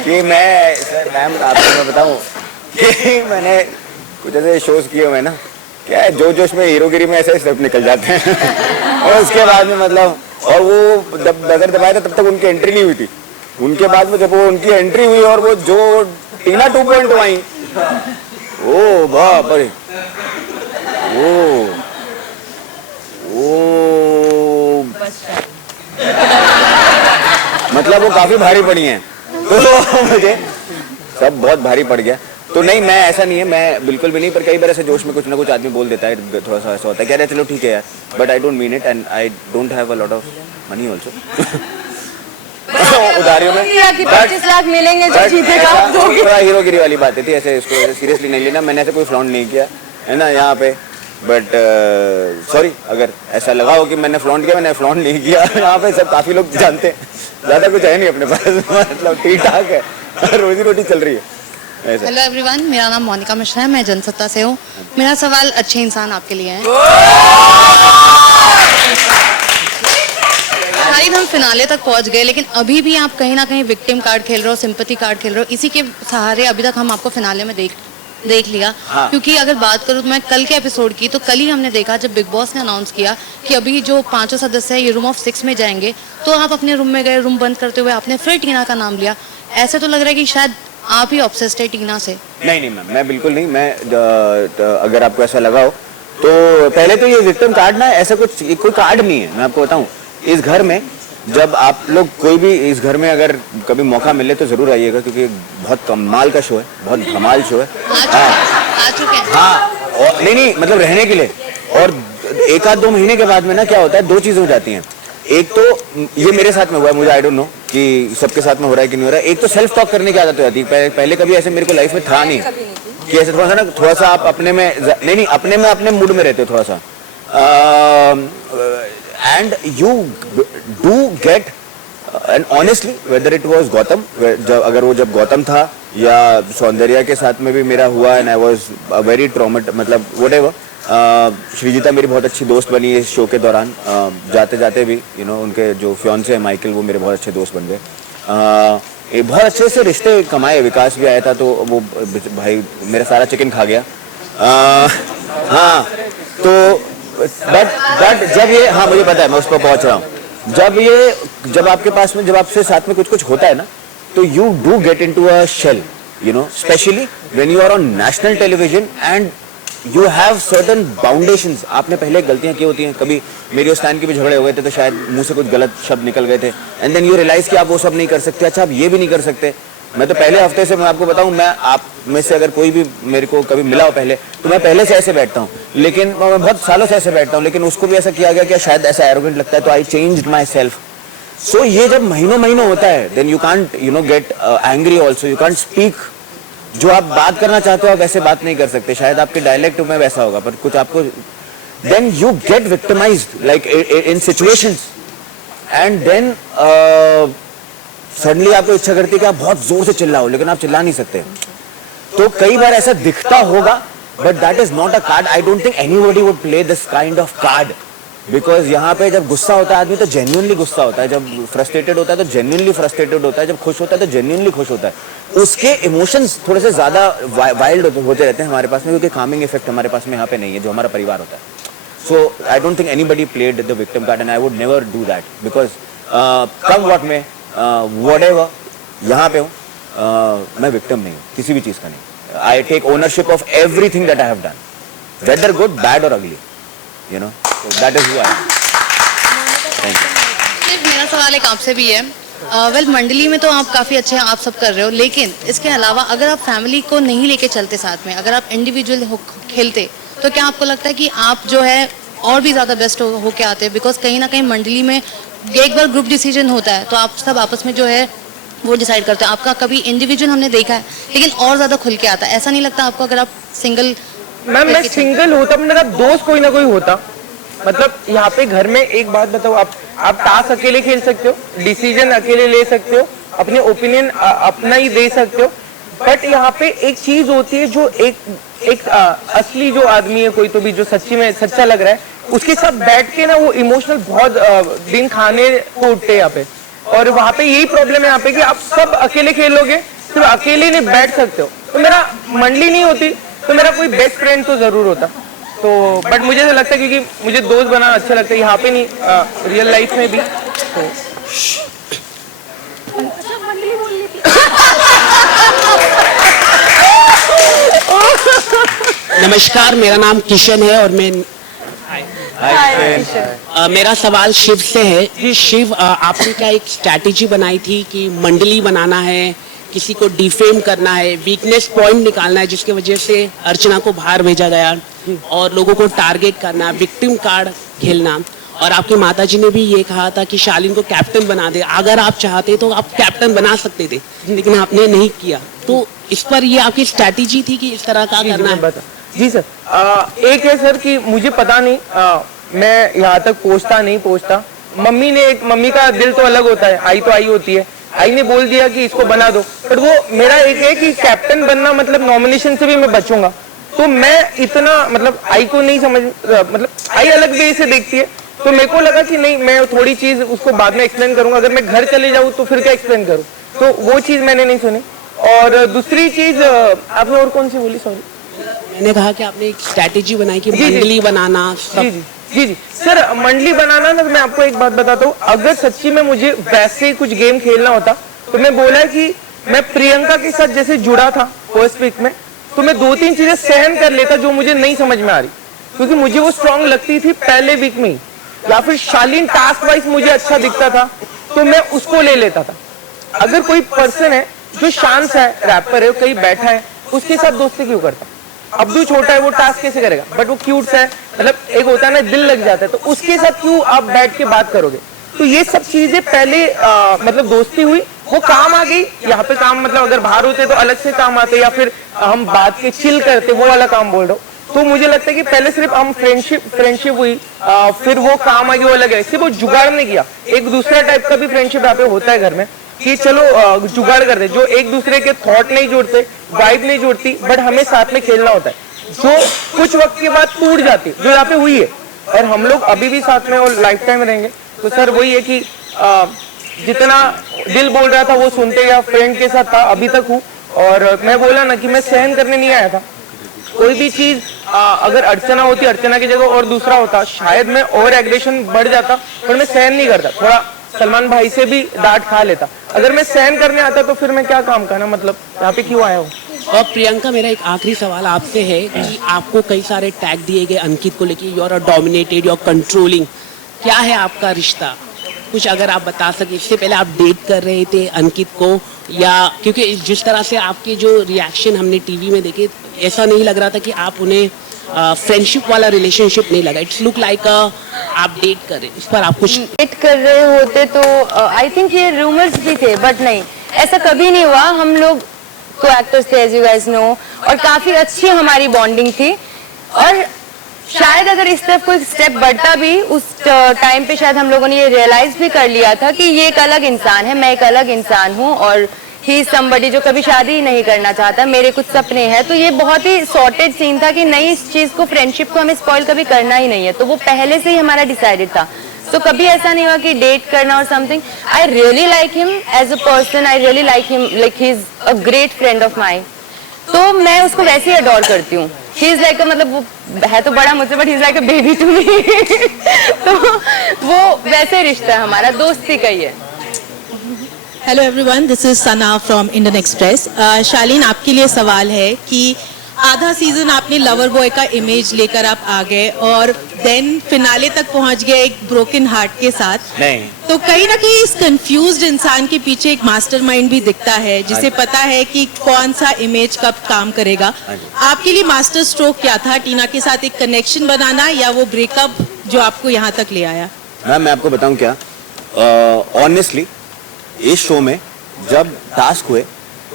कि मैं मैम आपको मैं बताऊँ कि मैंने कुछ ऐसे शोज किए हुए ना, क्या है जो जोश में हीरोगिरी में ऐसे स्टेप निकल जाते हैं और उसके बाद में मतलब, और वो जब नजर दबाया था तब तक उनकी एंट्री नहीं हुई थी। उनके बाद में जब वो उनकी एंट्री हुई और वो जो टीना 2.0 आई, ओ बाप रे, ओ मतलब वो काफी भारी पड़ी हैं, तो मुझे सब बहुत भारी पड़ गया। तो नहीं, मैं ऐसा नहीं है, मैं बिल्कुल भी नहीं, पर कई बार ऐसे जोश में कुछ ना कुछ आदमी बोल देता है, थोड़ा सा ऐसा होता है, कह रहे चलो ठीक है यार, but I don't mean it and I don't have a lot of money also. उधारियों में 25 लाख मिलेंगे जो जीतेगा। थोड़ा हीरोगिरी वाली बात थी, ऐसे इसको सीरियसली नहीं लेना। मैंने ऐसे कोई फ्लॉन्ट नहीं किया है ना यहाँ पे, बट सॉरी अगर ऐसा लगा हो कि मैंने फ्लॉन्ट किया, मैंने फ्लॉन्ट नहीं किया। यहाँ पे सब काफी लोग जानते हैं, ज्यादा कुछ है नहीं अपने पास, मतलब ठीक ठाक है, रोजी रोटी चल रही है। हेलो एवरीवन, मेरा नाम मोनिका मिश्रा है, मैं जनसत्ता से हूँ। मेरा सवाल अच्छे इंसान आपके लिए है। शायद हम फिनाले तक पहुंच गए, लेकिन अभी भी आप कहीं ना कहीं विक्टिम कार्ड खेल रहे हो, सिंपैथी कार्ड खेल रहे हो। इसी के सहारे अभी तक हम आपको फिनाले में देख लिया। हाँ। क्योंकि अगर बात करूँ तो मैं कल के एपिसोड की, तो कल ही हमने देखा जब बिग बॉस ने अनाउंस किया कि अभी जो 5 सदस्य है ये रूम ऑफ 6 में जाएंगे, तो आप अपने रूम में गए, रूम बंद करते हुए आपने फिर टीना का नाम लिया। ऐसे तो लग रहा है कि शायद आप ही ऑब्सेस्ड है टीना से। नहीं मैम, मैं बिल्कुल नहीं। मैं अगर आपको ऐसा लगा हो तो पहले तो ये विक्टिम कार्ड ना ऐसा कुछ कोई कार्ड नहीं है। मैं आपको बताऊं, इस घर में जब आप लोग कोई भी इस घर में अगर कभी मौका मिले तो जरूर आइएगा, क्योंकि बहुत कमाल का शो है, बहुत धमाल शो है। आ चुके हैं। हाँ, और नहीं मतलब रहने के लिए। और 1-2 महीने के बाद में ना क्या होता है, 2 चीजें हो जाती हैं। एक तो ये मेरे साथ में हुआ है, मुझे आई डोंट नो कि सबके साथ में हो रहा है कि नहीं हो रहा है। एक तो सेल्फ टॉक करने की आदत हो जाती है। पहले कभी ऐसे मेरे को लाइफ में था नहीं कि ऐसे थोड़ा सा आप अपने में नहीं अपने में अपने मूड में रहते हो थोड़ा सा, and you do gate and honestly whether it was Gautam, अगर वो जब गौतम था या सौंदर्या के साथ में भी मेरा हुआ, and I was very traumatic, मतलब व्हाटएवर। श्रीजिता मेरी बहुत अच्छी दोस्त बनी इस शो के दौरान, जाते जाते भी उनके जो फियांसे हैं माइकल, वो मेरे बहुत अच्छे दोस्त बन गए। बहुत अच्छे से रिश्ते कमाए। विकास भी आया था तो वो भाई मेरा सारा चिकन खा गया। हाँ, तो बट जब ये, हाँ मुझे पता है, मैं उस पर पहुंच रहा हूँ। जब आपके पास में, जब आपसे साथ में कुछ होता है ना, तो you do get into a shell, specially when you are on national television and you have certain boundations. आपने पहले गलतियां की होती हैं, कभी मेरी और स्टैन के भी झगड़े हो गए थे तो शायद मुंह से कुछ गलत शब्द निकल गए थे, एंड देन यू रियलाइज कि आप वो सब नहीं कर सकते। अच्छा, आप ये भी नहीं कर सकते। मैं तो पहले हफ्ते से, मैं आपको बताऊं, मैं आप में से अगर कोई भी मेरे को कभी मिला हो पहले, तो मैं पहले से ऐसे बैठता हूँ, लेकिन मैं बहुत सालों से ऐसे बैठता हूँ, लेकिन उसको भी ऐसा किया गया कि शायद ऐसा एरोगेंट लगता है, तो आई चेंज्ड माई सेल्फ। सो ये जब महीनों होता है, then you can't get angry also, you can't speak. जो आप बात करना चाहते हो आप वैसे बात नहीं कर सकते, शायद आपके डायलेक्ट में वैसा होगा, पर कुछ आपको, then you get victimised like in situations, and then suddenly आपको इच्छा करती है कि आप बहुत जोर से चिल्लाओ, लेकिन आप चिल्ला नहीं सकते। तो कई बार ऐसा दिखता होगा but that is not a card. I don't think anybody would play this kind of card, because यहाँ पे जब गुस्सा होता है आदमी तो जेन्युइनली गुस्सा होता है, जब फ्रस्ट्रेटेड होता है तो जेन्युइनली फ्रस्ट्रेटेड होता है, जब खुश होता है तो जेन्युइनली खुश होता है. उसके इमोशंस थोड़े से ज्यादा वाइल्ड होते रहते हैं हमारे पास में, क्योंकि कामिंग इफेक्ट हमारे पास में यहाँ पे नहीं है जो हमारा परिवार होता है. So I don't think anybody played the victim card and I would never do that, because come what may whatever यहाँ पे हूँ, मैं विक्टिम नहीं हूँ किसी भी चीज का नहीं. I take ownership of everything that I have done, whether good bad और ugly, you know. That is who I am. Thank you. मेरा सवाल एक आपसे भी है. वेल मंडली में तो आप काफ़ी अच्छे हैं, आप सब कर रहे हो, लेकिन इसके अलावा अगर आप फैमिली को नहीं लेके चलते साथ में, अगर आप इंडिविजुअल खेलते, तो क्या आपको लगता है कि आप जो है और भी ज़्यादा बेस्ट हो के आते हैं? बिकॉज कहीं ना कहीं मंडली में एक बार ग्रुप डिसीजन होता है तो आप सब आपस में जो है वो डिसाइड करते हैं. आपका कभी इंडिविजुअल हमने देखा है, लेकिन और ज़्यादा खुल के आता है. ऐसा नहीं लगता आपको अगर आप सिंगल? मैम मैं सिंगल होता, मेरा दोस्त कोई ना कोई होता. मतलब यहाँ पे घर में एक बात बताओ, आप टास्क अकेले खेल सकते हो, डिसीजन अकेले ले सकते हो, अपने ओपिनियन अपना ही दे सकते हो, बट यहाँ पे एक चीज होती है जो एक असली जो आदमी है, कोई तो भी जो सच्ची में सच्चा लग रहा है, उसके साथ बैठ के ना वो इमोशनल बहुत दिन खाने को उठते हैं यहाँ पे. और वहाँ पे यही प्रॉब्लम है यहाँ पे कि आप सब अकेले खेलोगे, सिर्फ अकेले नहीं बैठ सकते हो. तो मेरा मंडली नहीं होती तो मेरा कोई बेस्ट फ्रेंड तो जरूर होता. तो बट मुझे ऐसा लगता है क्योंकि मुझे दोस्त बनाना अच्छा लगता है, यहाँ पे नहीं रियल लाइफ में भी. तो नमस्कार, मेरा नाम किशन है और मैं मेरा सवाल शिव से है. शिव, आपने क्या एक स्ट्रैटेजी बनाई थी कि मंडली बनाना है, किसी को डिफेम करना है, वीकनेस पॉइंट निकालना है, जिसकी वजह से अर्चना को बाहर भेजा गया और लोगों को टारगेट करना, विक्टिम कार्ड खेलना. और आपकी माताजी ने भी ये कहा था कि शालीन को कैप्टन बना दे. अगर आप चाहते तो आप कैप्टन बना सकते थे, लेकिन आपने नहीं किया. तो इस पर ये आपकी स्ट्रैटेजी थी कि इस तरह का करना है? जी सर, एक है सर कि मुझे पता नहीं, मैं यहाँ तक पहुँचता. मम्मी का दिल तो अलग होता है, आई तो आई होती है. आई ने बोल दिया कि इसको बना दो, पर वो मेरा एक है कि कैप्टन बनना मतलब नॉमिनेशन से भी मैं बचूंगा. तो मैं इतना मतलब आई को नहीं समझ, मतलब आई अलग वे से देखती है, तो मेरे को लगा कि नहीं, मैं थोड़ी चीज उसको बाद में एक्सप्लेन करूंगा. अगर मैं घर चले जाऊँ तो फिर क्या एक्सप्लेन करूँ, तो वो चीज मैंने नहीं सुनी. और दूसरी चीज आपने और कौन सी बोली? सॉरी, मैंने कहा कि आपने एक स्ट्रैटेजी बनाई कि मंडली बनाना. जी सर, मंडली बनाना ना, मैं आपको एक बात बताता हूँ. अगर सच्ची में मुझे वैसे कुछ गेम खेलना होता तो मैं बोला कि मैं प्रियंका के साथ जैसे जुड़ा था फर्स्ट वीक में, तो मैं 2-3 चीजें सहन कर लेता जो मुझे नहीं समझ में आ रही, क्योंकि मुझे वो स्ट्रांग लगती थी पहले वीक में ही. या फिर शालीन टास्क वाइज मुझे अच्छा दिखता था तो मैं उसको ले लेता था. अगर कोई पर्सन है जो शांत है, रैपर है, कहीं बैठा है, उसके साथ दोस्ती क्यों करता? अब्दू छोटा है, वो टास्क कैसे करेगा, बट वो क्यूट है, मतलब एक होता है ना, दिल लग जाता है, तो उसके साथ क्यों आप बैठ के बात करोगे? तो ये सब चीजें पहले मतलब दोस्ती हुई, वो काम आ गई. यहाँ पे काम मतलब अगर बाहर होते तो अलग से काम आते, या फिर हम बात के चिल करते, वो वाला काम बोल रहा हूँ. तो मुझे लगता है कि पहले सिर्फ हम फ्रेंडशिप हुई, फिर वो काम आ गई, वो अलग है. सिर्फ वो जुगाड़ नहीं किया. एक दूसरा टाइप का भी फ्रेंडशिप यहाँ पे होता है घर में, कि चलो जुगाड़ कर दे, जो एक दूसरे के थॉट नहीं जोड़ते, वाइब नहीं जोड़ती, बट हमें साथ में खेलना होता है, जो कुछ वक्त के बाद टूट जाती है, जो यहाँ पे हुई है. और हम लोग अभी भी साथ में और लाइफ टाइम रहेंगे. तो सर वही है कि जितना दिल बोल रहा था वो सुनते, या फ्रेंड के साथ था, अभी तक हूँ. और मैं बोला ना कि मैं सहन करने नहीं आया था. कोई भी चीज अगर अर्चना होती, अर्चना की जगह और दूसरा होता, शायद मैं और एग्रेशन बढ़ जाता, पर मैं सहन नहीं करता. थोड़ा सलमान भाई से भी डांट खा लेता. अगर मैं सहन करने आता तो फिर मैं क्या काम करना, मतलब यहाँ पे क्यों आया हूँ? और प्रियंका, मेरा एक आखिरी सवाल आपसे है कि आपको कई सारे टैग दिए गए अंकित को लेके, you are dominated, you are controlling. क्या है आपका रिश्ता, कुछ अगर आप बता सके? इससे पहले आप डेट कर रहे थे अंकित को, या क्योंकि जिस तरह से आपके जो रिएक्शन हमने टीवी में देखे, ऐसा नहीं लग रहा था कि आप उन्हें फ्रेंडशिप वाला रिलेशनशिप नहीं लगा. इट्स लुक लाइक आप डेट कर रहे. इस पर आप कुछ डेट कर रहे होते तो आई थिंक ये रूमर्स भी थे, बट नहीं, ऐसा कभी नहीं हुआ. हम लोग को एक्टर्स थे, एज यू गाइस नो, और काफी अच्छी हमारी बॉन्डिंग थी. और शायद अगर इस तरफ कोई स्टेप बढ़ता भी, उस टाइम पे शायद हम लोगों ने ये रियलाइज भी कर लिया था कि ये एक अलग इंसान है, मैं एक अलग इंसान हूँ, और ही इज समबडी जो कभी शादी ही नहीं करना चाहता, मेरे कुछ सपने हैं। तो ये बहुत ही सॉर्टेड सीन था कि नहीं, इस चीज को, फ्रेंडशिप को हमें स्पॉइल कभी करना ही नहीं है। तो वो पहले से ही हमारा डिसाइडेड था। तो कभी ऐसा नहीं हुआ कि डेट करना और something. I really like him as a person, I really like him, like he is a great friend of mine. तो मैं उसको वैसे ही अडोर करती हूँ। ही इज लाइक, मतलब वो है तो बड़ा मुझसे, but he is like a baby to me. तो वो वैसे रिश्ता है हमारा, दोस्ती का ही है। Hello everyone, this is Sana from Indian express. Shaleen, आपके लिए सवाल है कि आधा सीजन आपने लवर बॉय का इमेज लेकर आप आ गए और देन फिनाले तक पहुंच गए एक ब्रोकन हार्ट के साथ। नहीं, तो कहीं ना कहीं इस कंफ्यूज्ड इंसान के पीछे एक मास्टरमाइंड भी दिखता है, जिसे पता है कि कौन सा इमेज कब काम करेगा। आपके लिए मास्टर स्ट्रोक क्या था? टीना के साथ एक कनेक्शन बनाना या वो ब्रेकअप जो आपको यहाँ तक ले आया? मैम मैं आपको बताऊं क्या, ऑनेस्टली इस शो में जब टास्क हुए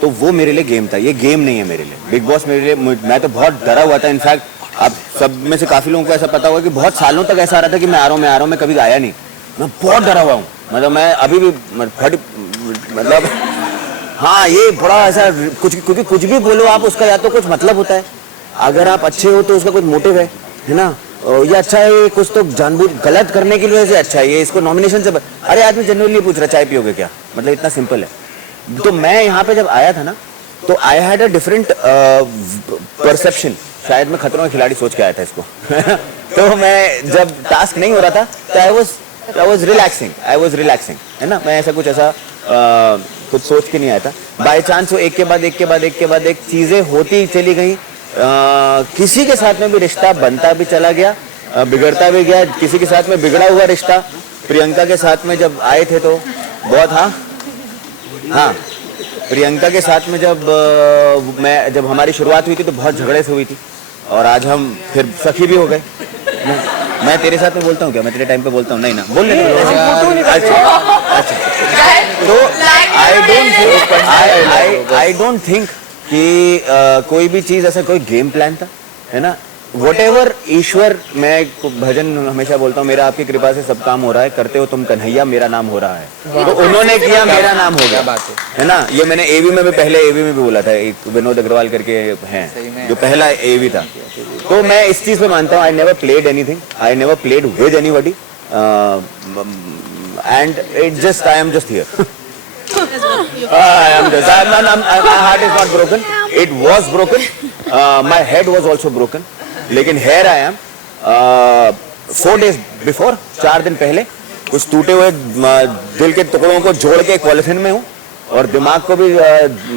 तो वो मेरे लिए गेम था, ये गेम नहीं है मेरे लिए। बिग बॉस मेरे लिए, मैं तो बहुत डरा हुआ था। इनफैक्ट आप सब में से काफी लोगों को ऐसा पता होगा कि बहुत सालों तक ऐसा रहा था कि मैं आ रहा हूँ, मैं कभी आया नहीं। मैं बहुत डरा हुआ हूँ, मतलब मैं अभी भी मतलब हाँ, ये बड़ा ऐसा कुछ, क्योंकि कुछ भी बोलो आप उसका या तो कुछ मतलब होता है, अगर आप अच्छे हो तो उसका कुछ मोटिव है ना। ये अच्छा है, ये कुछ तो जानबूझ गलत करने की वजह से अच्छा है, ये इसको नॉमिनेशन से अरे आदमी जनरली पूछ रहा चाय पियोगे क्या, मतलब इतना सिंपल है। तो मैं यहाँ पे जब आया था ना, तो I had a different perception. शायद मैं खतरों का खिलाड़ी सोच के आया था इसको। तो मैं जब टास्क नहीं हो रहा था तो आई वाज रिलैक्सिंग, है ना। मैं ऐसा कुछ सोच के नहीं आया था। बाय चांस वो एक के बाद एक चीजें होती चली गई। किसी के साथ में भी रिश्ता बनता भी चला गया, बिगड़ता भी गया। किसी के साथ में बिगड़ा हुआ रिश्ता प्रियंका के साथ में जब आए थे तो बहुत, हाँ प्रियंका के साथ में जब हमारी शुरुआत हुई थी तो बहुत झगड़े से हुई थी, और आज हम फिर सखी भी हो गए। मैं तेरे साथ में बोलता हूँ क्या? मैं तेरे टाइम पे बोलता हूँ नहीं ना, बोलने दो। अच्छा, तो आई डोंट थिंक कि कोई भी चीज ऐसा कोई गेम प्लान था, है ना। Whatever, ईश्वर, मैं भजन हमेशा बोलता हूँ, मेरा आपकी कृपा से सब काम हो रहा है, करते हो तुम कन्हैया मेरा नाम हो रहा है। तो उन्होंने किया, मेरा नाम हो गया, है ना। ये मैंने एवी में भी, पहले एवी में भी बोला था, एक विनोद अग्रवाल करके हैं जो पहला एवी था। तो मैं इस चीज पे मानता हूँ, I never played anything, I never played with anybody, and it just, I am just here. My heart is not broken. It was broken. My head was also broken. लेकिन here I am. 4 days before, 4 दिन पहले, कुछ टूटे हुए दिल के टुकड़ों को जोड़ के एक पॉलिथिन में हूँ, और दिमाग को भी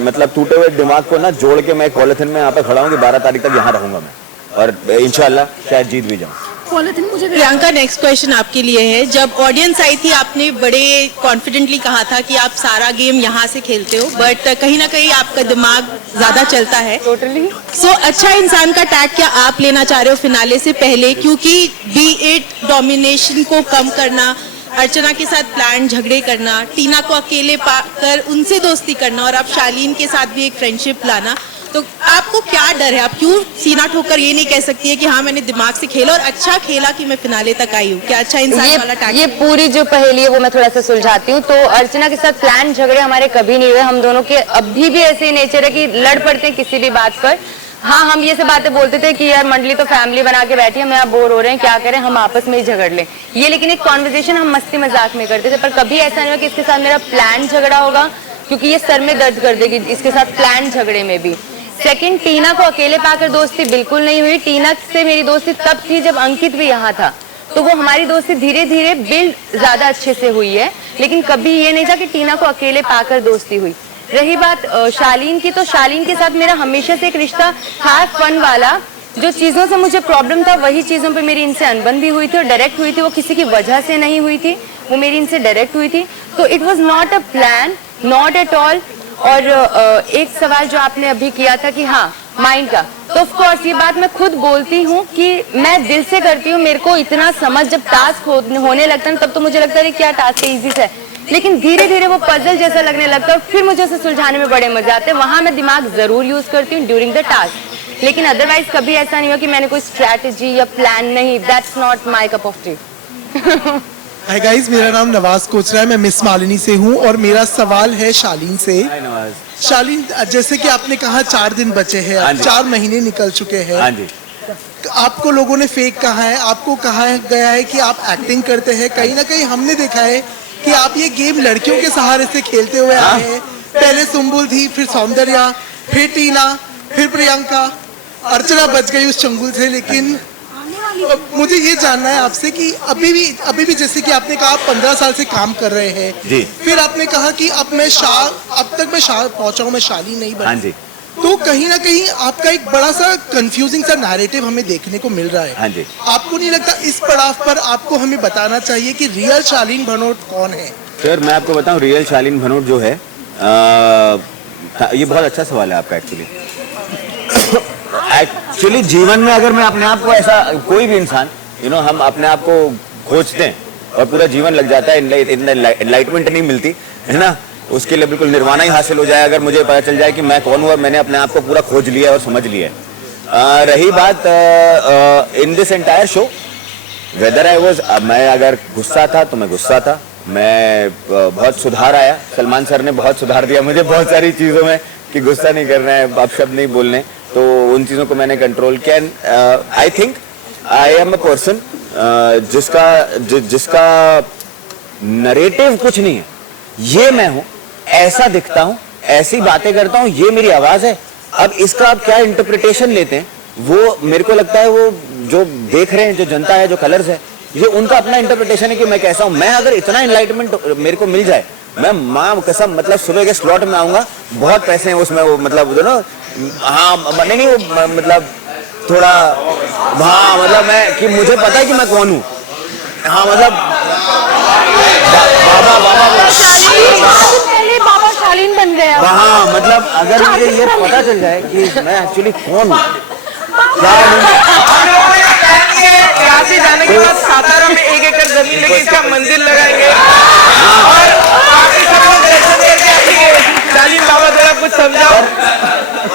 मतलब टूटे हुए दिमाग को ना जोड़ के मैं एक पॉलिथिन में यहाँ पे खड़ा हूँ कि 12 तारीख तक यहाँ रहूंगा मैं, और इंशाल्लाह शायद जीत भी जाऊँ। प्रियंका, नेक्स्ट क्वेश्चन आपके लिए है। जब ऑडियंस आई थी आपने बड़े कॉन्फिडेंटली कहा था कि आप सारा गेम यहाँ से खेलते हो, बट कहीं ना कहीं आपका दिमाग ज्यादा चलता है। टोटली। सो अच्छा इंसान का टैग क्या आप लेना चाह रहे हो फिनाले से पहले? क्योंकि B8 डोमिनेशन को कम करना, अर्चना के साथ प्लान झगड़े करना, टीना को अकेले पाकर उनसे दोस्ती करना, और आप शालीन के साथ भी एक फ्रेंडशिप लाना, तो आपको क्या डर है? आप क्यों सीना ठोकर ये नहीं कह सकती है कि हाँ मैंने दिमाग से खेला और अच्छा खेला कि मैं फिनाले तक आई हूँ? क्या अच्छा इंसान वाला टैग? ये पूरी जो पहेली है वो मैं थोड़ा सा सुलझाती हूँ। तो अर्चना के साथ प्लान झगड़े हमारे कभी नहीं हुए। हम दोनों के अभी भी ऐसे ही नेचर है कि लड़ पड़ते हैं किसी भी बात पर। हाँ, हम ये सब बातें बोलते थे कि यार मंडली तो फैमिली बना के बैठी है, हम यहाँ बोर हो रहे हैं, क्या करें, हम आपस में ही झगड़ लें। ये लेकिन एक कॉन्वर्सेशन हम मस्ती मजाक में करते थे, पर कभी ऐसा नहीं हुआ कि इसके साथ मेरा प्लान झगड़ा होगा, क्योंकि ये सर में दर्द कर देगी इसके साथ प्लान झगड़े में भी। सेकंड, टीना को अकेले पाकर दोस्ती बिल्कुल नहीं हुई। टीना से मेरी दोस्ती तब थी जब अंकित भी यहाँ था, तो वो हमारी दोस्ती धीरे धीरे बिल्ड ज्यादा अच्छे से हुई है, लेकिन कभी ये नहीं था कि टीना को अकेले पाकर दोस्ती हुई। रही बात शालीन की, तो शालीन के साथ मेरा हमेशा से एक रिश्ता था फन वाला। जो चीजों से मुझे प्रॉब्लम था वही चीजों पे मेरी इनसे अनबन भी हुई थी, और डायरेक्ट हुई थी। वो किसी की वजह से नहीं हुई थी, वो मेरी इनसे डायरेक्ट हुई थी। तो it was not a plan, not at all. और एक सवाल जो आपने अभी किया था कि हाँ माइंड का, तो ऑफ कोर्स ये बात मैं खुद बोलती हूँ कि मैं दिल से करती हूँ। मेरे को इतना समझ जब टास्क होने लगता है तब तो मुझे लगता है क्या टास्क है, इजी से, लेकिन धीरे धीरे वो पजल जैसा लगने लगता है, फिर मुझे उसे सुलझाने में बड़े मजे आते हैं। वहां मैं दिमाग जरूर यूज करती हूँ ड्यूरिंग द टास्क, लेकिन अदरवाइज कभी ऐसा नहीं हुआ कि मैंने कोई स्ट्रैटेजी या प्लान नहीं। That's not my cup of T. Hi guys, मेरा नाम नवाज कोचरा है, मैं मिस मालिनी से हूँ और मेरा सवाल है शालीन से। शालीन, जैसे कि आपने कहा 4 दिन बचे हैं, 4 महीने निकल चुके हैं। हाँ जी। आपको लोगों ने फेक कहा है, आपको कहा गया है कि आप एक्टिंग करते हैं। कहीं ना कहीं हमने देखा है कि आप ये गेम लड़कियों के सहारे से खेलते हुए आए हैं। पहले सुम्बुल थी, फिर सौंदर्या, फिर टीना, फिर प्रियंका, अर्चना बच गई उस चंगुल से। लेकिन मुझे ये जानना है आपसे कि अभी भी जैसे कि आपने कहा आप 15 साल से काम कर रहे हैं जी। फिर आपने कहा कि अब तक मैं शाह पहुंचा हूं, मैं शालीन नहीं बनी। हाँ जी। तो कहीं ना कहीं आपका एक बड़ा सा कंफ्यूजिंग सा नैरेटिव हमें देखने को मिल रहा है। हाँ जी। आपको नहीं लगता इस पड़ाव पर आपको हमें बताना चाहिए कि रियल शालीन भनोट कौन है? सर मैं आपको बताऊं, रियल शालीन भनोट जो है, ये बहुत अच्छा सवाल है आपका। एक्चुअली जीवन में अगर मैं अपने आप को ऐसा, कोई भी इंसान हम अपने आप को खोजते हैं और पूरा जीवन लग जाता है, एनलाइटमेंट नहीं मिलती है ना, उसके लिए बिल्कुल निर्वाणा ही हासिल हो जाए अगर मुझे पता चल जाए कि मैं कौन हूँ और मैंने अपने आप को पूरा खोज लिया और समझ लिया है। रही बात in this entire show, whether I was, मैं अगर गुस्सा था तो मैं गुस्सा था, मैं बहुत सुधार आया। सलमान सर ने बहुत सुधार दिया मुझे बहुत सारी चीज़ों में कि गुस्सा नहीं करना है, अपशब्द नहीं बोलने, तो उन चीज़ों को मैंने कंट्रोल किया। I think I am a person जिसका नरेटिव कुछ नहीं है, ये मैं हूँ, ऐसा दिखता हूँ, ऐसी बातें करता हूँ, ये मेरी आवाज़ है। अब इसका आप क्या इंटरप्रिटेशन लेते हैं, वो मेरे को लगता है वो जो देख रहे हैं, जो जनता है, जो कलर्स है, ये उनका अपना इंटरप्रिटेशन है कि मैं कैसा हूँ। मैं अगर इतना एनलाइटमेंट मेरे को मिल जाए, मैं माँ कसम मतलब सुबह के स्लॉट में आऊँगा, बहुत पैसे हैं उसमें, वो मतलब हाँ नहीं वो मतलब थोड़ा, हाँ मतलब मैं कि मुझे पता है कि मैं कौन हूँ, हाँ मतलब बाबा शालीन बन गया। हाँ मतलब अगर मुझे ये पता चल जाए कि मैं एक्चुअली कौन हूँ, यहाँ से जाने के बाद सातारा में 1 एकड़ जमीन लेके इसका मंदिर लगाएंगे और बाकी सब लोग दर्शन करके आएंगे। शालीन बाबा जरा कुछ समझाओ।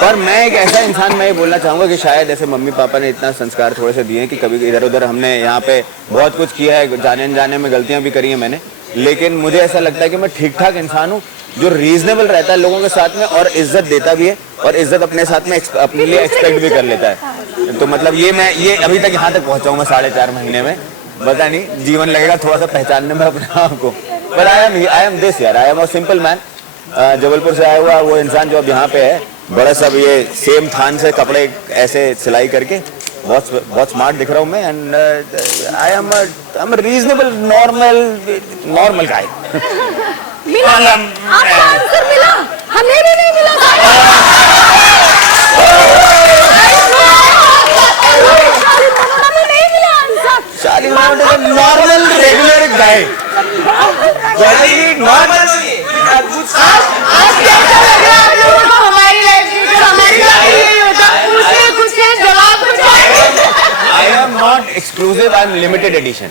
पर मैं एक ऐसा इंसान, मैं ये बोलना चाहूँगा कि शायद ऐसे मम्मी पापा ने इतना संस्कार थोड़े से दिए हैं कि कभी इधर उधर हमने यहाँ पे बहुत कुछ किया है, जाने अनजाने में गलतियाँ भी करी हैं मैंने, लेकिन मुझे ऐसा लगता है कि मैं ठीक ठाक इंसान हूँ जो रीजनेबल रहता है लोगों के साथ में और इज्जत देता भी है और इज्जत अपने साथ में अपने लिए एक्सपेक्ट भी कर लेता है। तो मतलब ये अभी तक यहाँ तक पहुँचा हूँ मैं 4.5 महीने में, पता नहीं जीवन लगेगा थोड़ा सा पहचानने में अपने आप को, पर आई एम दिस यार, I am a simple man, Jabalpur से आया हुआ वो इंसान जो अब यहाँ पे है, बड़ा सब ये सेम थान से कपड़े ऐसे सिलाई करके बहुत स्मार्ट दिख रहा हूँ मैं, and I am reasonable normal guy. मिला आपका आंसर मिला, हमें भी नहीं मिला। शालीन नॉर्मल रेगुलर गाय, नॉर्मल। हमारी I am not exclusive, I am limited edition.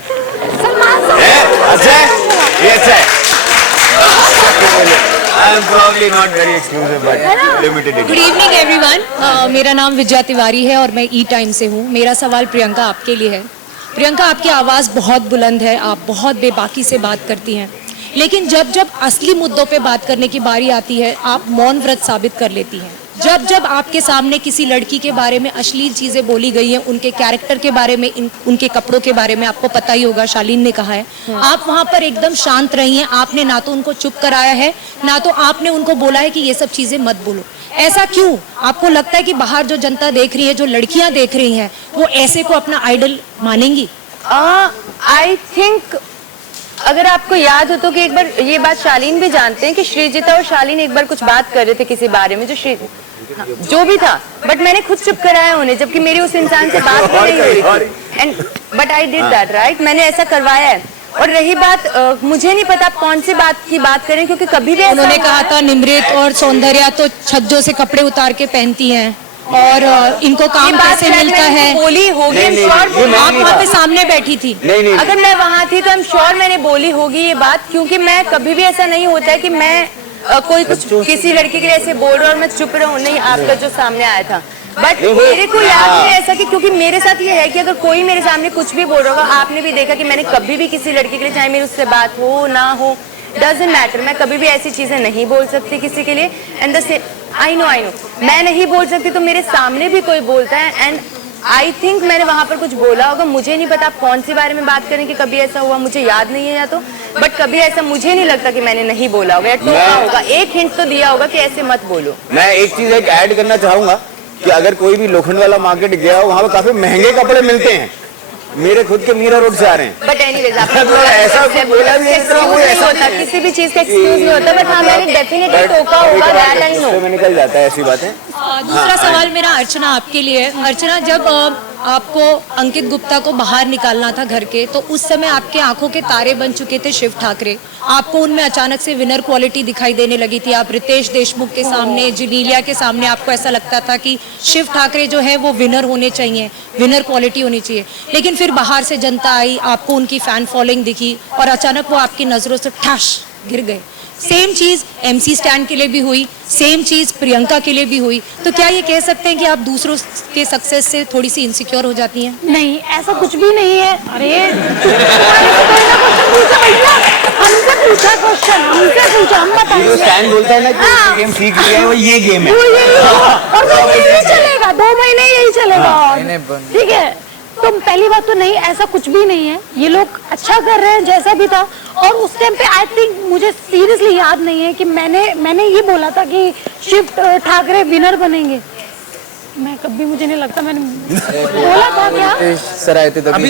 I am probably not very exclusive, but limited edition. Good evening everyone, मेरा नाम विजया तिवारी है और मैं ई टाइम से हूँ। मेरा सवाल प्रियंका आपके लिए है। प्रियंका, आपकी आवाज़ बहुत बुलंद है, आप बहुत बेबाकी से बात करती हैं, लेकिन जब जब असली मुद्दों पे बात करने की बारी आती है आप मौन व्रत साबित कर लेती हैं। जब जब आपके सामने किसी लड़की के बारे में अश्लील चीज़ें बोली गई हैं, उनके कैरेक्टर के बारे में, उनके कपड़ों के बारे में, आपको पता ही होगा शालीन ने कहा है, आप वहाँ पर एकदम शांत रही हैं। आपने ना तो उनको चुप कराया है, ना तो आपने उनको बोला है कि ये सब चीज़ें मत बोलो। ऐसा क्यों? आपको लगता है कि बाहर जो जनता देख रही है, जो लड़कियां देख रही हैं, वो ऐसे को अपना आइडल मानेंगी? आई थिंक अगर आपको याद हो तो कि एक बार ये बात शालीन भी जानते हैं कि श्रीजिता और शालीन एक बार कुछ बात कर रहे थे किसी बारे में, जो भी था, बट मैंने खुद चुप कराया उन्हें, जबकि मेरी उस इंसान से बात भी नहीं हुई थी, and but I did that, right? मैंने ऐसा करवाया है। और रही बात, मुझे नहीं पता आप कौन सी बात की बात करें, क्योंकि कभी भी उन्होंने कहा था निमृत और सौंदर्या तो छज्जों से कपड़े उतार के पहनती हैं और इनको काम कैसे मिलता है। बोली होगी, आप वहाँ पे सामने बैठी थी। अगर मैं वहाँ थी तो I'm श्योर मैंने बोली होगी ये बात, क्योंकि मैं कभी भी ऐसा नहीं होता है कि मैं कोई कुछ किसी लड़की के लिए ऐसे बोल रहा और मैं चुप रहूं। नहीं, आपका जो सामने आया था बट मेरे को याद नहीं ऐसा कि, क्योंकि मेरे साथ ये है कि अगर कोई मेरे सामने कुछ भी बोल रहा होगा, आपने भी देखा कि मैंने कभी भी किसी लड़की के लिए, चाहे मेरी उससे बात हो ना हो, डजंट मैटर, मैं कभी भी ऐसी चीजें नहीं बोल सकती किसी के लिए। एंड द आई नो मैं नहीं बोल सकती तो मेरे सामने भी कोई बोलता है, एंड आई थिंक मैंने वहां पर कुछ बोला होगा, मुझे नहीं पता आप कौन सी बारे में बात करें कि कभी ऐसा हुआ, मुझे याद नहीं है या तो, बट कभी ऐसा मुझे नहीं लगता कि मैंने नहीं बोला होगा या टोका होगा, एक हिंट तो दिया होगा कि ऐसे मत बोलो। मैं एक चीज एक ऐड करना चाहूंगा कि अगर कोई भी लोखंड वाला मार्केट गया हो, वहाँ पे काफी महंगे कपड़े मिलते हैं। मेरे खुद के मीरा रोड से आ रहे हैं। बट एनीवेज ऐसा बोला भी होता, किसी भी चीज का एक्सक्यूज नहीं होता, बट हाँ मैंने डेफिनेटली टोका होगा, दैट आई नो। में निकल जाता है ऐसी बातें। दूसरा सवाल मेरा अर्चना आपके लिए है। अर्चना, जब आपको अंकित गुप्ता को बाहर निकालना था घर के, तो उस समय आपके आंखों के तारे बन चुके थे शिव ठाकरे, आपको उनमें अचानक से विनर क्वालिटी दिखाई देने लगी थी। आप रितेश देशमुख के सामने, जिनीलिया के सामने आपको ऐसा लगता था कि शिव ठाकरे जो है वो विनर होने चाहिए, विनर क्वालिटी होनी चाहिए, लेकिन फिर बाहर से जनता आई, आपको उनकी फैन फॉलोइंग दिखी और अचानक वो आपकी नजरों से ठश गिर गए। सेम चीज MC स्टैंड के लिए भी हुई, सेम चीज प्रियंका के लिए भी हुई, तो क्या ये कह सकते हैं कि आप दूसरों के सक्सेस से थोड़ी सी इनसिक्योर हो जाती हैं? नहीं, ऐसा कुछ भी नहीं है। अरे हमसे पूछा क्वेश्चन, हमसे पूछा, हम बताएंगे। स्टैंड बोलता है ना कि गेम सीख लिया है, वो ये गेम है और वो यही चलेगा, 2 महीने यही चलेगा, ठीक है। तो पहली बात तो नहीं, ऐसा कुछ भी नहीं है, ये लोग अच्छा कर रहे हैं जैसा भी था। और उस टाइम पे आई थिंक मुझे सीरियसली याद नहीं है कि मैंने ये बोला था कि शिव ठाकरे विनर बनेंगे। मैं कभी, मुझे नहीं लगता मैंने बोला था क्या। सर आए थे तभी।